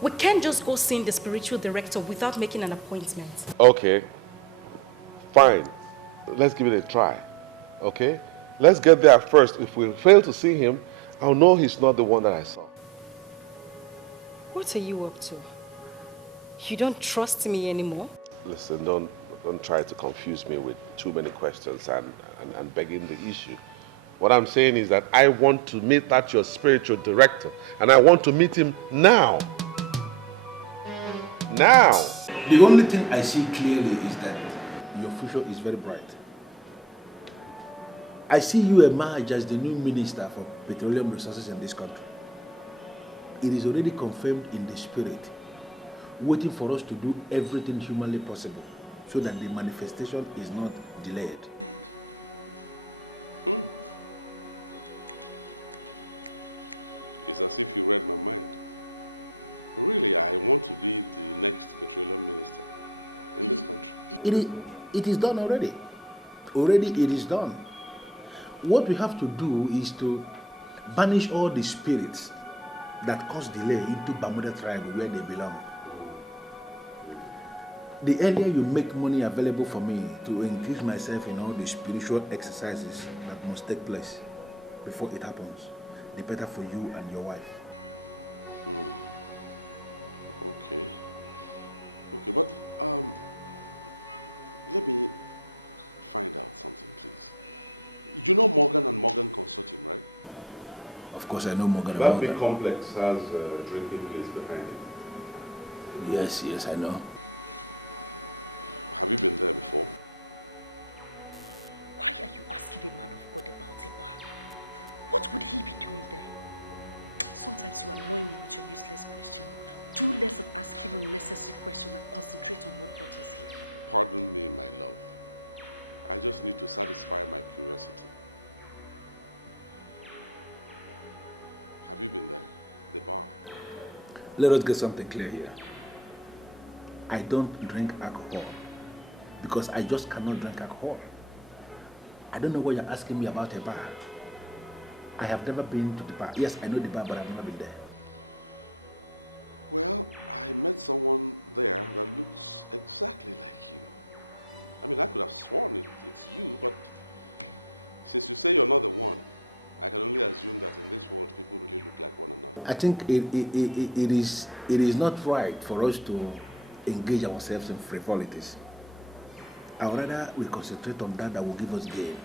We can't just go seeing the spiritual director without making an appointment. What are you up to? You don't trust me anymore? The only thing I see clearly is that your future is very bright. I see you emerge as the new minister for petroleum resources in this country. It is already confirmed in the spirit, waiting for us to do everything humanly possible so that the manifestation is not delayed. It's as if you read my mind. Really, I want to be the next petroleum minister in this country. It is done already. Already it is done. What we have to do is to banish all the spirits that cause delay into Bermuda tribe where they belong. The earlier you make money available for me to engage myself in all the spiritual exercises that must take place before it happens, the better for you and your wife. Okay. Okay, but let me find out something, please. You know Morgan and Morgan Consortium, right? Of course I know Morgan and That Morgan. big complex has a drinking place behind it. Yes, I know. Have you been there before? Why are you asking a man of God about a bar? What would he be doing there? Sometimes you annoy me with your useless question. Do less of asking unnecessary questions and concentrate on what brought us here. Pardon me, my love. I just need to satisfy my curiosity. Have you been there? The bar? Let us get something clear here. I don't drink alcohol because I just cannot drink alcohol. I don't know what you're asking me about a bar. I have never been to the bar. Yes, I know the bar, but I've never been there. Well, I met someone there that looks exactly like you. I mean, I could have sworn it's you, but since you say you're not the one, I can only assume that in this world, people really look like one another. I think it is not right for us to engage ourselves in frivolities. I would rather we concentrate on that will give us gain.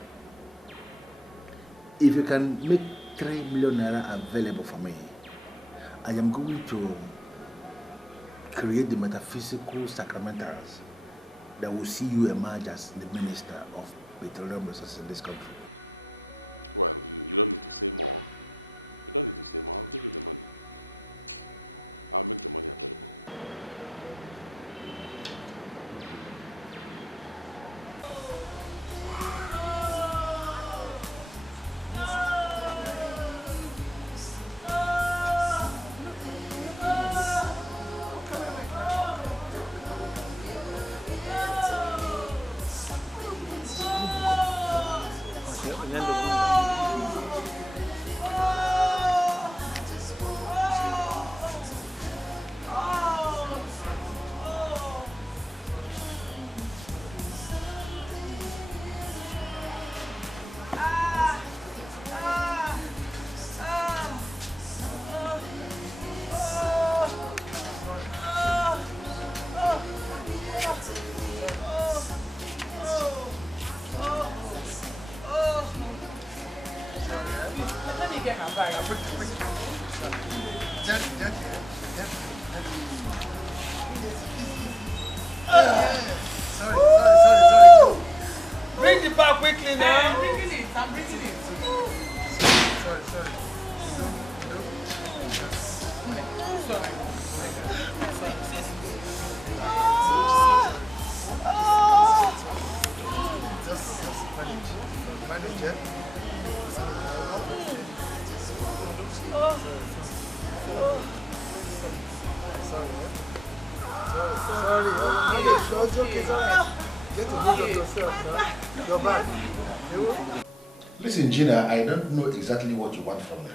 If you can make 3 million naira available for me, I am going to create the metaphysical sacramentals that will see you emerge as the minister of petroleum resources in this country. Well, you don't need to say more. You don't need to say more. I'll give you the money. I'll make the money available. Bring the bar quickly now. I'm bringing it. Sorry. manage, eh? Sorry. It's okay. Get a hold of yourself now. You're back. Listen, Gina, I don't know exactly what you want from me.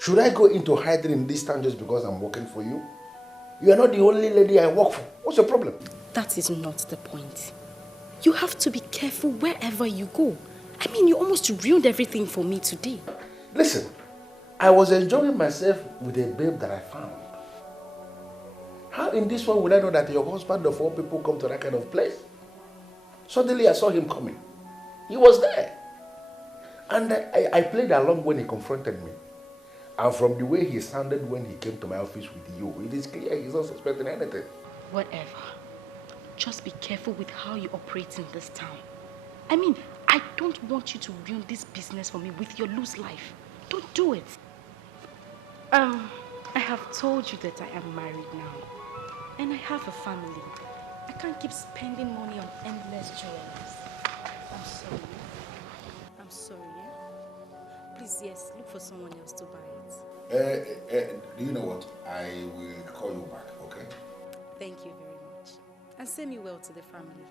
Should I go into hiding in this town just because I'm working for you? You are not the only lady I work for. What's your problem? That is not the point. You have to be careful wherever you go. I mean, you almost ruined everything for me today. Listen, I was enjoying myself with a babe that I found. How in this one will I know that your husband of all people come to that kind of place? Suddenly I saw him coming. He was there. And I played along when he confronted me. And from the way he sounded when he came to my office with you, it is clear he's not suspecting anything. I'm sorry, yeah? Please, yes, look for someone else to buy it. Do you know what? I will call you back, okay? Thank you very much. And send me well to the family.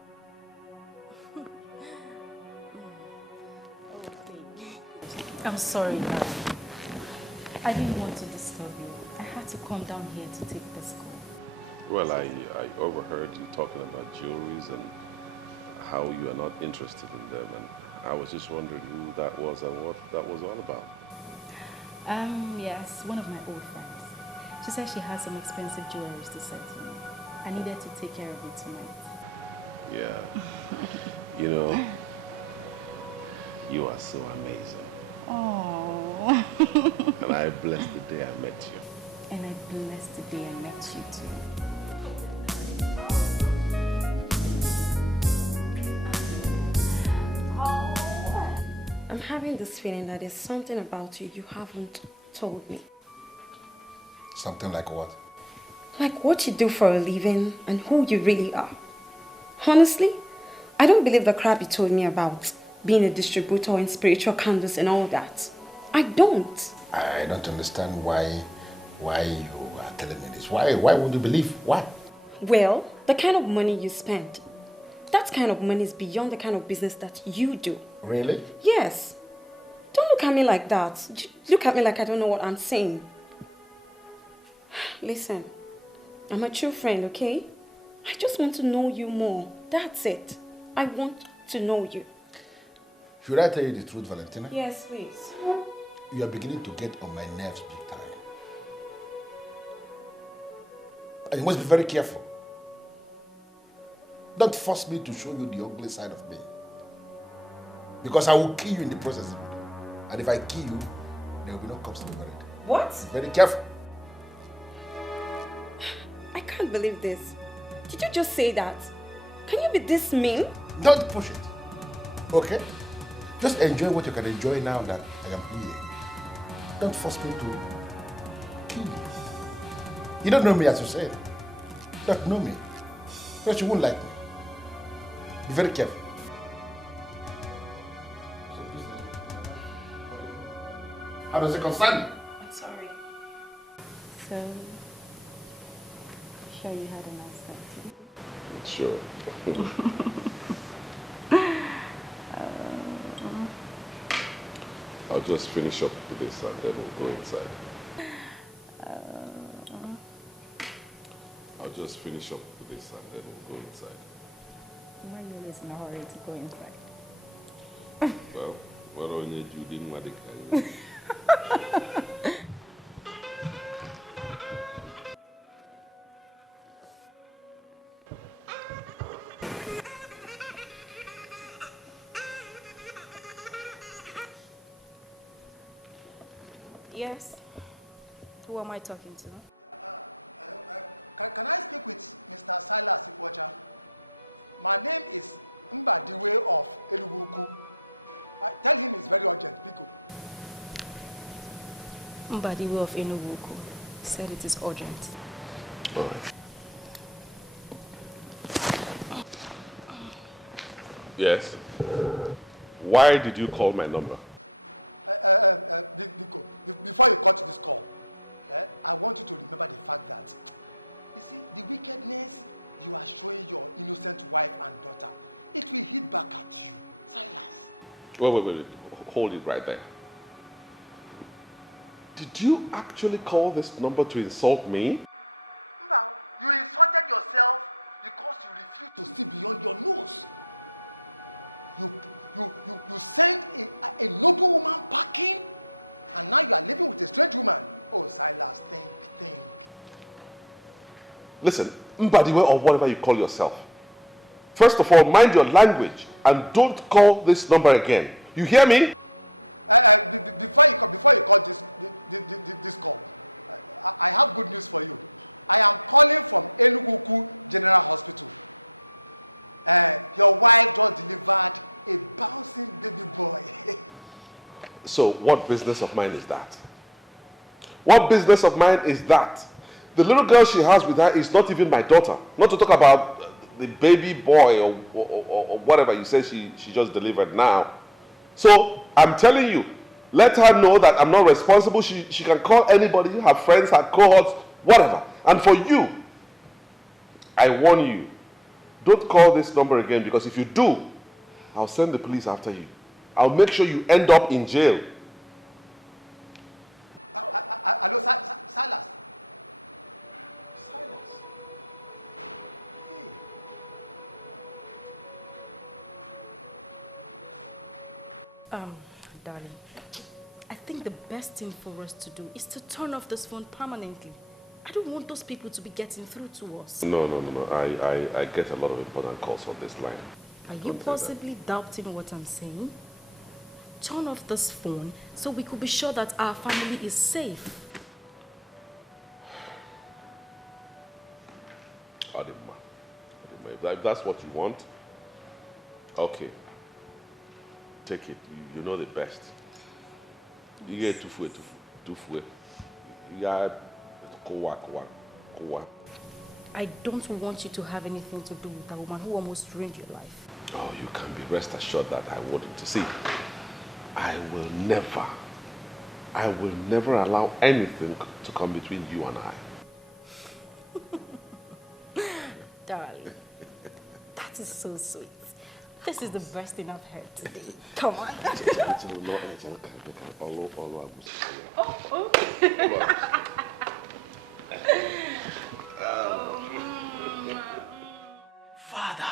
Okay. I'm sorry, Dad. I didn't want to disturb you. I had to come down here to take this call. Yes, one of my old friends. She said she had some expensive jewelry to sell to me. I needed to take care of it tonight. And I blessed the day I met you too. I'm having this feeling that there's something about you haven't told me. Something like what? Like what you do for a living and who you really are. Honestly, I don't believe the crap you told me about being a distributor in spiritual candles and all that. I don't. I don't understand why you are telling me this. Why would you believe? What? Well, the kind of money you spend, that kind of money is beyond the kind of business that you do. Really? Yes. Don't look at me like that. Look at me like I don't know what I'm saying. Listen, I'm a true friend, okay? I just want to know you more. That's it. I want to know you. Should I tell you the truth, Valentina? Yes, please. You are beginning to get on my nerves big time. And you must be very careful. Don't force me to show you the ugly side of me. Because I will kill you in the process. And if I kill you, there will be no cops to be worried. What? Be very careful. I can't believe this. Did you just say that? Can you be this mean? Don't push it. Okay? Just enjoy what you can enjoy now that I am here. Don't force me to kill you. You don't know me, as you said. You don't know me. Because you won't like me. Be very careful. How does it concern you? I'm sorry. So, sure you had a nice time. Sure. I'll just finish up with this and then we'll go inside. I'll just finish up with this and then we'll go inside. My name is in a hurry to go inside. Well, what ONYEDIKA? Yes? Who am I talking to? Can I speak with Mr. Silas Ikwocha? My name is Mbadiwe of Enugu. Tell him it's very urgent, Biko. Mbadiwe of Enugu said it is urgent. All right. Yes? Why did you call my number? Before you cut this call, I want you to remember the fact that, you see, the wickedness you are showing your innocent wife and daughter, it will hit back at you. Silas. Wait. Hold it right there. Did you actually call this number to insult me? Now, you insulted yourself because you refuse to see beyond your nose. You sent a noble woman packing, and now you are living with a strange woman. Oh, Silas, think. Listen, Mbadiwe or whatever you call yourself. First of all, mind your language and don't call this number again. You hear me? Before you call this call, I have good news for you. I am calling from Enugu General Hospital. Your wife just delivered a bouncing baby boy. So what business of mine is that? What business of mine is that? The little girl she has with her is not even my daughter. Not to talk about the baby boy or whatever you say she just delivered now. So I'm telling you, let her know that I'm not responsible. She can call anybody, her friends, her cohorts, whatever. And for you, I warn you, don't call this number again, because if you do, I'll send the police after you. I'll make sure you end up in jail. Hello, Silas. Darling, I think the best thing for us to do is to turn off this phone permanently. I don't want those people to be getting through to us. No. I get a lot of important calls on this line. Are you possibly doubting what I'm saying? Turn off this phone so we could be sure that our family is safe. Adima, if that's what you want, okay. Take it. You know the best. You get tufue. You got kowa. I don't want you to have anything to do with that woman who almost ruined your life. Oh, you can be rest assured that I wouldn't. See, I will never allow anything to come between you and I. Darling, that is so sweet. This is the best thing I've heard today. Come on. Father,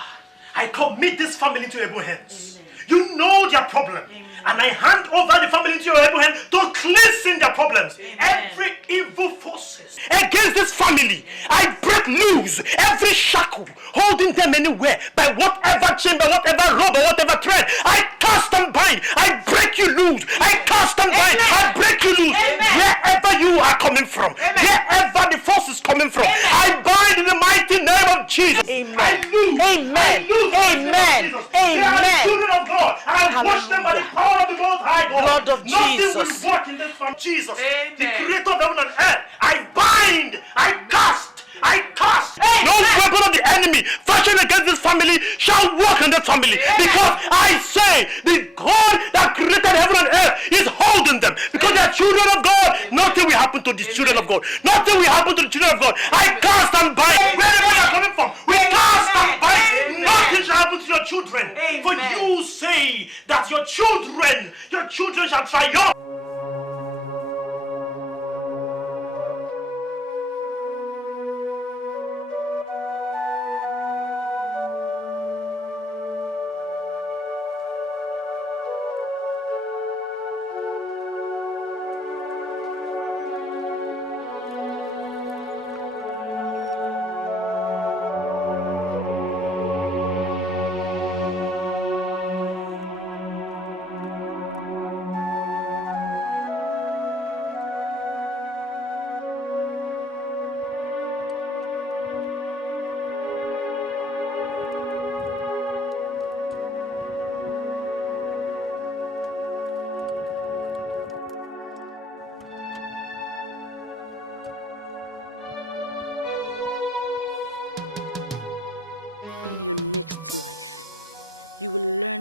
I commit this family to your able hands. Amen. You know their problem. Amen. And I hand over the family to your able hands to cleanse their problems. Amen. Every evil forces against this family, I break loose every shackle holding them anywhere by whatever chamber, whatever rope, or whatever thread. I cast and bind. I break you loose. I cast and bind. I break you loose. Amen. Wherever you are coming from, wherever the force is coming from, I bind in the mighty name of Jesus. Amen. I lose. Amen. I lose. Amen. Amen. They are the children of God. I wash them by the power of the Most High God. Blood of Jesus. Nothing will work in this family. Jesus, Amen. The creator of heaven and earth. I bind. I cast. No weapon of the enemy fashioned against this family shall work in this family. Amen. Because I say the God that created heaven and earth is holding them. Because they are children of God. Nothing will happen to the children of God. Nothing will happen to the children of God. I cast and bind. Wherever they are coming from, we cast and bind. Nothing shall happen to your children. Amen. For you say that your children shall triumph.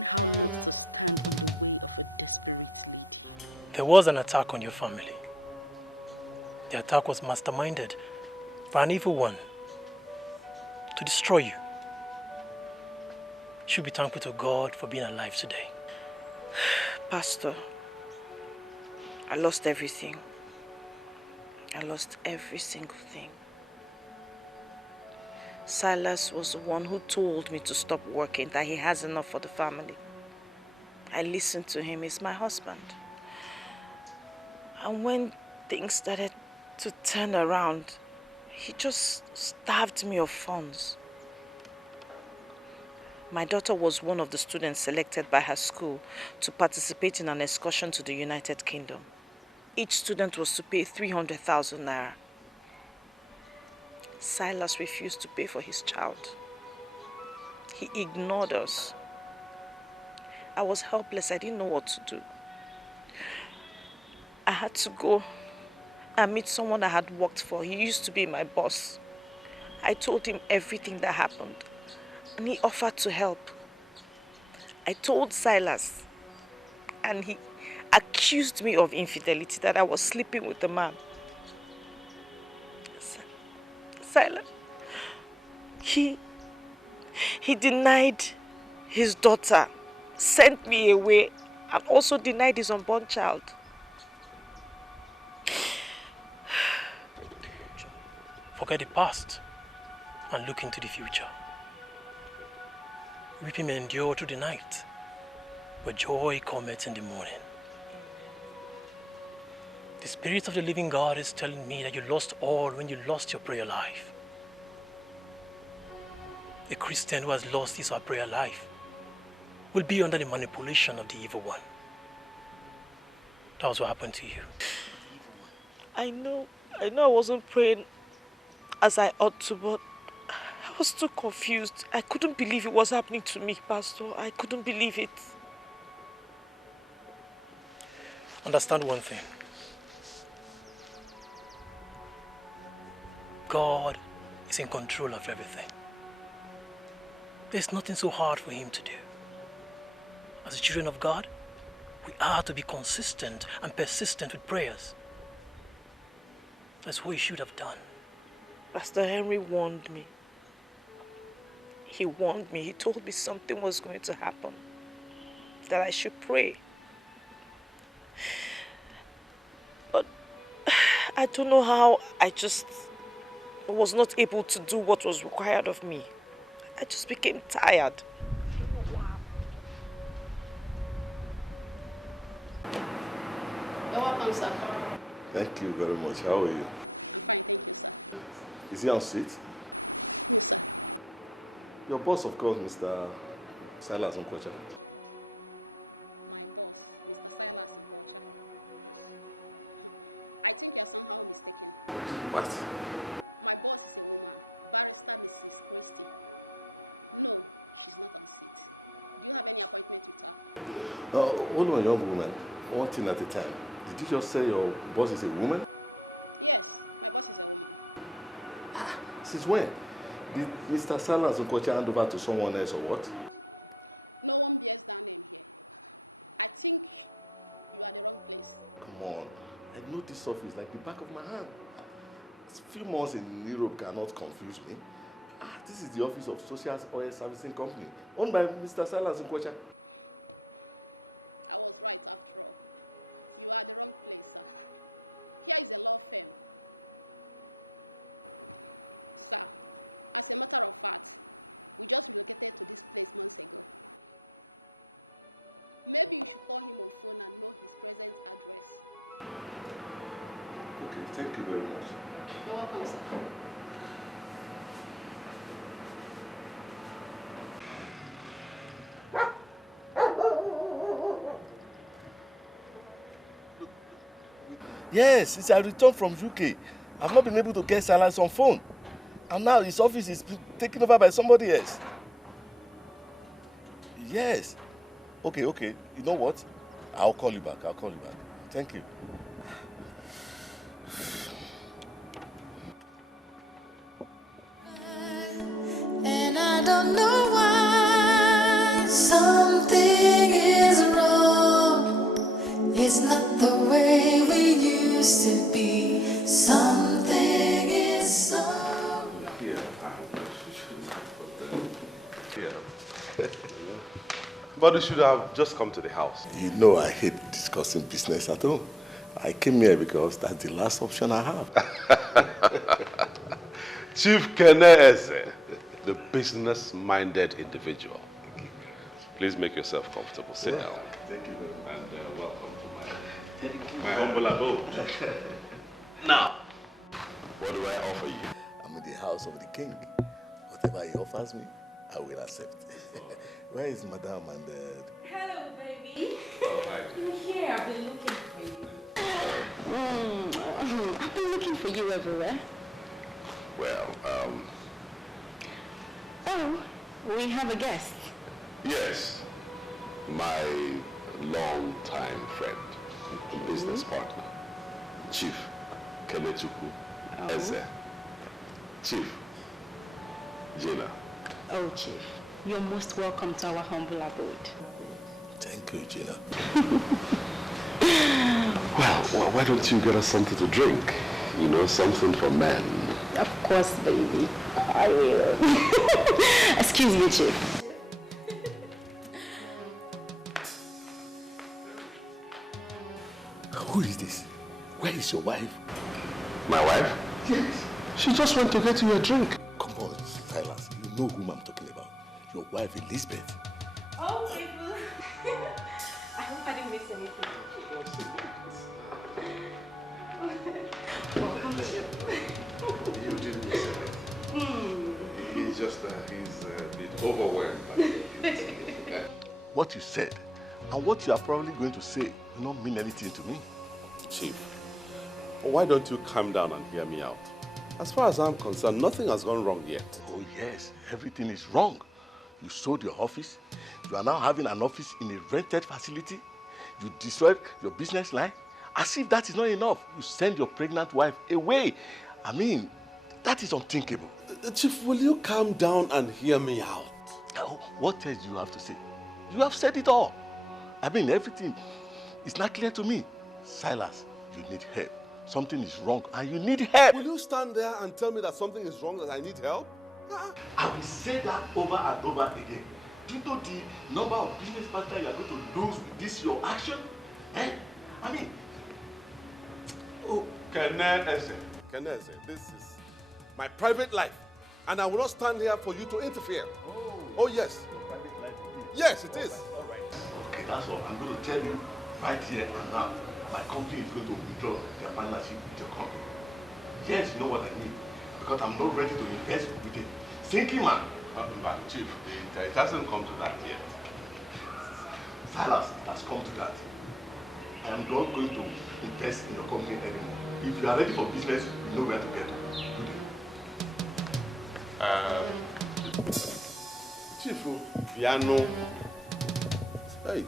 learn how not to stand on the way of a desperate lady. There was an attack on your family. The attack was masterminded by an evil one to destroy you. You should be thankful to God for being alive today. Pastor, I lost everything. I lost every single thing. Silas was the one who told me to stop working, that he has enough for the family. I listened to him. He's my husband. And when things started to turn around, he just starved me of funds. My daughter was one of the students selected by her school to participate in an excursion to the United Kingdom. Each student was to pay 300,000 naira. Silas refused to pay for his child. He ignored us. I was helpless. I didn't know what to do. I had to go and meet someone I had worked for. He used to be my boss. I told him everything that happened, and he offered to help. I told Silas, and he accused me of infidelity, that I was sleeping with the man. Silas, he denied his daughter, sent me away, and also denied his unborn child. Forget the past and look into the future. Weeping may endure through the night, but joy cometh in the morning. The Spirit of the living God is telling me that you lost all when you lost your prayer life. A Christian who has lost his prayer life will be under the manipulation of the evil one. That was what happened to you. I know I wasn't praying as I ought to, but I was too confused. I couldn't believe it was happening to me, Pastor. I couldn't believe it. Understand one thing. God is in control of everything. There's nothing so hard for him to do. As the children of God, we are to be consistent and persistent with prayers. That's what you should have done. Pastor Henry warned me. He warned me. He told me something was going to happen, that I should pray. But I don't know how I just was not able to do what was required of me. I just became tired. You're welcome, sir. Thank you very much. How are you? I'm fine, thank you, sir. Is he on seat? Yes, sir. Your boss, of course, Mr. Silas Nkocha. My boss, Mr. Silas Nkocha. Yes. I think you're somehow mistaken. What? My boss is a woman, Barrister Mrs. Christie. No, she's not on seat. Do you have any appointment with her? Hold on, young woman. One thing at a time. Did you just say your boss is a woman? Yes, my boss is a woman. Since when? Did Mr. Silas Nkocha hand over to someone else or what? No one bears that name here. I think you are the wrong place. Come on. I know this office like the back of my hand. A few months in Europe cannot confuse me. This is the office of Social Oil Servicing Company, owned by Mr. Silas Nkocha. I was right after all. You are the wrong place, sir. Here is a law firm. Sir, as a matter of fact, we just relocated to this place months ago. Maybe you should call him on phone and know his present address. Okay, thank you very much. You're welcome, sir. Yes, it's a return from UK. I've not been able to get Silas on phone. And now his office is taken over by somebody else. Yes. Okay. You know what? I'll call you back. Thank you. And I don't know why something But you should have just come to the house. You know I hate discussing business at home. I came here because that's the last option I have. Chief Keneze, the business-minded individual. Please make yourself comfortable. Sit down. Thank you very much. And welcome to my humble abode. Now, what do I offer you? I'm in the house of the king. Whatever he offers me, I will accept. Where is Madame and Hello, baby. Oh, hi. I'm here. I've been looking for you. I've been looking for you everywhere. Well, Oh, we have a guest. yes. My long-time friend, business partner, Chief KUYEMBEH Eze. Chief Gina. Oh, Chief, you're most welcome to our humble abode. Thank you, Gina. Well, why don't you get us something to drink? You know, something for men. Of course, baby. I will. Excuse me, Chief. Who is this? Where is your wife? My wife? Yes. She just went to get you a drink. Come on, Silas. You know whom I'm talking about. Your wife, Elizabeth. Oh, people. I hope I didn't miss anything. Welcome, Chief. You didn't miss anything. He's just, he's a bit overwhelmed by it. What you said and what you are probably going to say will not mean anything to me. Chief, why don't you calm down and hear me out? As far as I'm concerned, nothing has gone wrong yet. Oh yes, everything is wrong. You sold your office. You are now having an office in a rented facility. You destroyed your business line. As if that is not enough, you send your pregnant wife away. I mean, that is unthinkable. Chief, will you calm down and hear me out? Oh, what else do you have to say? You have said it all. I mean, everything is not clear to me. Silas, you need help. Something is wrong and you need help. Will you stand there and tell me that something is wrong, that I need help? I will say that over and over again. Do you know the number of business partners you are going to lose with this your action? Eh? I mean, oh, Keneze, this is my private life, and I will not stand here for you to interfere. Oh yes. Private life it is. Yes, it is. All right. Okay, that's all. I'm going to tell you right here and now. My company is going to withdraw their partnership with your company. Yes, you know what I mean. Because I'm not ready to invest with a sinking man. But Chief, it hasn't come to that yet. Silas, it has come to that. I am not going to invest in your company anymore. If you are ready for business, you know where to get. Good day. Chief, piano. Hey.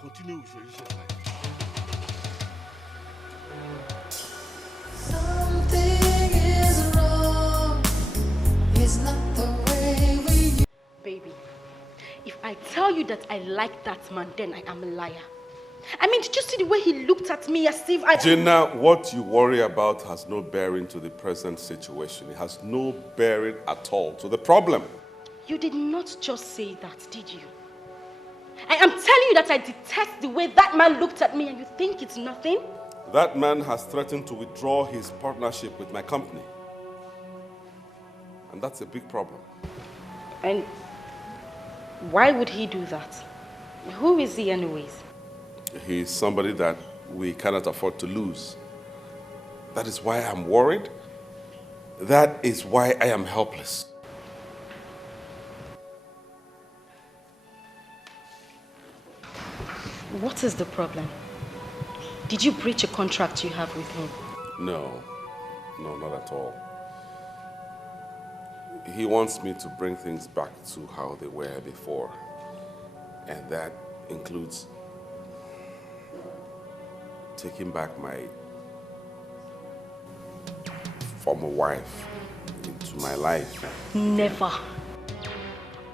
Continue with your usual Something is wrong. It's not the way we Baby, if I tell you that I like that man, then I am a liar. I mean, did you see the way he looked at me as if I... Gina, what you worry about has no bearing to the present situation. It has no bearing at all to the problem. You did not just say that, did you? I am telling you that I detest the way that man looked at me and you think it's nothing? That man has threatened to withdraw his partnership with my company. And that's a big problem. And why would he do that? Who is he anyways? He's somebody that we cannot afford to lose. That is why I'm worried. That is why I am helpless. What is the problem? Did you breach a contract you have with him? No, not at all. He wants me to bring things back to how they were before. And that includes taking back my former wife into my life. Never.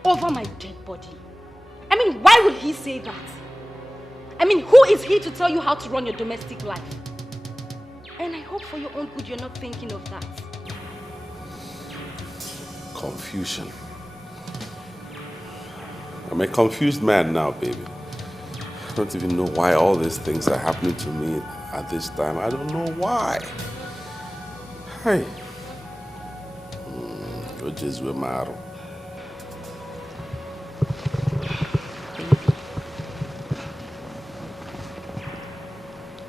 Over my dead body. I mean, why would he say that? I mean, who is he to tell you how to run your domestic life? And I hope for your own good you're not thinking of that. confusion. I'm a confused man now, baby. I don't even know why all these things are happening to me at this time. I don't know why. Hey. OBY MORAH.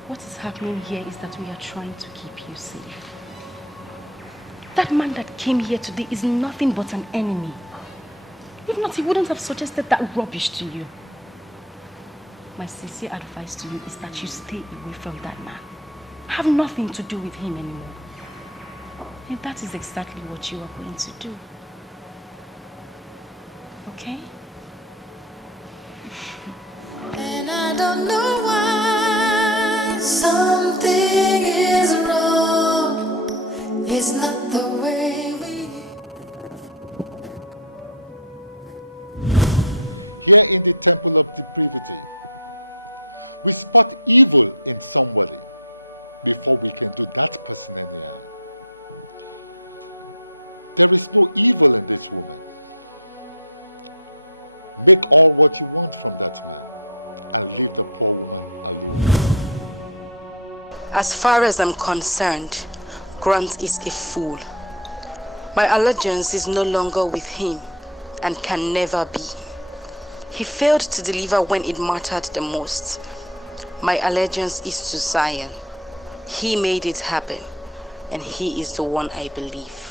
What is happening here is that we are trying to keep you safe. That man that came here today is nothing but an enemy. If not, he wouldn't have suggested that rubbish to you. My sincere advice to you is that you stay away from that man. Have nothing to do with him anymore. And that is exactly what you are going to do. Okay? And I don't know why something is wrong. It's not the way we. Here in the temple of depravity, we spot evil in somebody before we can do that person any harm. There is no evil in this woman. Make all what you want from that man and leave the poor woman alone. As far as I'm concerned, Grant is a fool. My allegiance is no longer with him and can never be. He failed to deliver when it mattered the most. My allegiance is to Zion. He made it happen, and he is the one I believe.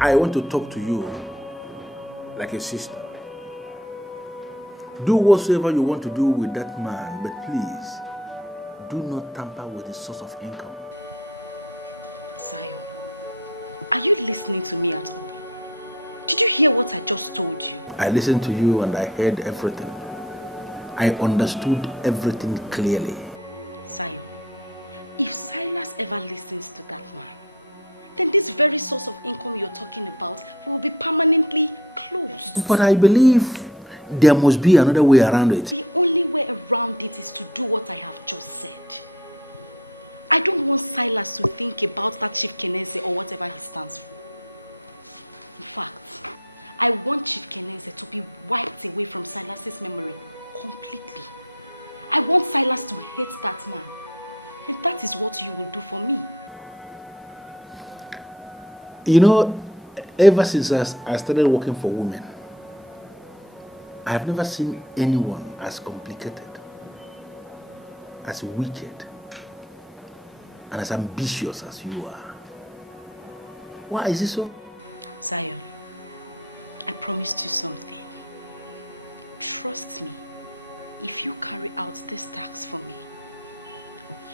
I want to talk to you like a sister. Do whatsoever you want to do with that man, but please, do not tamper with his source of income. Zion, are you listening to me at all? Did you hear what I just told you? I listened to you and I heard everything. I understood everything clearly. Zion, if Silas ever listens to that man, then this very source of income you're talking about will be permanently closed. But I believe there must be another way around it. The only way around it is to do what I have just said. I don't want Silas to think about that Chief Keneze or whatever he stands for. In fact, I want Chief Keneze to be wiped away from Silas's memory completely. I want Silas to hate that man. And that is what you will do for me. You know, ever since I started working for women, I have never seen anyone as complicated, as wicked, and as ambitious as you are. Why is it so? Zion, I promised you something. Trust me, if you carry out this task for me,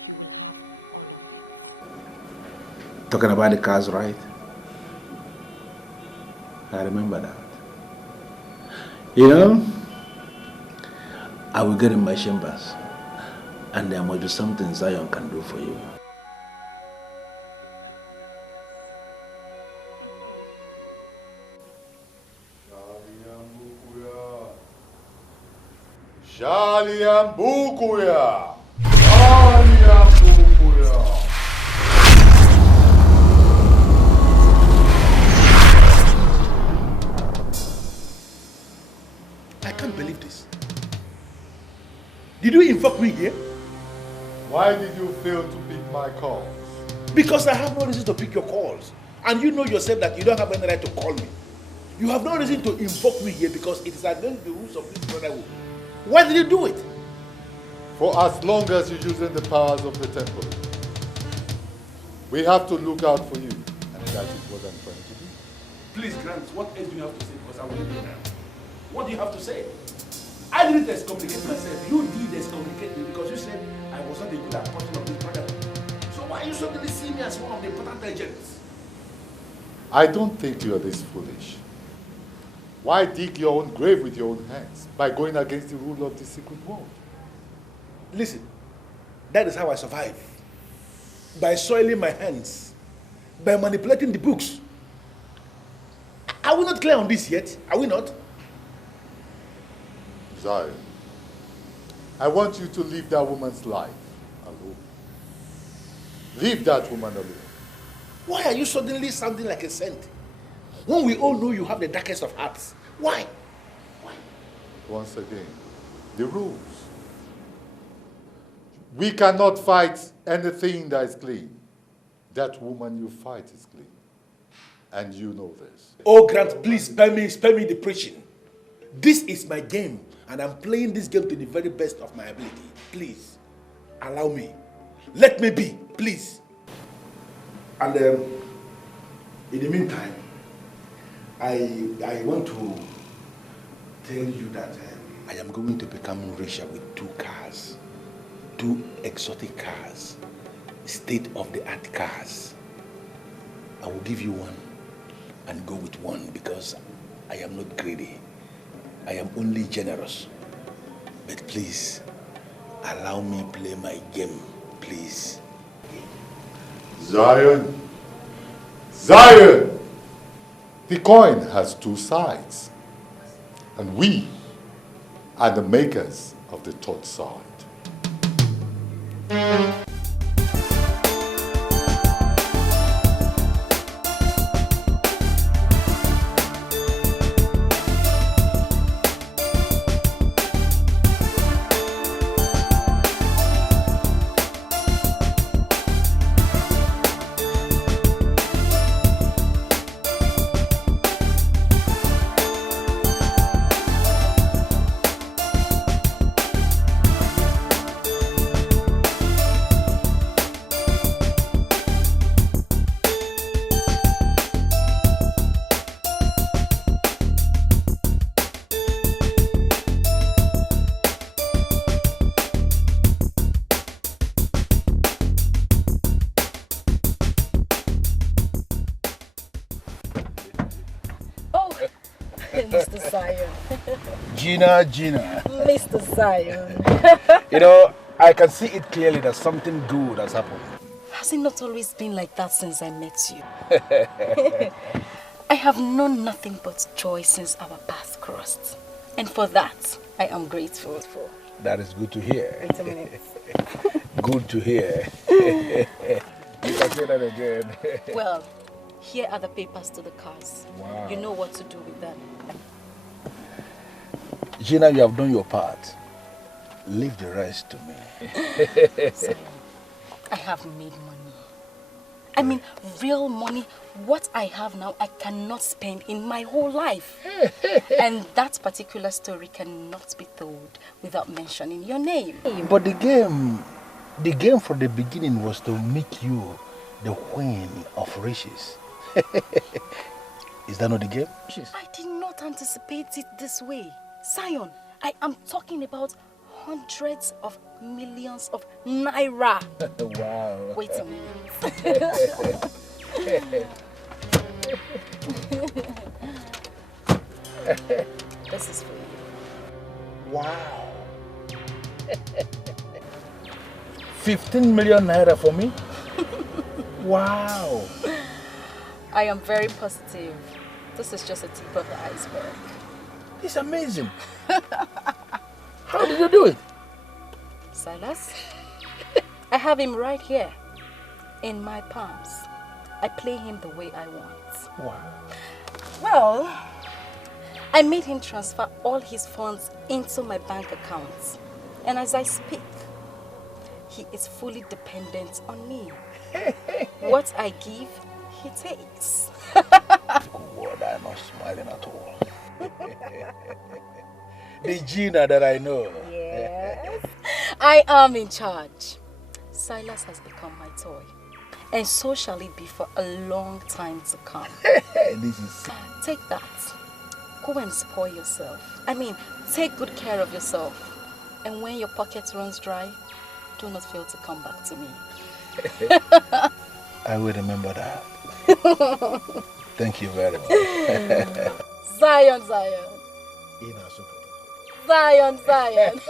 you will have all of it. Talking about the cars, right? I remember that. You know, I will get in my chambers and there must be something Zion can do for you. Shaliambukuya! I can't believe this. Did you invoke me here? Why did you fail to pick my calls? Because I have no reason to pick your calls. And you know yourself that you don't have any right to call me. You have no reason to invoke me here because it is against the rules of this brotherhood. Why did you do it? For as long as you're using the powers of the temple. We have to look out for you. And that is what I'm trying to do. Please, Grant, what else do you have to say? Because I will leave you now. What do you have to say? I didn't excommunicate myself. You did excommunicate me because you said I was not a good apostle of this brother. So why you suddenly see me as one of the important agents? I don't think you are this foolish. Why dig your own grave with your own hands by going against the rule of the secret world? Listen, that is how I survive. By soiling my hands, by manipulating the books. Are we not clear on this yet? Are we not? Zion, I want you to leave that woman's life alone. Leave that woman alone. Why are you suddenly sounding like a saint? When we all know you have the darkest of hearts. Why? Once again, the rules. We cannot fight anything that is clean. That woman you fight is clean. And you know this. Oh, Grant, please spare me the preaching. This is my game, and I'm playing this game to the very best of my ability. Please, allow me. Let me be, please. And in the meantime, I want to tell you that I am going to become richer with 2 cars. 2 exotic cars. State-of-the-art cars. I will give you one and go with one because I am not greedy. I am only generous. But please, allow me play my game, please. Zion! Zion! The coin has 2 sides. And we are the makers of the 3rd side. Mr. Zion. Gina. Mr. Zion. You know, I can see it clearly that something good has happened. Has it not always been like that since I met you? I have known nothing but joy since our paths crossed. And for that, I am grateful. That is good to hear. Wait a minute. Good to hear. You can say that again. Well, here are the papers to the cars. Wow. You know what to do with them. Gina, you have done your part. Leave the rest to me. Zion, I have made money. I mean, real money. What I have now, I cannot spend in my whole life. And that particular story cannot be told without mentioning your name. But the game from the beginning was to make you the queen of riches. Is that not the game? I did not anticipate it this way. Zion, I am talking about hundreds of millions of naira. Wow. Wait a minute. This is for you. Wow. 15 million naira for me? Wow. I am very positive. This is just a tip of the iceberg. It's amazing. How did you do it? Silas, I have him right here in my palms. I play him the way I want. Wow. Well, I made him transfer all his funds into my bank accounts. And as I speak, he is fully dependent on me. What I give, he takes. God, I'm not smiling at all. The Gina that I know. Yes. I am in charge. Silas has become my toy. And so shall it be for a long time to come. This is... Take that. Go and spoil yourself. I mean, take good care of yourself. And when your pocket runs dry, do not fail to come back to me. I will remember that. Thank you very much. Zion, Zion. Zion, Zion.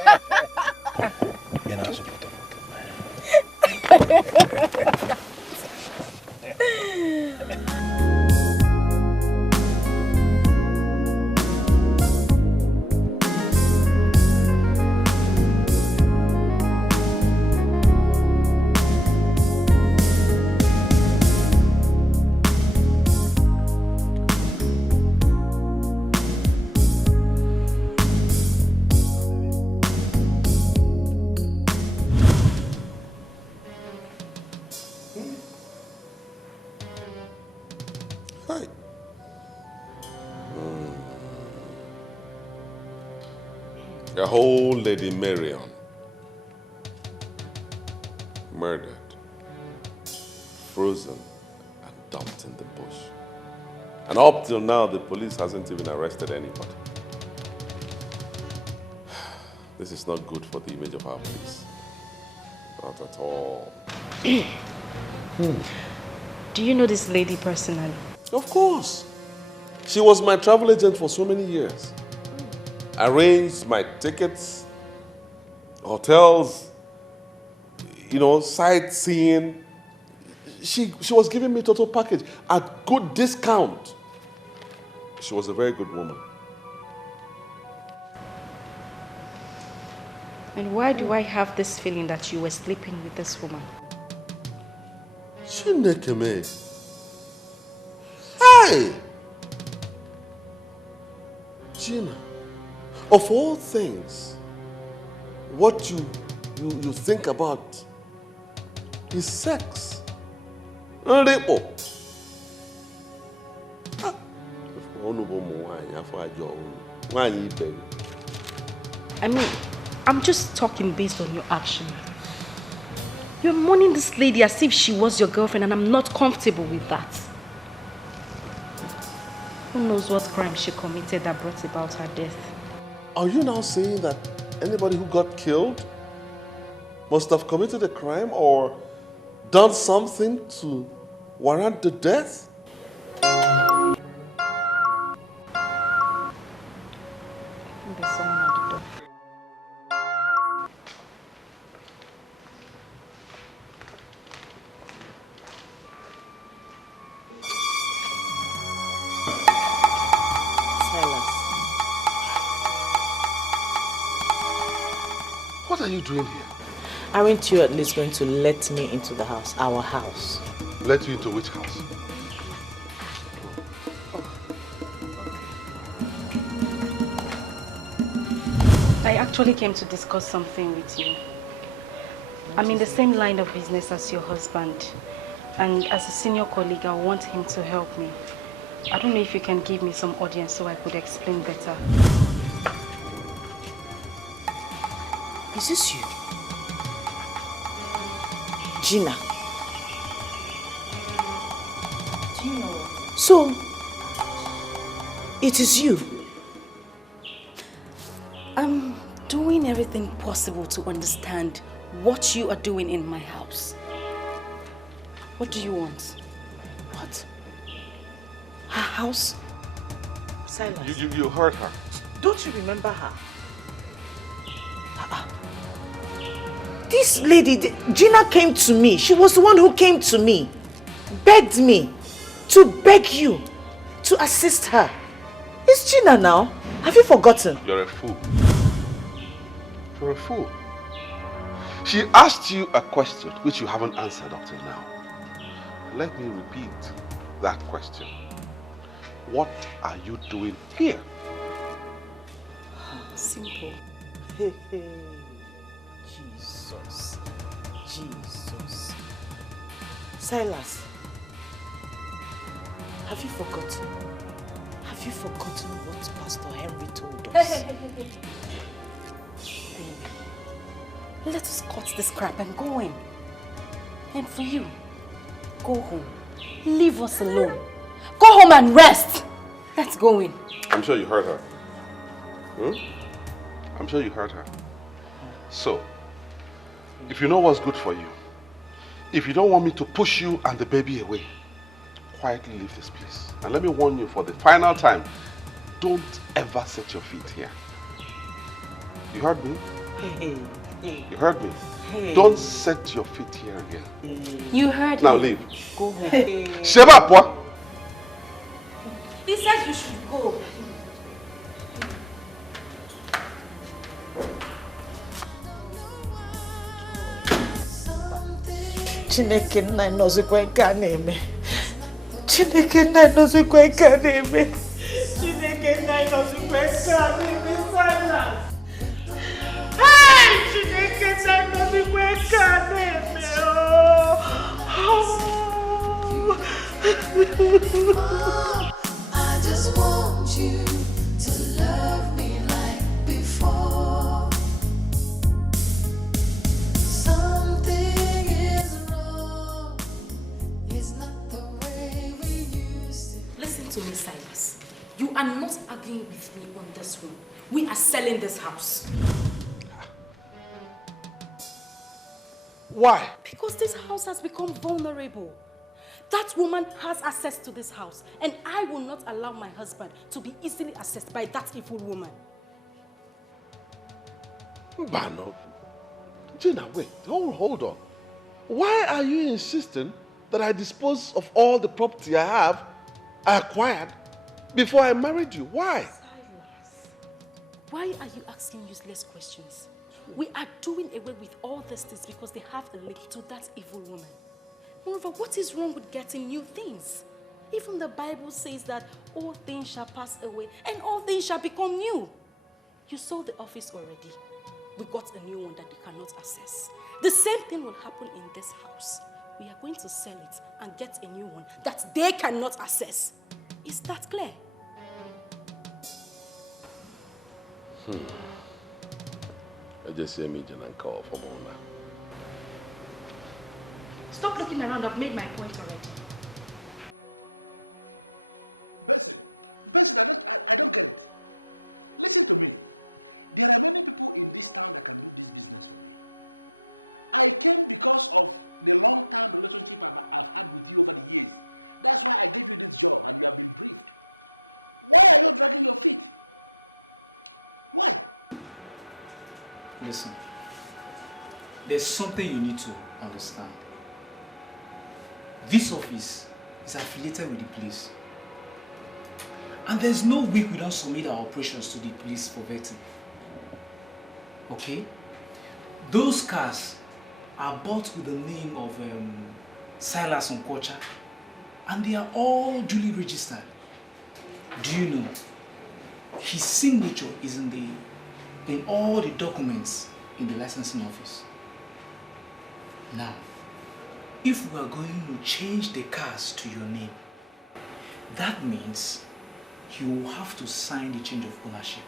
The whole Lady Marion murdered, frozen, and dumped in the bush. And up till now, the police hasn't even arrested anybody. This is not good for the image of our police. Not at all. Do you know this lady personally? Of course. She was my travel agent for so many years. Arranged my tickets, hotels, you know, sightseeing. She was giving me a total package at good discount. She was a very good woman. And why do I have this feeling that you were sleeping with this woman? Chineke. Hey! Gina, of all things, what you think about is sex. Rape. I mean, I'm just talking based on your action. You're mourning this lady as if she was your girlfriend, and I'm not comfortable with that. Who knows what crime she committed that brought about her death? Are you now saying that anybody who got killed must have committed a crime or done something to warrant the death? There's someone at the door. What are you doing here? Aren't you at least going to let me into the house, our house? Let you into which house? Is this you? Gina. Do you know what? So, it is you. I'm doing everything possible to understand what you are doing in my house. What do you want? What? Her house? This lady, Gina, came to me. She was the one who came to me, begged me to beg you to assist her. It's Gina now. Have you forgotten? You're a fool. You're a fool. She asked you a question which you haven't answered up till now. Let me repeat that question. What are you doing here? Simple. Jesus. Jesus. Silas, have you forgotten? Have you forgotten what Pastor Henry told us? Let us cut this crap and go in. And for you, go home. Leave us alone. Go home and rest. Let's go in. I'm sure you heard her. I'm sure you heard her. So, if you know what's good for you, if you don't want me to push you and the baby away, quietly leave this place. And let me warn you for the final time, don't ever set your feet here. You heard me? You heard me? Don't set your feet here again. You heard now him. Leave. Go home. Sheba, what? He said you should go. Chineke nna nọzikwa nke a na-eme. Chineke nna nọzikwa nke a na-eme. Chineke nna nọzikwa nke a na-eme. Silence. Hey, Chineke nna nọzikwa nke a na-eme. I just want you to love me like before. Something is wrong. It's not the way we used to. Listen to me, Silas. You are not arguing with me on this one. We are selling this house. Why? Because this house has become vulnerable. That woman has access to this house, and I will not allow my husband to be easily accessed by that evil woman. Bano. Gina, wait. Hold on. Why are you insisting that I dispose of all the property I acquired, before I married you? Why? Why are you asking useless questions? We are doing away with all these things because they have a link to that evil woman. Moreover, what is wrong with getting new things? Even the Bible says that all things shall pass away and all things shall become new. You saw the office already. We got a new one that they cannot access. The same thing will happen in this house. We are going to sell it and get a new one that they cannot access. Is that clear? I just hear me and call for Mona. Stop looking around. I've made my point already. Benson, I don't get it. Listen to me. There are many people in this town that can do this business for me. I came because of the long-term relationship I've had with you over the years. That's why I gave you this job and you have been briefed. Why are you dragging your feet? Why? Listen, there's something you need to understand. This office is affiliated with the police. And there's no week we don't submit our operations to the police for vetting. Okay? Those cars are bought with the name of Silas Onkocha, and they are all duly registered. Do you know? His signature is in all the documents in the licensing office. Now, if we are going to change the cars to your name, that means you will have to sign the change of ownership.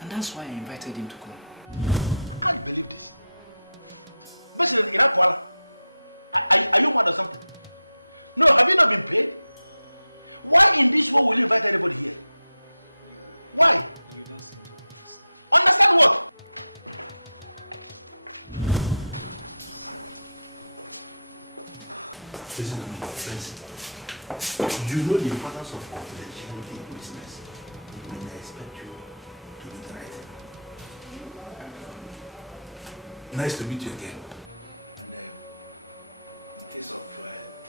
And that's why I invited him to come. I can't believe this. Basically, are you mad or something? No, have you not been paid? Why in this world will you invite anybody here? Why? You don't seem to Understand understand. what? Listen to me, friends. You know the importance of confidentiality in business. And I expect you to do the right thing. Nice to meet you again. And in case of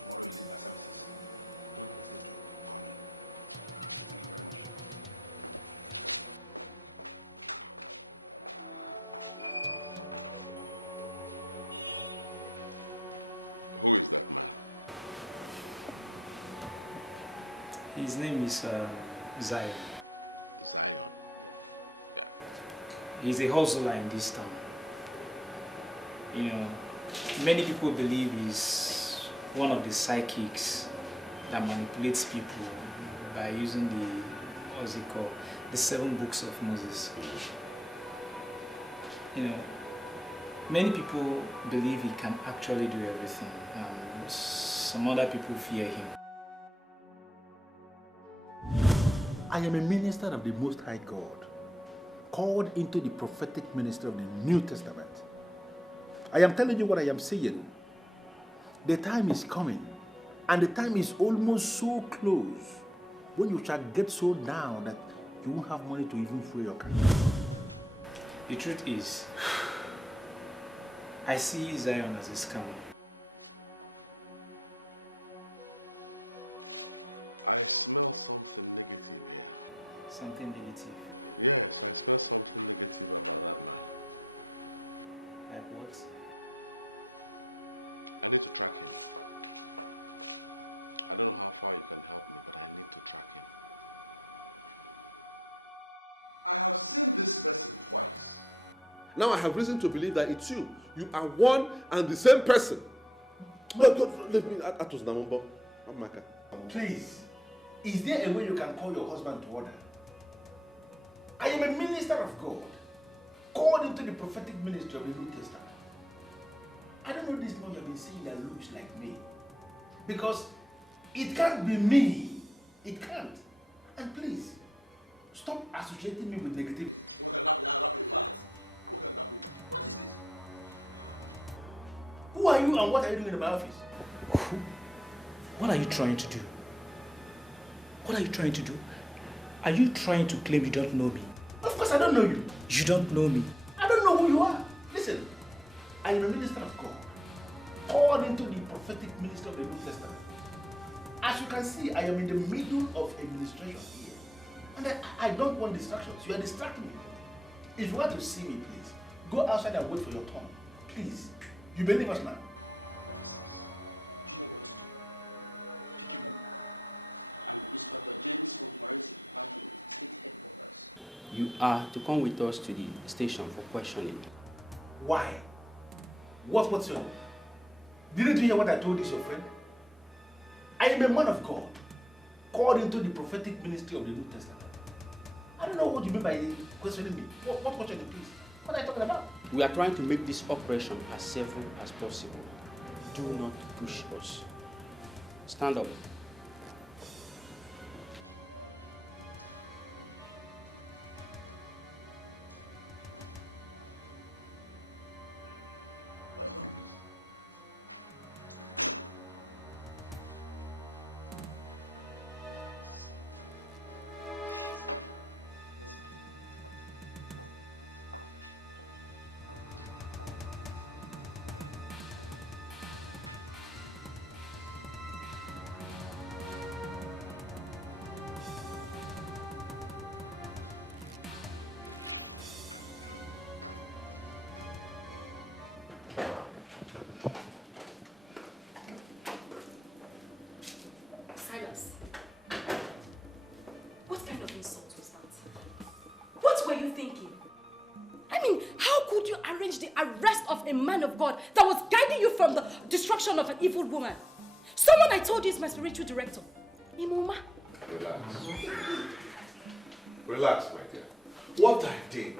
tomorrow you need my services, don't hesitate to call me. Thank you very much. Who is that man? His name is Zion. Zion? Yeah. He's a hustler in this town. You know, many people believe he's one of the psychics that manipulates people by using what's it called, the 7 books of Moses. You know, Many people believe he can actually do everything. Some other people fear him. I am a minister of the Most High God, called into the prophetic ministry of the New Testament. I am telling you what I am saying. The time is coming, and the time is almost so close, when you shall get so down that you won't have money to even fuel your car. The truth is, I see Zion as a scammer. I smell something negative here. Something negative? Yes, I smell something negative about that man. Like what? I need to track him. I don't know how far you can help me, but I need to track him. I have seen this person twice. Now I have reason to believe that it's you. You are one and the same person. Let me, Atos Namombo. Amaka. Please, is there a way you can call your husband to order? I am a minister of God, called into the prophetic ministry of the New Testament. I don't know this man you have been seeing that looks like me. Because it can't be me. It can't. And please, stop associating me with negativity. What is this? Who are you and what are you doing in my office? What are you trying to do? What are you trying to do? Are you trying to claim you don't know me? Of course I don't know you. You don't know me. I don't know who you are. Listen, I am a minister of God, called into the prophetic ministry of the New Testament. As you can see, I am in the middle of administration here. And I don't want distractions. You are distracting me. If you want to see me, please, go outside and wait for your turn. Please. You believe us now? Officers, do you know what to do? Pick him up. I'm Inspector James from Forensic Department, State Headquarters. You are to come with us to the station for questioning. Why? What's your name? Didn't you hear what I told this your friend? I am a man of God, called into the prophetic ministry of the New Testament. I don't know what you mean by questioning me. What questioning, please? What are you talking about? We are trying to make this operation as safe as possible. Do not push us. Stand up. A man of God that was guiding you from the destruction of an evil woman. Someone I told you is my spiritual director. Imoma. Relax. Relax, my dear. What I did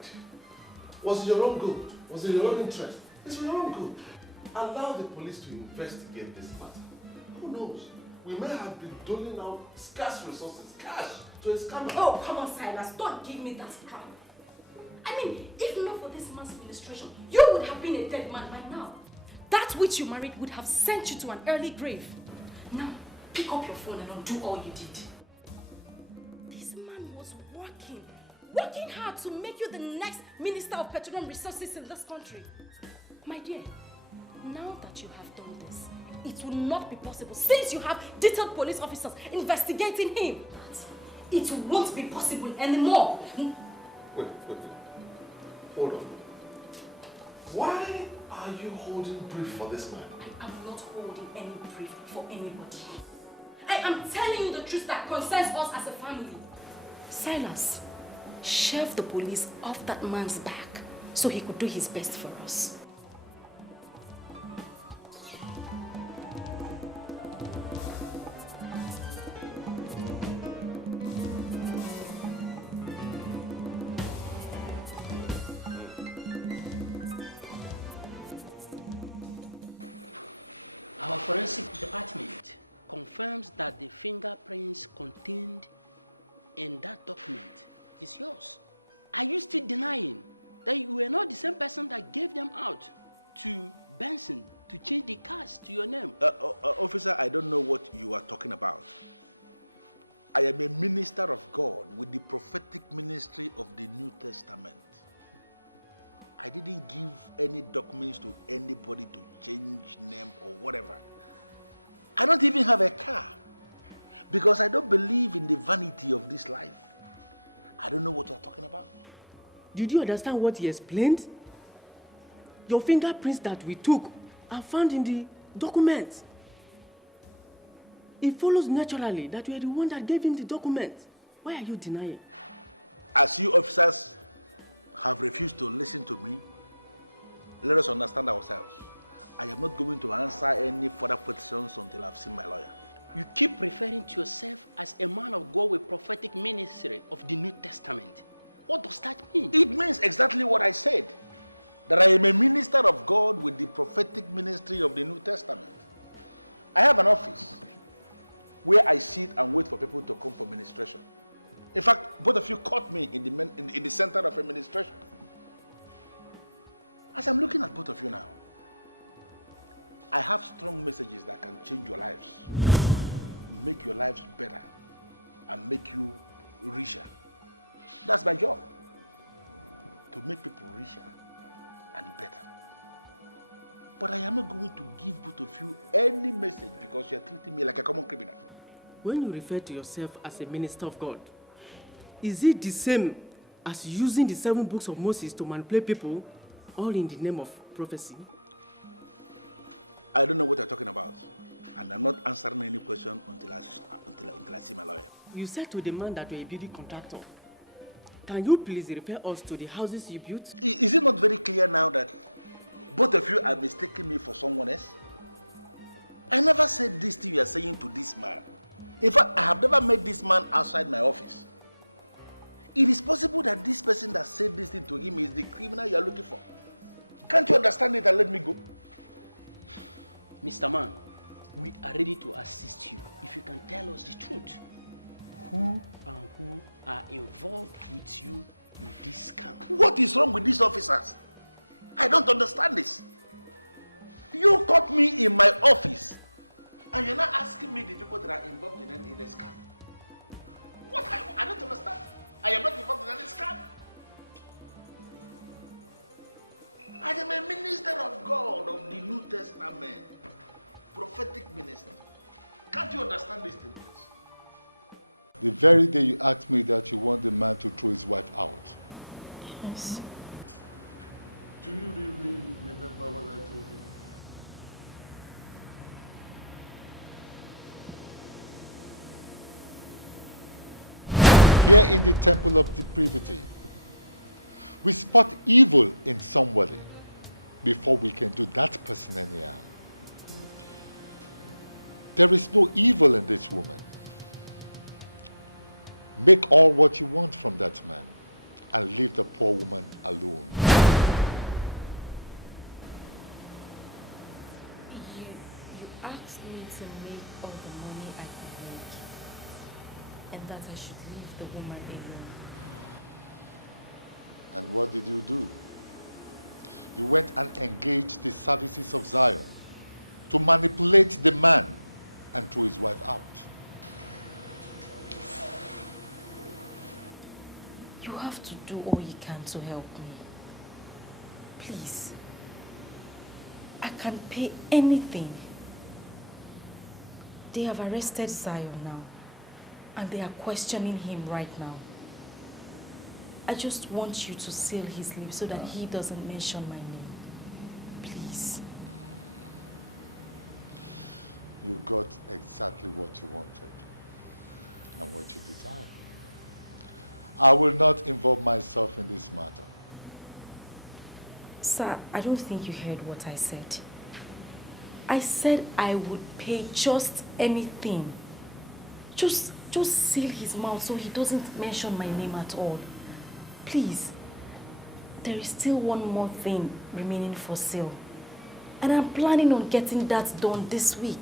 was your own good. Was in your own interest. It's for your own good. Allow the police to investigate this matter. Who knows? We may have been doling out scarce resources, cash, to a scammer. Oh, come on, Silas. Don't give me that crap. I mean, if not for this man's administration, you would have been a dead man by now. That which you married would have sent you to an early grave. Now, pick up your phone and undo all you did. This man was working hard to make you the next Minister of Petroleum Resources in this country. My dear, now that you have done this, it will not be possible since you have detailed police officers investigating him. It won't be possible anymore. Wait. Hold on. Why are you holding brief for this man? I am not holding any brief for anybody. I am telling you the truth that concerns us as a family. Silas, shove the police off that man's back so he could do his best for us. Our forensic department confirms that the fingerprints contained in that document is yours. Are you still denying that you were not the same person that gave them out to Benson to change the cars to your name? Officer, I don't know what you are talking about. I am a minister of God with the prophetic ministry of the New Testament. I didn't give any documents to anybody to change name or whatever. I don't even have a car because I don't believe in the vanity of this life. I don't know what you're talking about. Did you understand what he explained? Your fingerprints that we took are found in the documents. It follows naturally that you are the one that gave him the documents. Why are you denying? As you officers have refused to listen to me, let us understand ourselves. I am not going to answer any further questions until I've seen my lawyer. You keep referring to yourself as a man of God with prophetic ministry of the New Testament. What does that mean? It means exactly what I said. That I am a minister of God with the prophetic ministry of the New Testament. I have an office where I sit and wait for people to come for ministration. In fact, both of you caught me in the center of administration. As I'm looking at both of you now, I have strong messages that can change your lives, make your lives better, and make you richer. That's my job, to make people richer and better. But I am not going to give both of you any message because you are treating me like a common criminal. When you refer to yourself as a minister of God, is it the same as using the 7 books of Moses to manipulate people, all in the name of prophecy? I don't know what you're talking about, and I'm not answering any question until I see my lawyer. You said to the man that you're a building contractor. Can you please refer us to the houses you built? Is it not very clear now that both of you are mistaking me for someone else? I never said this thing you are saying to this man. In fact, I have never met this man outside my office. It is possible that this person that said this thing to him is the criminal you are looking for. Can't you understand it and let me go? Mr. Man, we are ready to assist you if you can tell us the truth. Who and who are involved with you in this scam? What is wrong with these officers? I don't understand this. You caught me in my office and you're not asking me the people that are involved in the scam. What? I don't understand. I am not involved in any scam. I am a minister of God of the New Testament, prophetic minister. Can't you understand this thing, please? The very day you asked me that you want the man to throw his wife out. Yes. Do you really remember what I told you? Here in the temple of depravity, we spot evil in somebody before we can do that person any harm. There is no evil in this woman. Make all what you want from that man and leave the poor woman alone. You asked me to make all the money I can make and that I should leave the woman alone. And what did you do? You went and engaged the services of Zion to manipulate the man and throw his wife out. You have to do all you can to help me. Please. I can pay anything. They have arrested Zion now, and they are questioning him right now. I just want you to seal his lips so that he doesn't mention my name. Please. You got exactly what you wanted and what you desired. I will not involve myself in this matter. Sir, I don't think you heard what I said. I said I would pay just anything. Just seal his mouth so he doesn't mention my name at all. Please. There is still one more thing remaining for sale. And I'm planning on getting that done this week.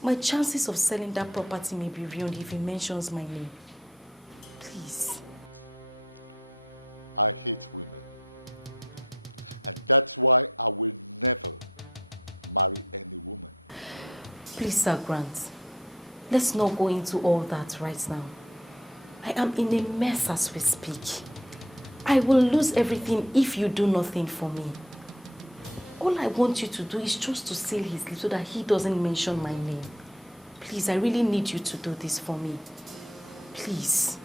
My chances of selling that property may be ruined if he mentions my name. Please. I hate women. And that's why I will never marry any woman. Please, Sir Grant. Let's not go into all that right now. I am in a mess as we speak. I will lose everything if you do nothing for me. All I want you to do is just to seal his lips so that he doesn't mention my name. Please, I really need you to do this for me. Please.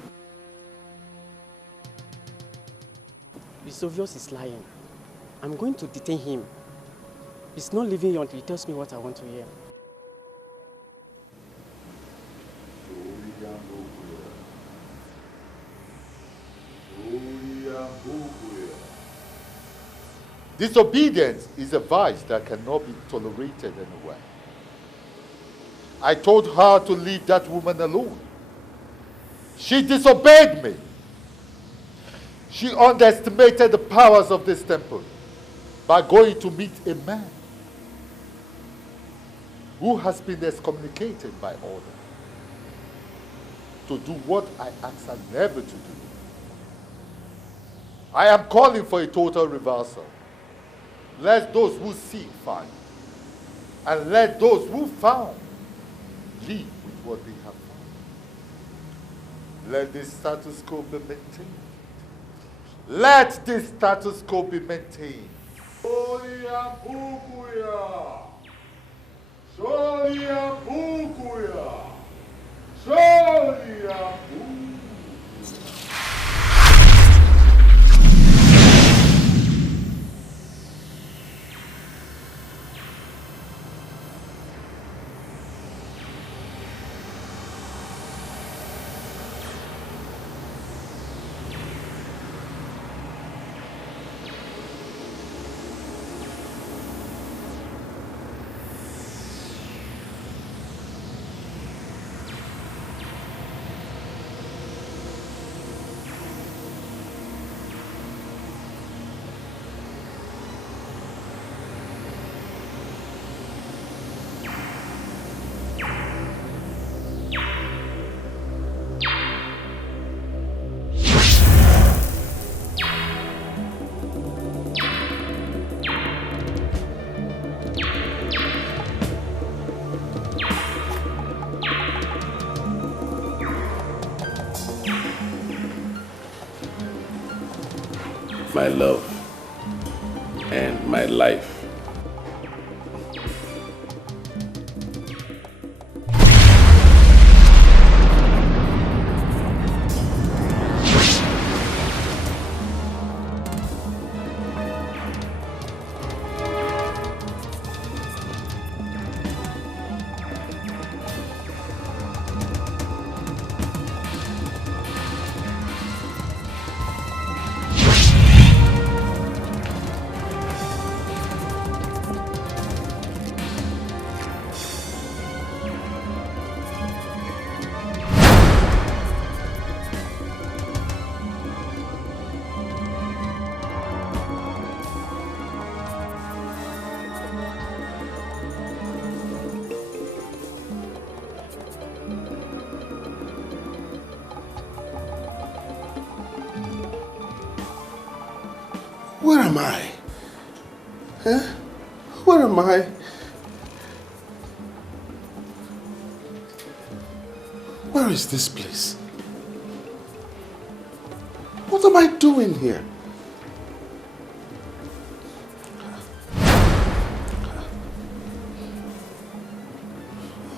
It's obvious he's lying. I'm going to detain him. He's not leaving until he tells me what I want to hear. Disobedience is a vice that cannot be tolerated anywhere. I told her to leave that woman alone. She disobeyed me. She underestimated the powers of this temple by going to meet a man who has been excommunicated by order to do what I asked her never to do. I am calling for a total reversal. Let those who seek find, and let those who found leave with what they have found. Let this status quo be maintained. Let this status quo be maintained. My love and my life. Where am I? Huh? Where am I? Where is this place? What am I doing here?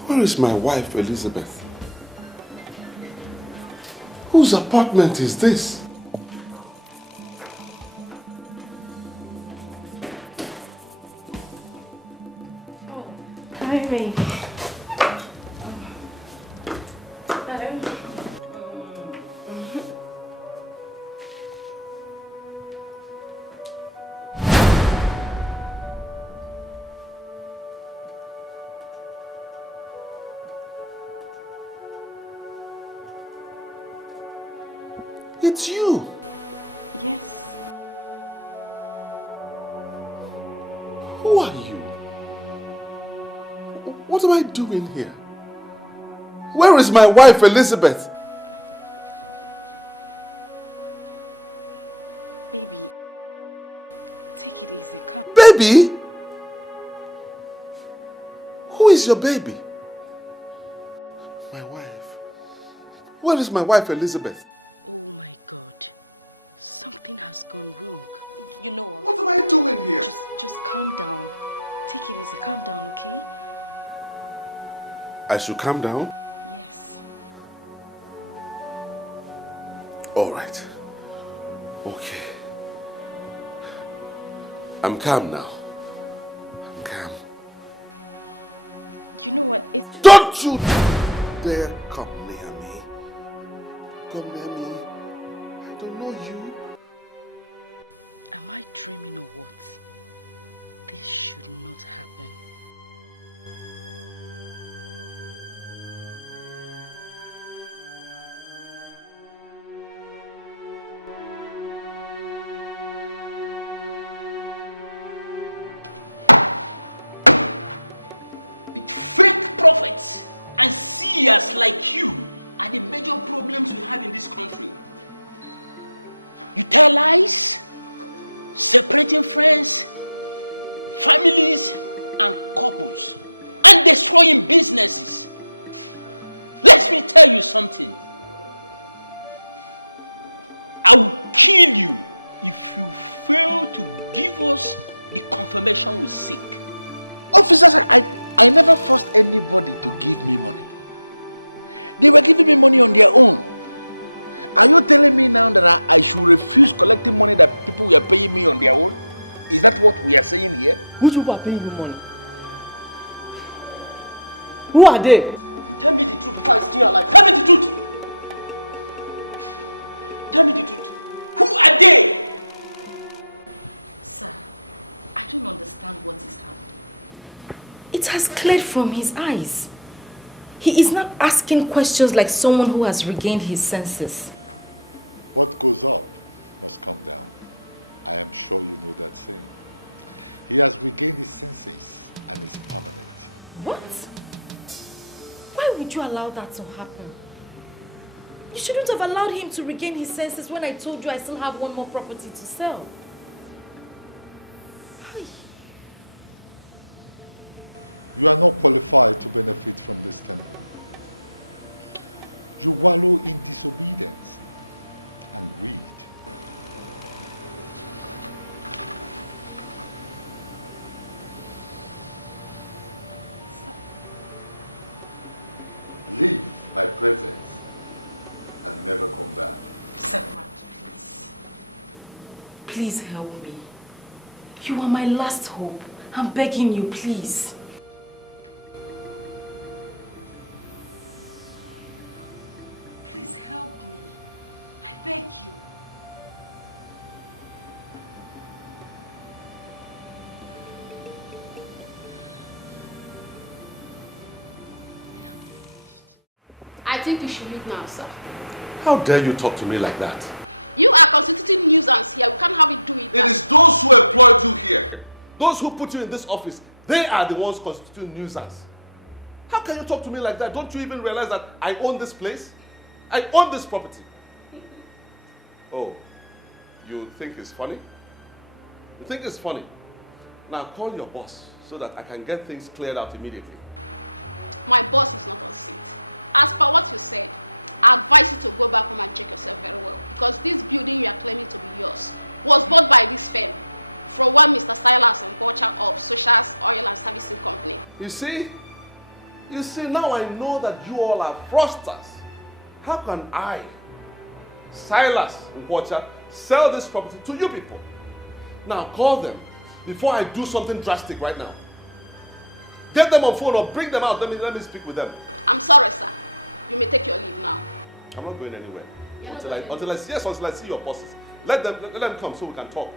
Where is my wife, Elizabeth? Whose apartment is this? Hi, baby. It's you. Yes. Who are you? What am I doing here? Where is my wife, Elizabeth? Baby, take it easy, come. Baby? Who is your baby? My wife. Where is my wife, Elizabeth? Oh my God. Something has gone wrong. You know what? What am I doing here? Just calm down. Take it easy. Calm down, okay? I should calm down? Yes. All right. Okay. I'm calm now. I'm calm. You know what? It's... Don't you dare come near me. Come near me. I don't know you. Am I dreaming or what? This should not happen. Fake prophets and seers like you are the major problems we have in this country. You tell lies, separating friends, families, and couples, and destroying businesses. Let me tell you something. I will kill you if you fail to give us the confirmation we seek. Officers, I never forced anybody to give me money. They were giving me money on their own. Are you telling me now that I should refuse collecting money that people were paying me on their own? Is that what we are saying here? Which people are paying you money? Who are they? Tell me the truth before I steal your life. Tell me the truth. Tell me the truth. Who are they? Sir, I don't understand what is happening. It has cleared from his eyes. He is not asking questions like someone who has regained his senses. What goes up must come down. I am sure you know that saying. He has regained his senses and is permanent. What? Why would you allow that to happen? You shouldn't have allowed him to regain his senses when I told you I still have one more property to sell. You are not qualified to benefit from this temple. You wallow in disobedience and greed. Leave my presence and never come back. Sakrat, please. Please help me. You are my last hope. I'm begging you, please. Please help me. I beg you. I think you should leave now, sir. How dare you talk to me like that? You are constituting nuisance here. We can't have it do it. It is those who employed you here. Those who put you in this office. They are the ones constituting nuisance. How can you talk to me like that? Don't you even realize that I own this place? I own this property. Oh, you think it's funny? You think it's funny? Now call your boss so that I can get things cleared out immediately. My boss is not on seat. As per what you said, I advise you to go back home and check yourself very well. Because this building you are claiming to be yours was bought by this firm from one Mr. Silas and Culture of Socials Oil and Servicing Company. You see, now I know that you all are fraudsters. How can I, Silas Nkwocha, sell this property to you people? Now call them before I do something drastic right now. Get them on phone or bring them out. Let me speak with them. I'm sorry, sir. You may take your leave now. I'm not going anywhere. Until I see your bosses. Let them come so we can talk.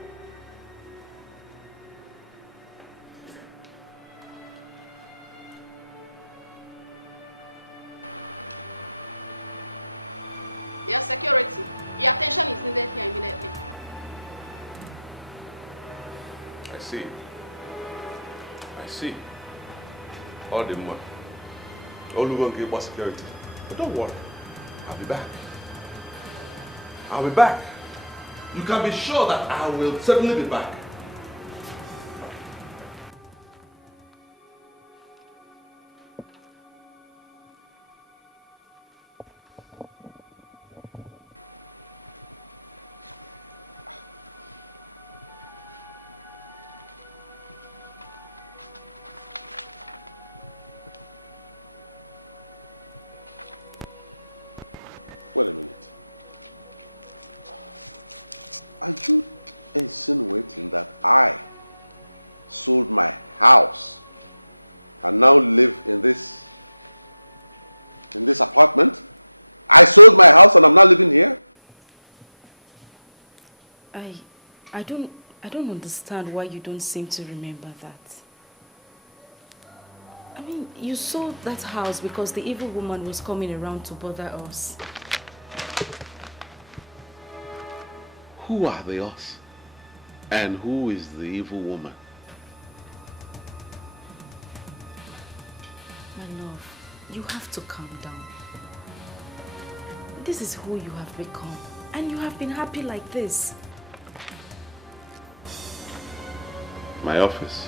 Your security. Your attention is needed here immediately. I see. I see. All the more. All we gonna give more security. But don't worry. I'll be back. I'll be back. You can be sure that I will certainly be back. Wait a minute. Are you insinuating that I sold my house and now live in this apartment? I sold my house and I'm now living here? I don't understand why you don't seem to remember that. I mean, you sold that house because the evil woman was coming around to bother us. Who are the us? And who is the evil woman? My love, you have to calm down. This is who you have become. And you have been happy like this. My office.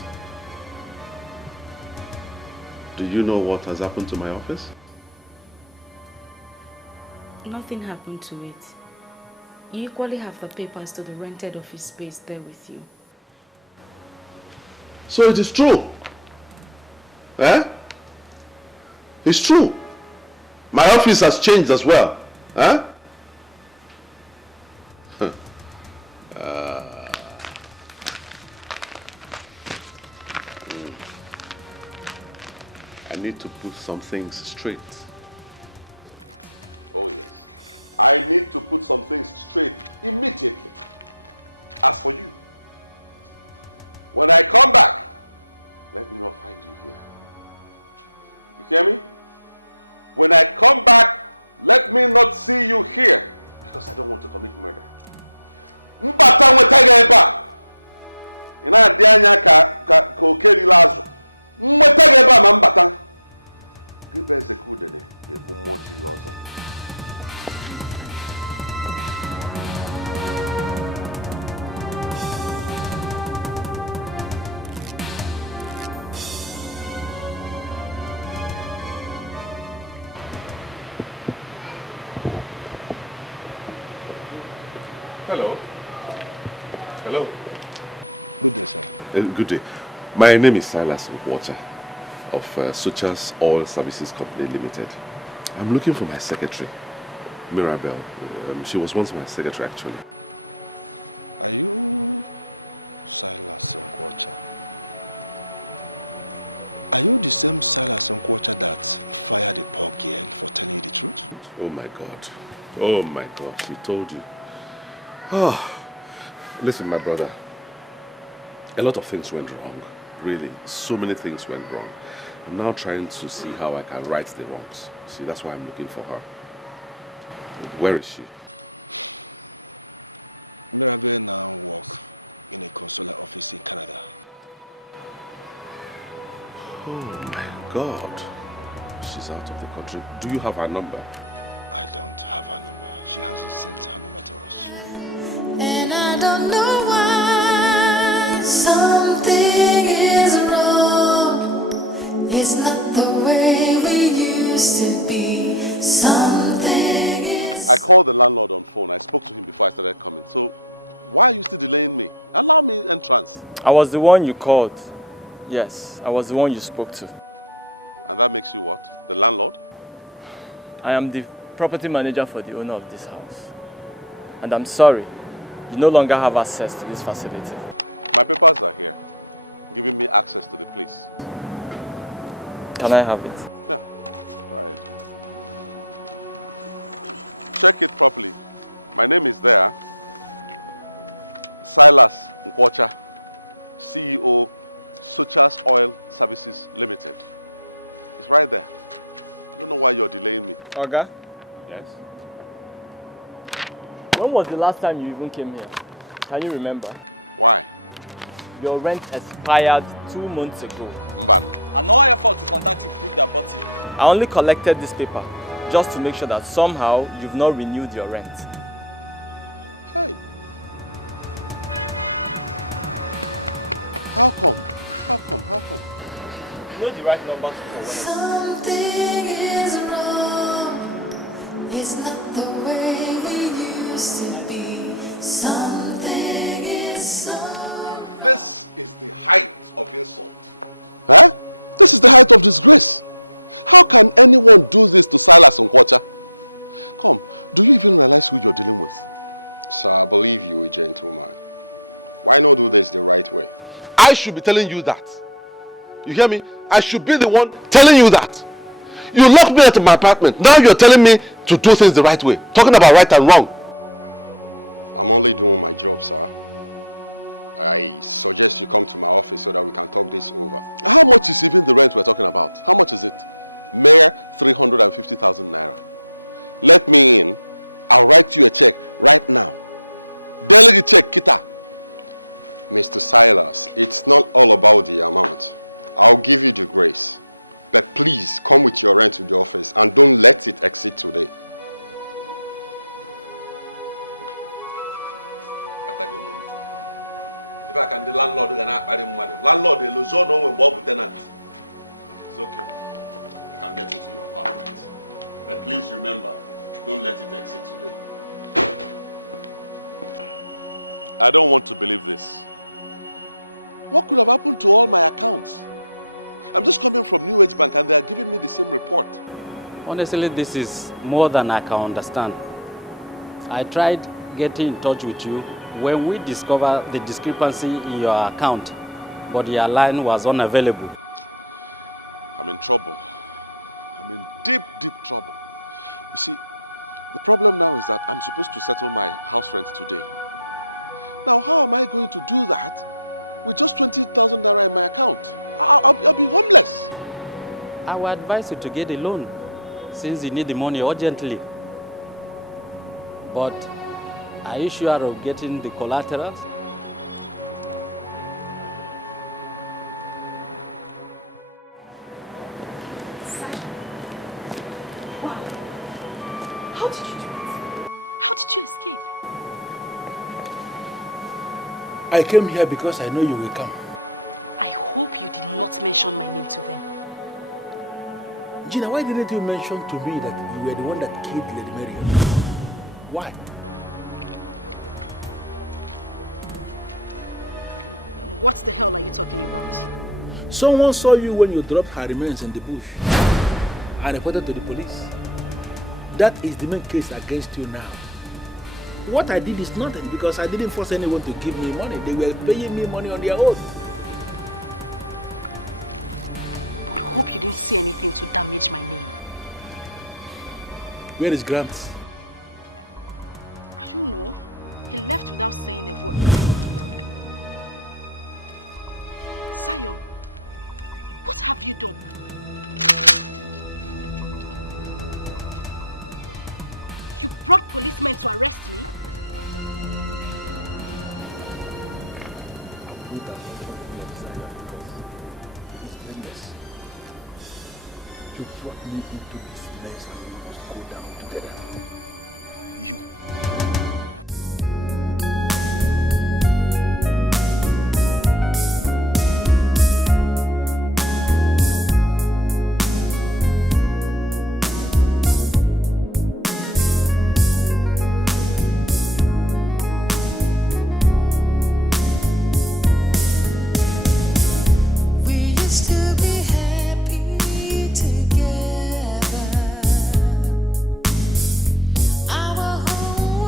Do you know what has happened to my office? Nothing happened to it. You equally have the papers to the rented office space there with you. So it is true. Eh? It's true. My office has changed as well. Huh? I need to put some things straight. Oh yes. I need to put some things straight immediately. As for you, when I come back, let me not find you here. You hear me? When I come back, let me not see you here, because I don't want to commit murder. Mbata nwetege eba. Ina adianya ka okeli lazo. Nwetege eba ma mbata. Gibe zekudene ebu moti lozo. Hello. Hello. Good day, sir. Good day. My name is Silas Water of Sochas Oil Services Company Limited. I'm looking for my secretary, Mirabelle. She was once my secretary, actually. Are you Silas Nkwocha? Are you the same Silas Nkwocha that fired the poor girl for telling you the truth? Oh my God. Oh my God. She told you. Oh, listen, my brother. A lot of things went wrong. Really, so many things went wrong. I'm now trying to see how I can right the wrongs. See, that's why I'm looking for her. Where is she? Mirabelle now works in a consular office in Canada. Oh my God. She's out of the country. Do you have her number? I don't have her number. She hasn't sent her number to us. And I don't know why something is wrong. It's not the way we used to be. Something is. I called the landlord on phone. I spoke to him before I started coming. So why are you still delaying me? Allow me entrance. I was the one you called. Yes, I was the one you spoke to. And that makes you what? The landlord? I am the property manager for the owner of this house. And I'm sorry, you no longer have access to this facility. My papers are here, giving me access to the place. Can I have it? Yeah, try it. Check it properly. My name is there. Silas Nkwocha, CEO, Sochas Oil Services Limited. It's right there. I don't know why you're delaying me. Oga? Yes? When was the last time you even came here? Can you remember? Why? Your rent expired 2 months ago. Mban. And no effort to contact you proved that button. I only collected this paper just to make sure that somehow you've not renewed your rent. Hey. How come? How come? How come? You know the right number for when. Something is wrong. It's not the way we used to be. Something is so. This is the height of insult. Huh? This is the height of disgrace. How can anyone do this to Silas Nkwocha? Come, do you even realize who you're dealing with? Sir, I believe you a gentleman. Why not do this the right way? I should be telling you that. You hear me? I should be the one telling you that. You locked me out of my apartment. Now you're telling me to do things the right way. Talking about right and wrong. I'm only doing my job, sir. I suggest you come to my office so that we can talk this over. How much is even the rent we're talking about? How much is it? Mere 350,000 naira. Let me in. I'll write you a check right now. Delegate check, Kita. Mr. Silas, it's not all about the amount. I'll give you the grace. But please come with your rent to the office and don't let it exceed today. If I can, the landlord is not paying money. Landlord is losing no when Bob tenant. It's okay. I can get into your apartment. But please remember, don't let it exceed today. I don't want to believe this. What could have happened to all my accounts? I'm just coming from New Age Bank and they are giving me the same report. Honestly, this is more than I can understand. I tried getting in touch with you when we discovered the discrepancy in your account, but your line was unavailable. I'm in trouble. I'm in deep, deep trouble. You see, the problem now is that I'm supposed to settle my house rent today. Now, how am I going to do that with just 20,000 naira in my account? I'll be homeless. I would advise you to get a loan since you need the money urgently. But are you sure of getting the collaterals? Wow. How did you do it? How did you escape? I came here because I know you will come. I hope you did not mention my name to them. Gina, why didn't you mention to me that you were the one that killed Lady Mary? Why? What the hell are you talking about? Someone saw you when you dropped her remains in the bush. I reported to the police. That is the main case against you now. What I did is nothing because I didn't force anyone to give me money. They were paying me money on their own. But hope you didn't say anything to damage my name. Where is Gramps? I don't know. He left without saying a word. Zion, what have you done? You brought policemen to arrest me? You brought me into this mess and we must go down together. You. Together, our home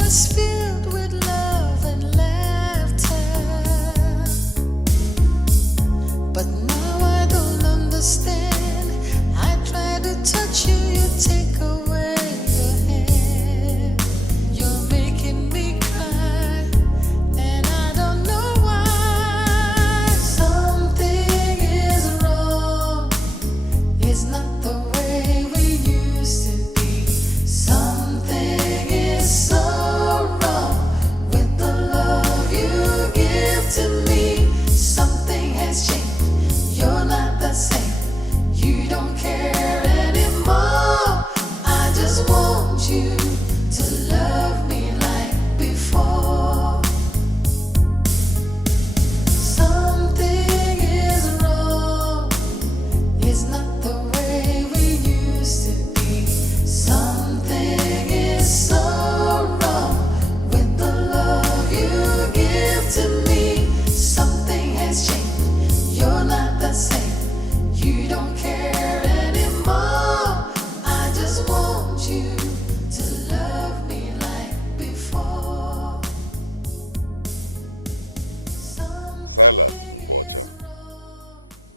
Silas Nkwocha,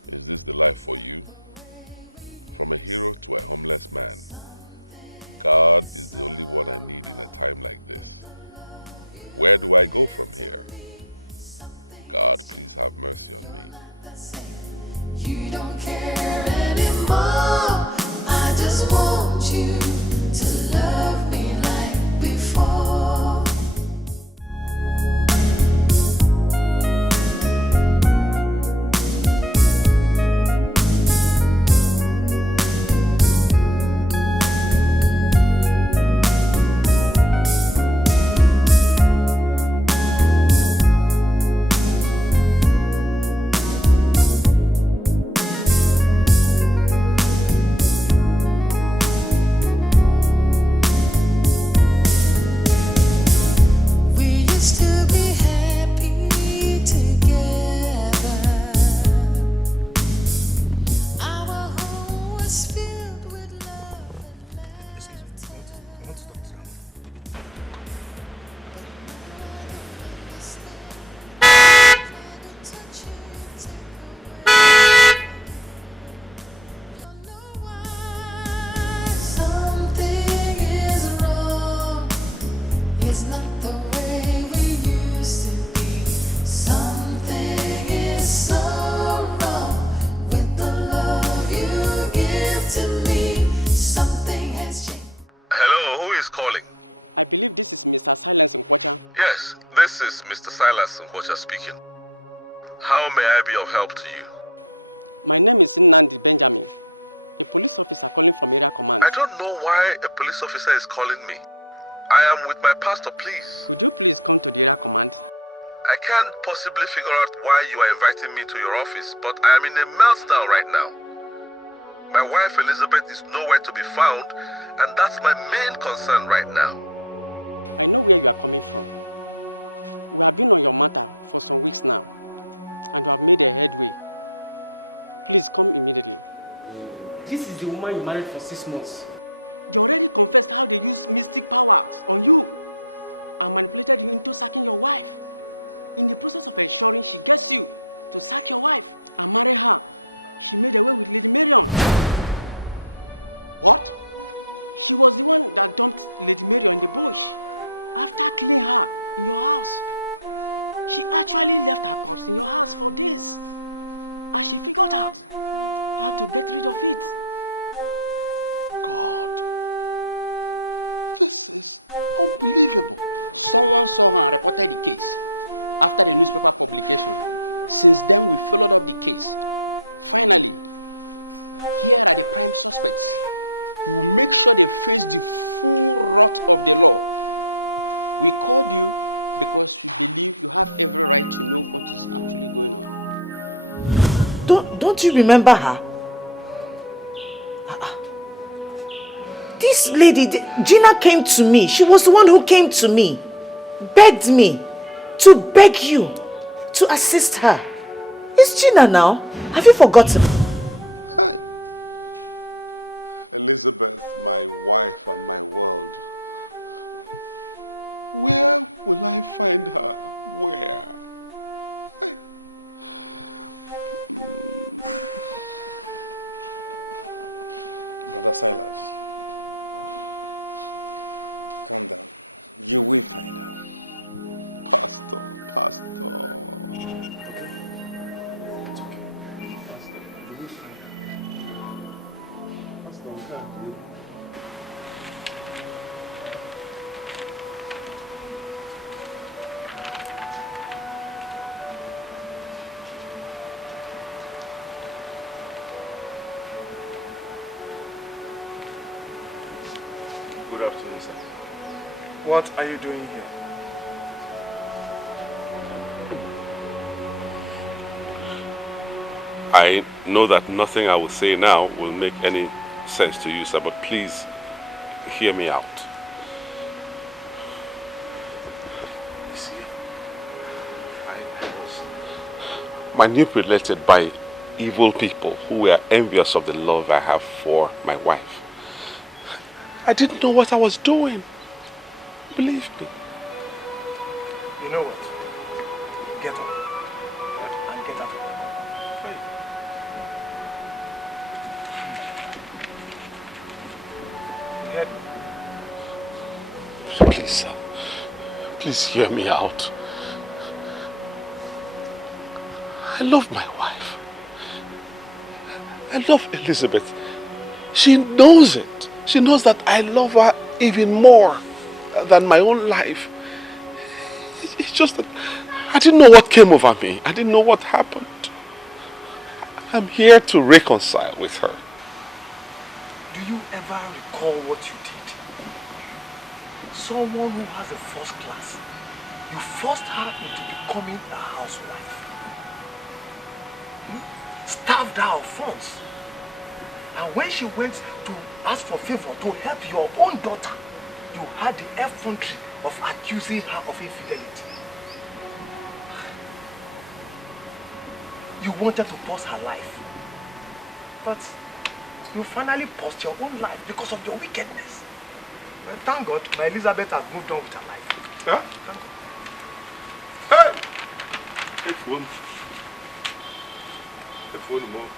is this the life for you? From a hero to a homeless man, God is the only one I need in a time like this. Where do I go from here? God, please have mercy on me. You don't care anymore. I just want you to love me like before. I believe this is Mr. Silas Nkwocha. Yes, this is Mr. Silas Nkwocha speaking. How may I be of help to you? My name is NNAMDI Benjamin, a police officer calling from area command. I don't know why a police officer is calling me. I am with my pastor, please. Could you please come to the area command? I can't possibly figure out why you are inviting me to your office, but I am in a meltdown right now. My wife Elizabeth is nowhere to be found, and that's my main concern right now. I know where you are coming from. We have been on your matter for some weeks now, and we have made a headway. Please come immediately. This is the woman you married for 6 months. You already confessed how they used mystic powers on you and manipulated you into sacking your wife. In the process of ensuring she gets you to sack your wife and marry her, she made away with Lady Marion. What? She was the one that dumped Lady Marion in the bush after killing her in your house. She actually left her corpse in your house for days, and she figured out how to get rid of it. God, this is unbelievable. Someone saw her and reported the case after the newspaper publication. Since then, we followed up the case. Finally, here are the prime suspects. We'll make sure they face the full wrath of the law. We called you because we believe you have every right to know what is actually going on. Don't you remember her? This lady, Gina, came to me. She was the one who came to me, begged me to beg you to assist her. It's Gina now. Have you forgotten? Hi. Elizabeth, my wife and my world. Where will I find her? Where? Brother Silas, calm down. You will find her. Pastor. Good afternoon, sir. What are you doing here? I know that nothing I will say now will make any sense to you, sir, but please hear me out. You see, I was manipulated by evil people who were envious of the love I have for my wife. I didn't know what I was doing. Believe me. You know what? Get up. heard me? Please, sir. Please hear me out. I love my wife. I love Elizabeth. She knows it. She knows that I love her even more than my own life. It's just that I didn't know what came over me. I didn't know what happened. I'm here to reconcile with her. Do you ever recall what you did? Someone who has a first class, you forced her into becoming a housewife. Starved her of funds. And when she went to ask for favor to help your own daughter, you had the effrontery of accusing her of infidelity. You wanted to pause her life. But you finally paused your own life because of your wickedness. Well, thank God, my Elizabeth has moved on with her life. Huh? Thank God. Hey! Hey, phone. The phone more.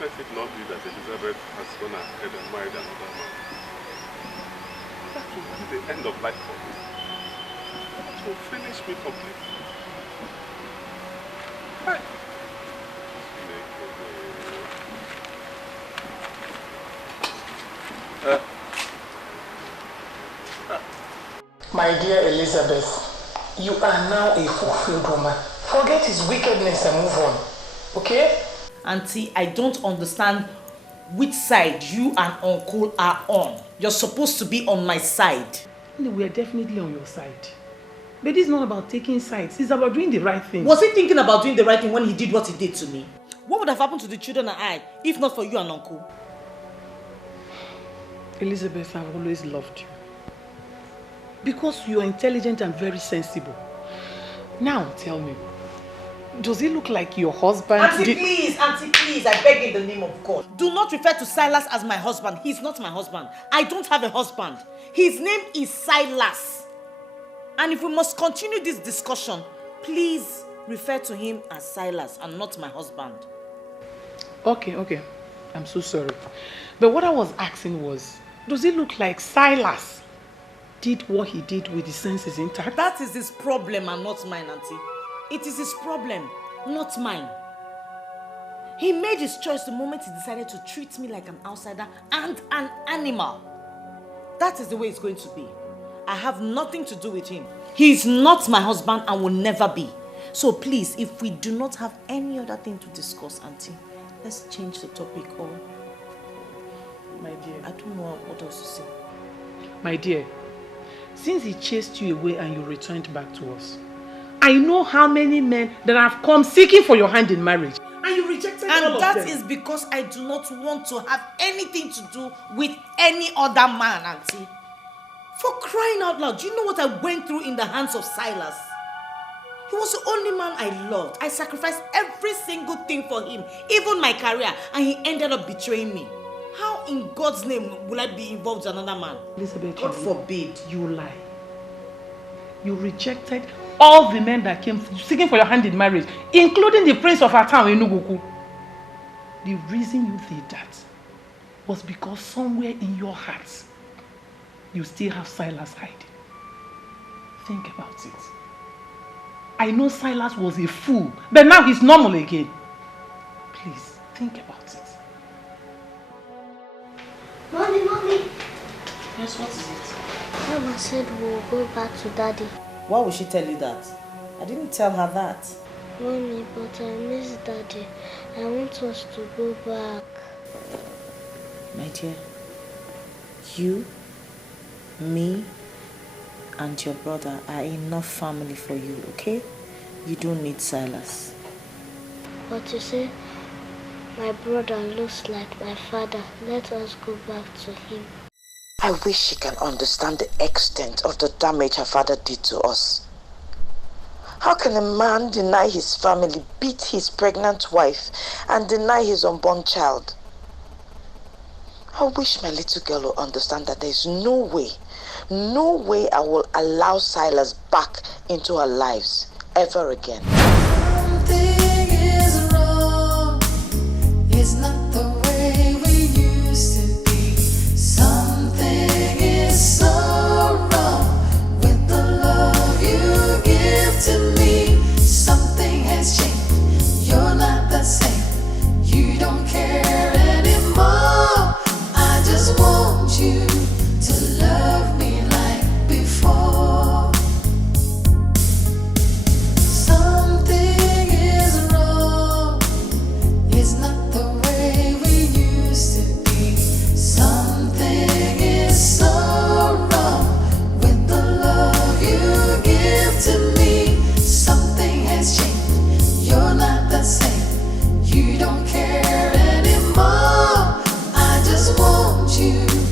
Let it not be that Elizabeth has gone ahead and married another man. That will be the end of life for me. That will finish me completely. Hey. My dear Elizabeth, you are now a fulfilled woman. Forget his wickedness and move on, okay? Auntie, I don't understand which side you and Uncle are on. You're supposed to be on my side. No, we are definitely on your side. But this is not about taking sides. It's about doing the right thing. Was he thinking about doing the right thing when he did what he did to me? What would have happened to the children and I, if not for you and Uncle? Elizabeth, I've always loved you. Because you are intelligent and very sensible. Now, tell me, does he look like your husband? Auntie, please, I beg in the name of God. Do not refer to Silas as my husband. He's not my husband. I don't have a husband. His name is Silas. And if we must continue this discussion, please refer to him as Silas and not my husband. Okay. I'm so sorry. But what I was asking was, does it look like Silas did what he did with his senses intact? That is his problem and not mine, Auntie. It is his problem, not mine. He made his choice the moment he decided to treat me like an outsider and an animal. That is the way it's going to be. I have nothing to do with him. He is not my husband and will never be. So please, if we do not have any other thing to discuss, Auntie, let's change the topic or... My dear. I don't know what else to say. My dear, since he chased you away and you returned back to us, I know how many men that have come seeking for your hand in marriage. And you rejected all of them. And that is because I do not want to have anything to do with any other man, Auntie. For crying out loud, do you know what I went through in the hands of Silas? He was the only man I loved. I sacrificed every single thing for him, even my career, and he ended up betraying me. How in God's name will I be involved with another man? Elizabeth, God forbid. You lie. You rejected all the men that came seeking for your hand in marriage, including the prince of our town, Enugoku. The reason you did that was because somewhere in your heart, you still have Silas hiding. Think about it. I know Silas was a fool, but now he's normal again. Please, think about it. Mommy. Yes, what is it? Mama said we'll go back to Daddy. Why would she tell you that? I didn't tell her that. Mommy, but I miss Daddy. I want us to go back. My dear, you, me, and your brother are enough family for you, okay? You don't need Silas. But you see, my brother looks like my father. Let us go back to him. I wish she can understand the extent of the damage her father did to us. How can a man deny his family, beat his pregnant wife, and deny his unborn child? I wish my little girl will understand that there is no way I will allow Silas back into our lives ever again. Something is wrong. It's not the way we used to be. want you.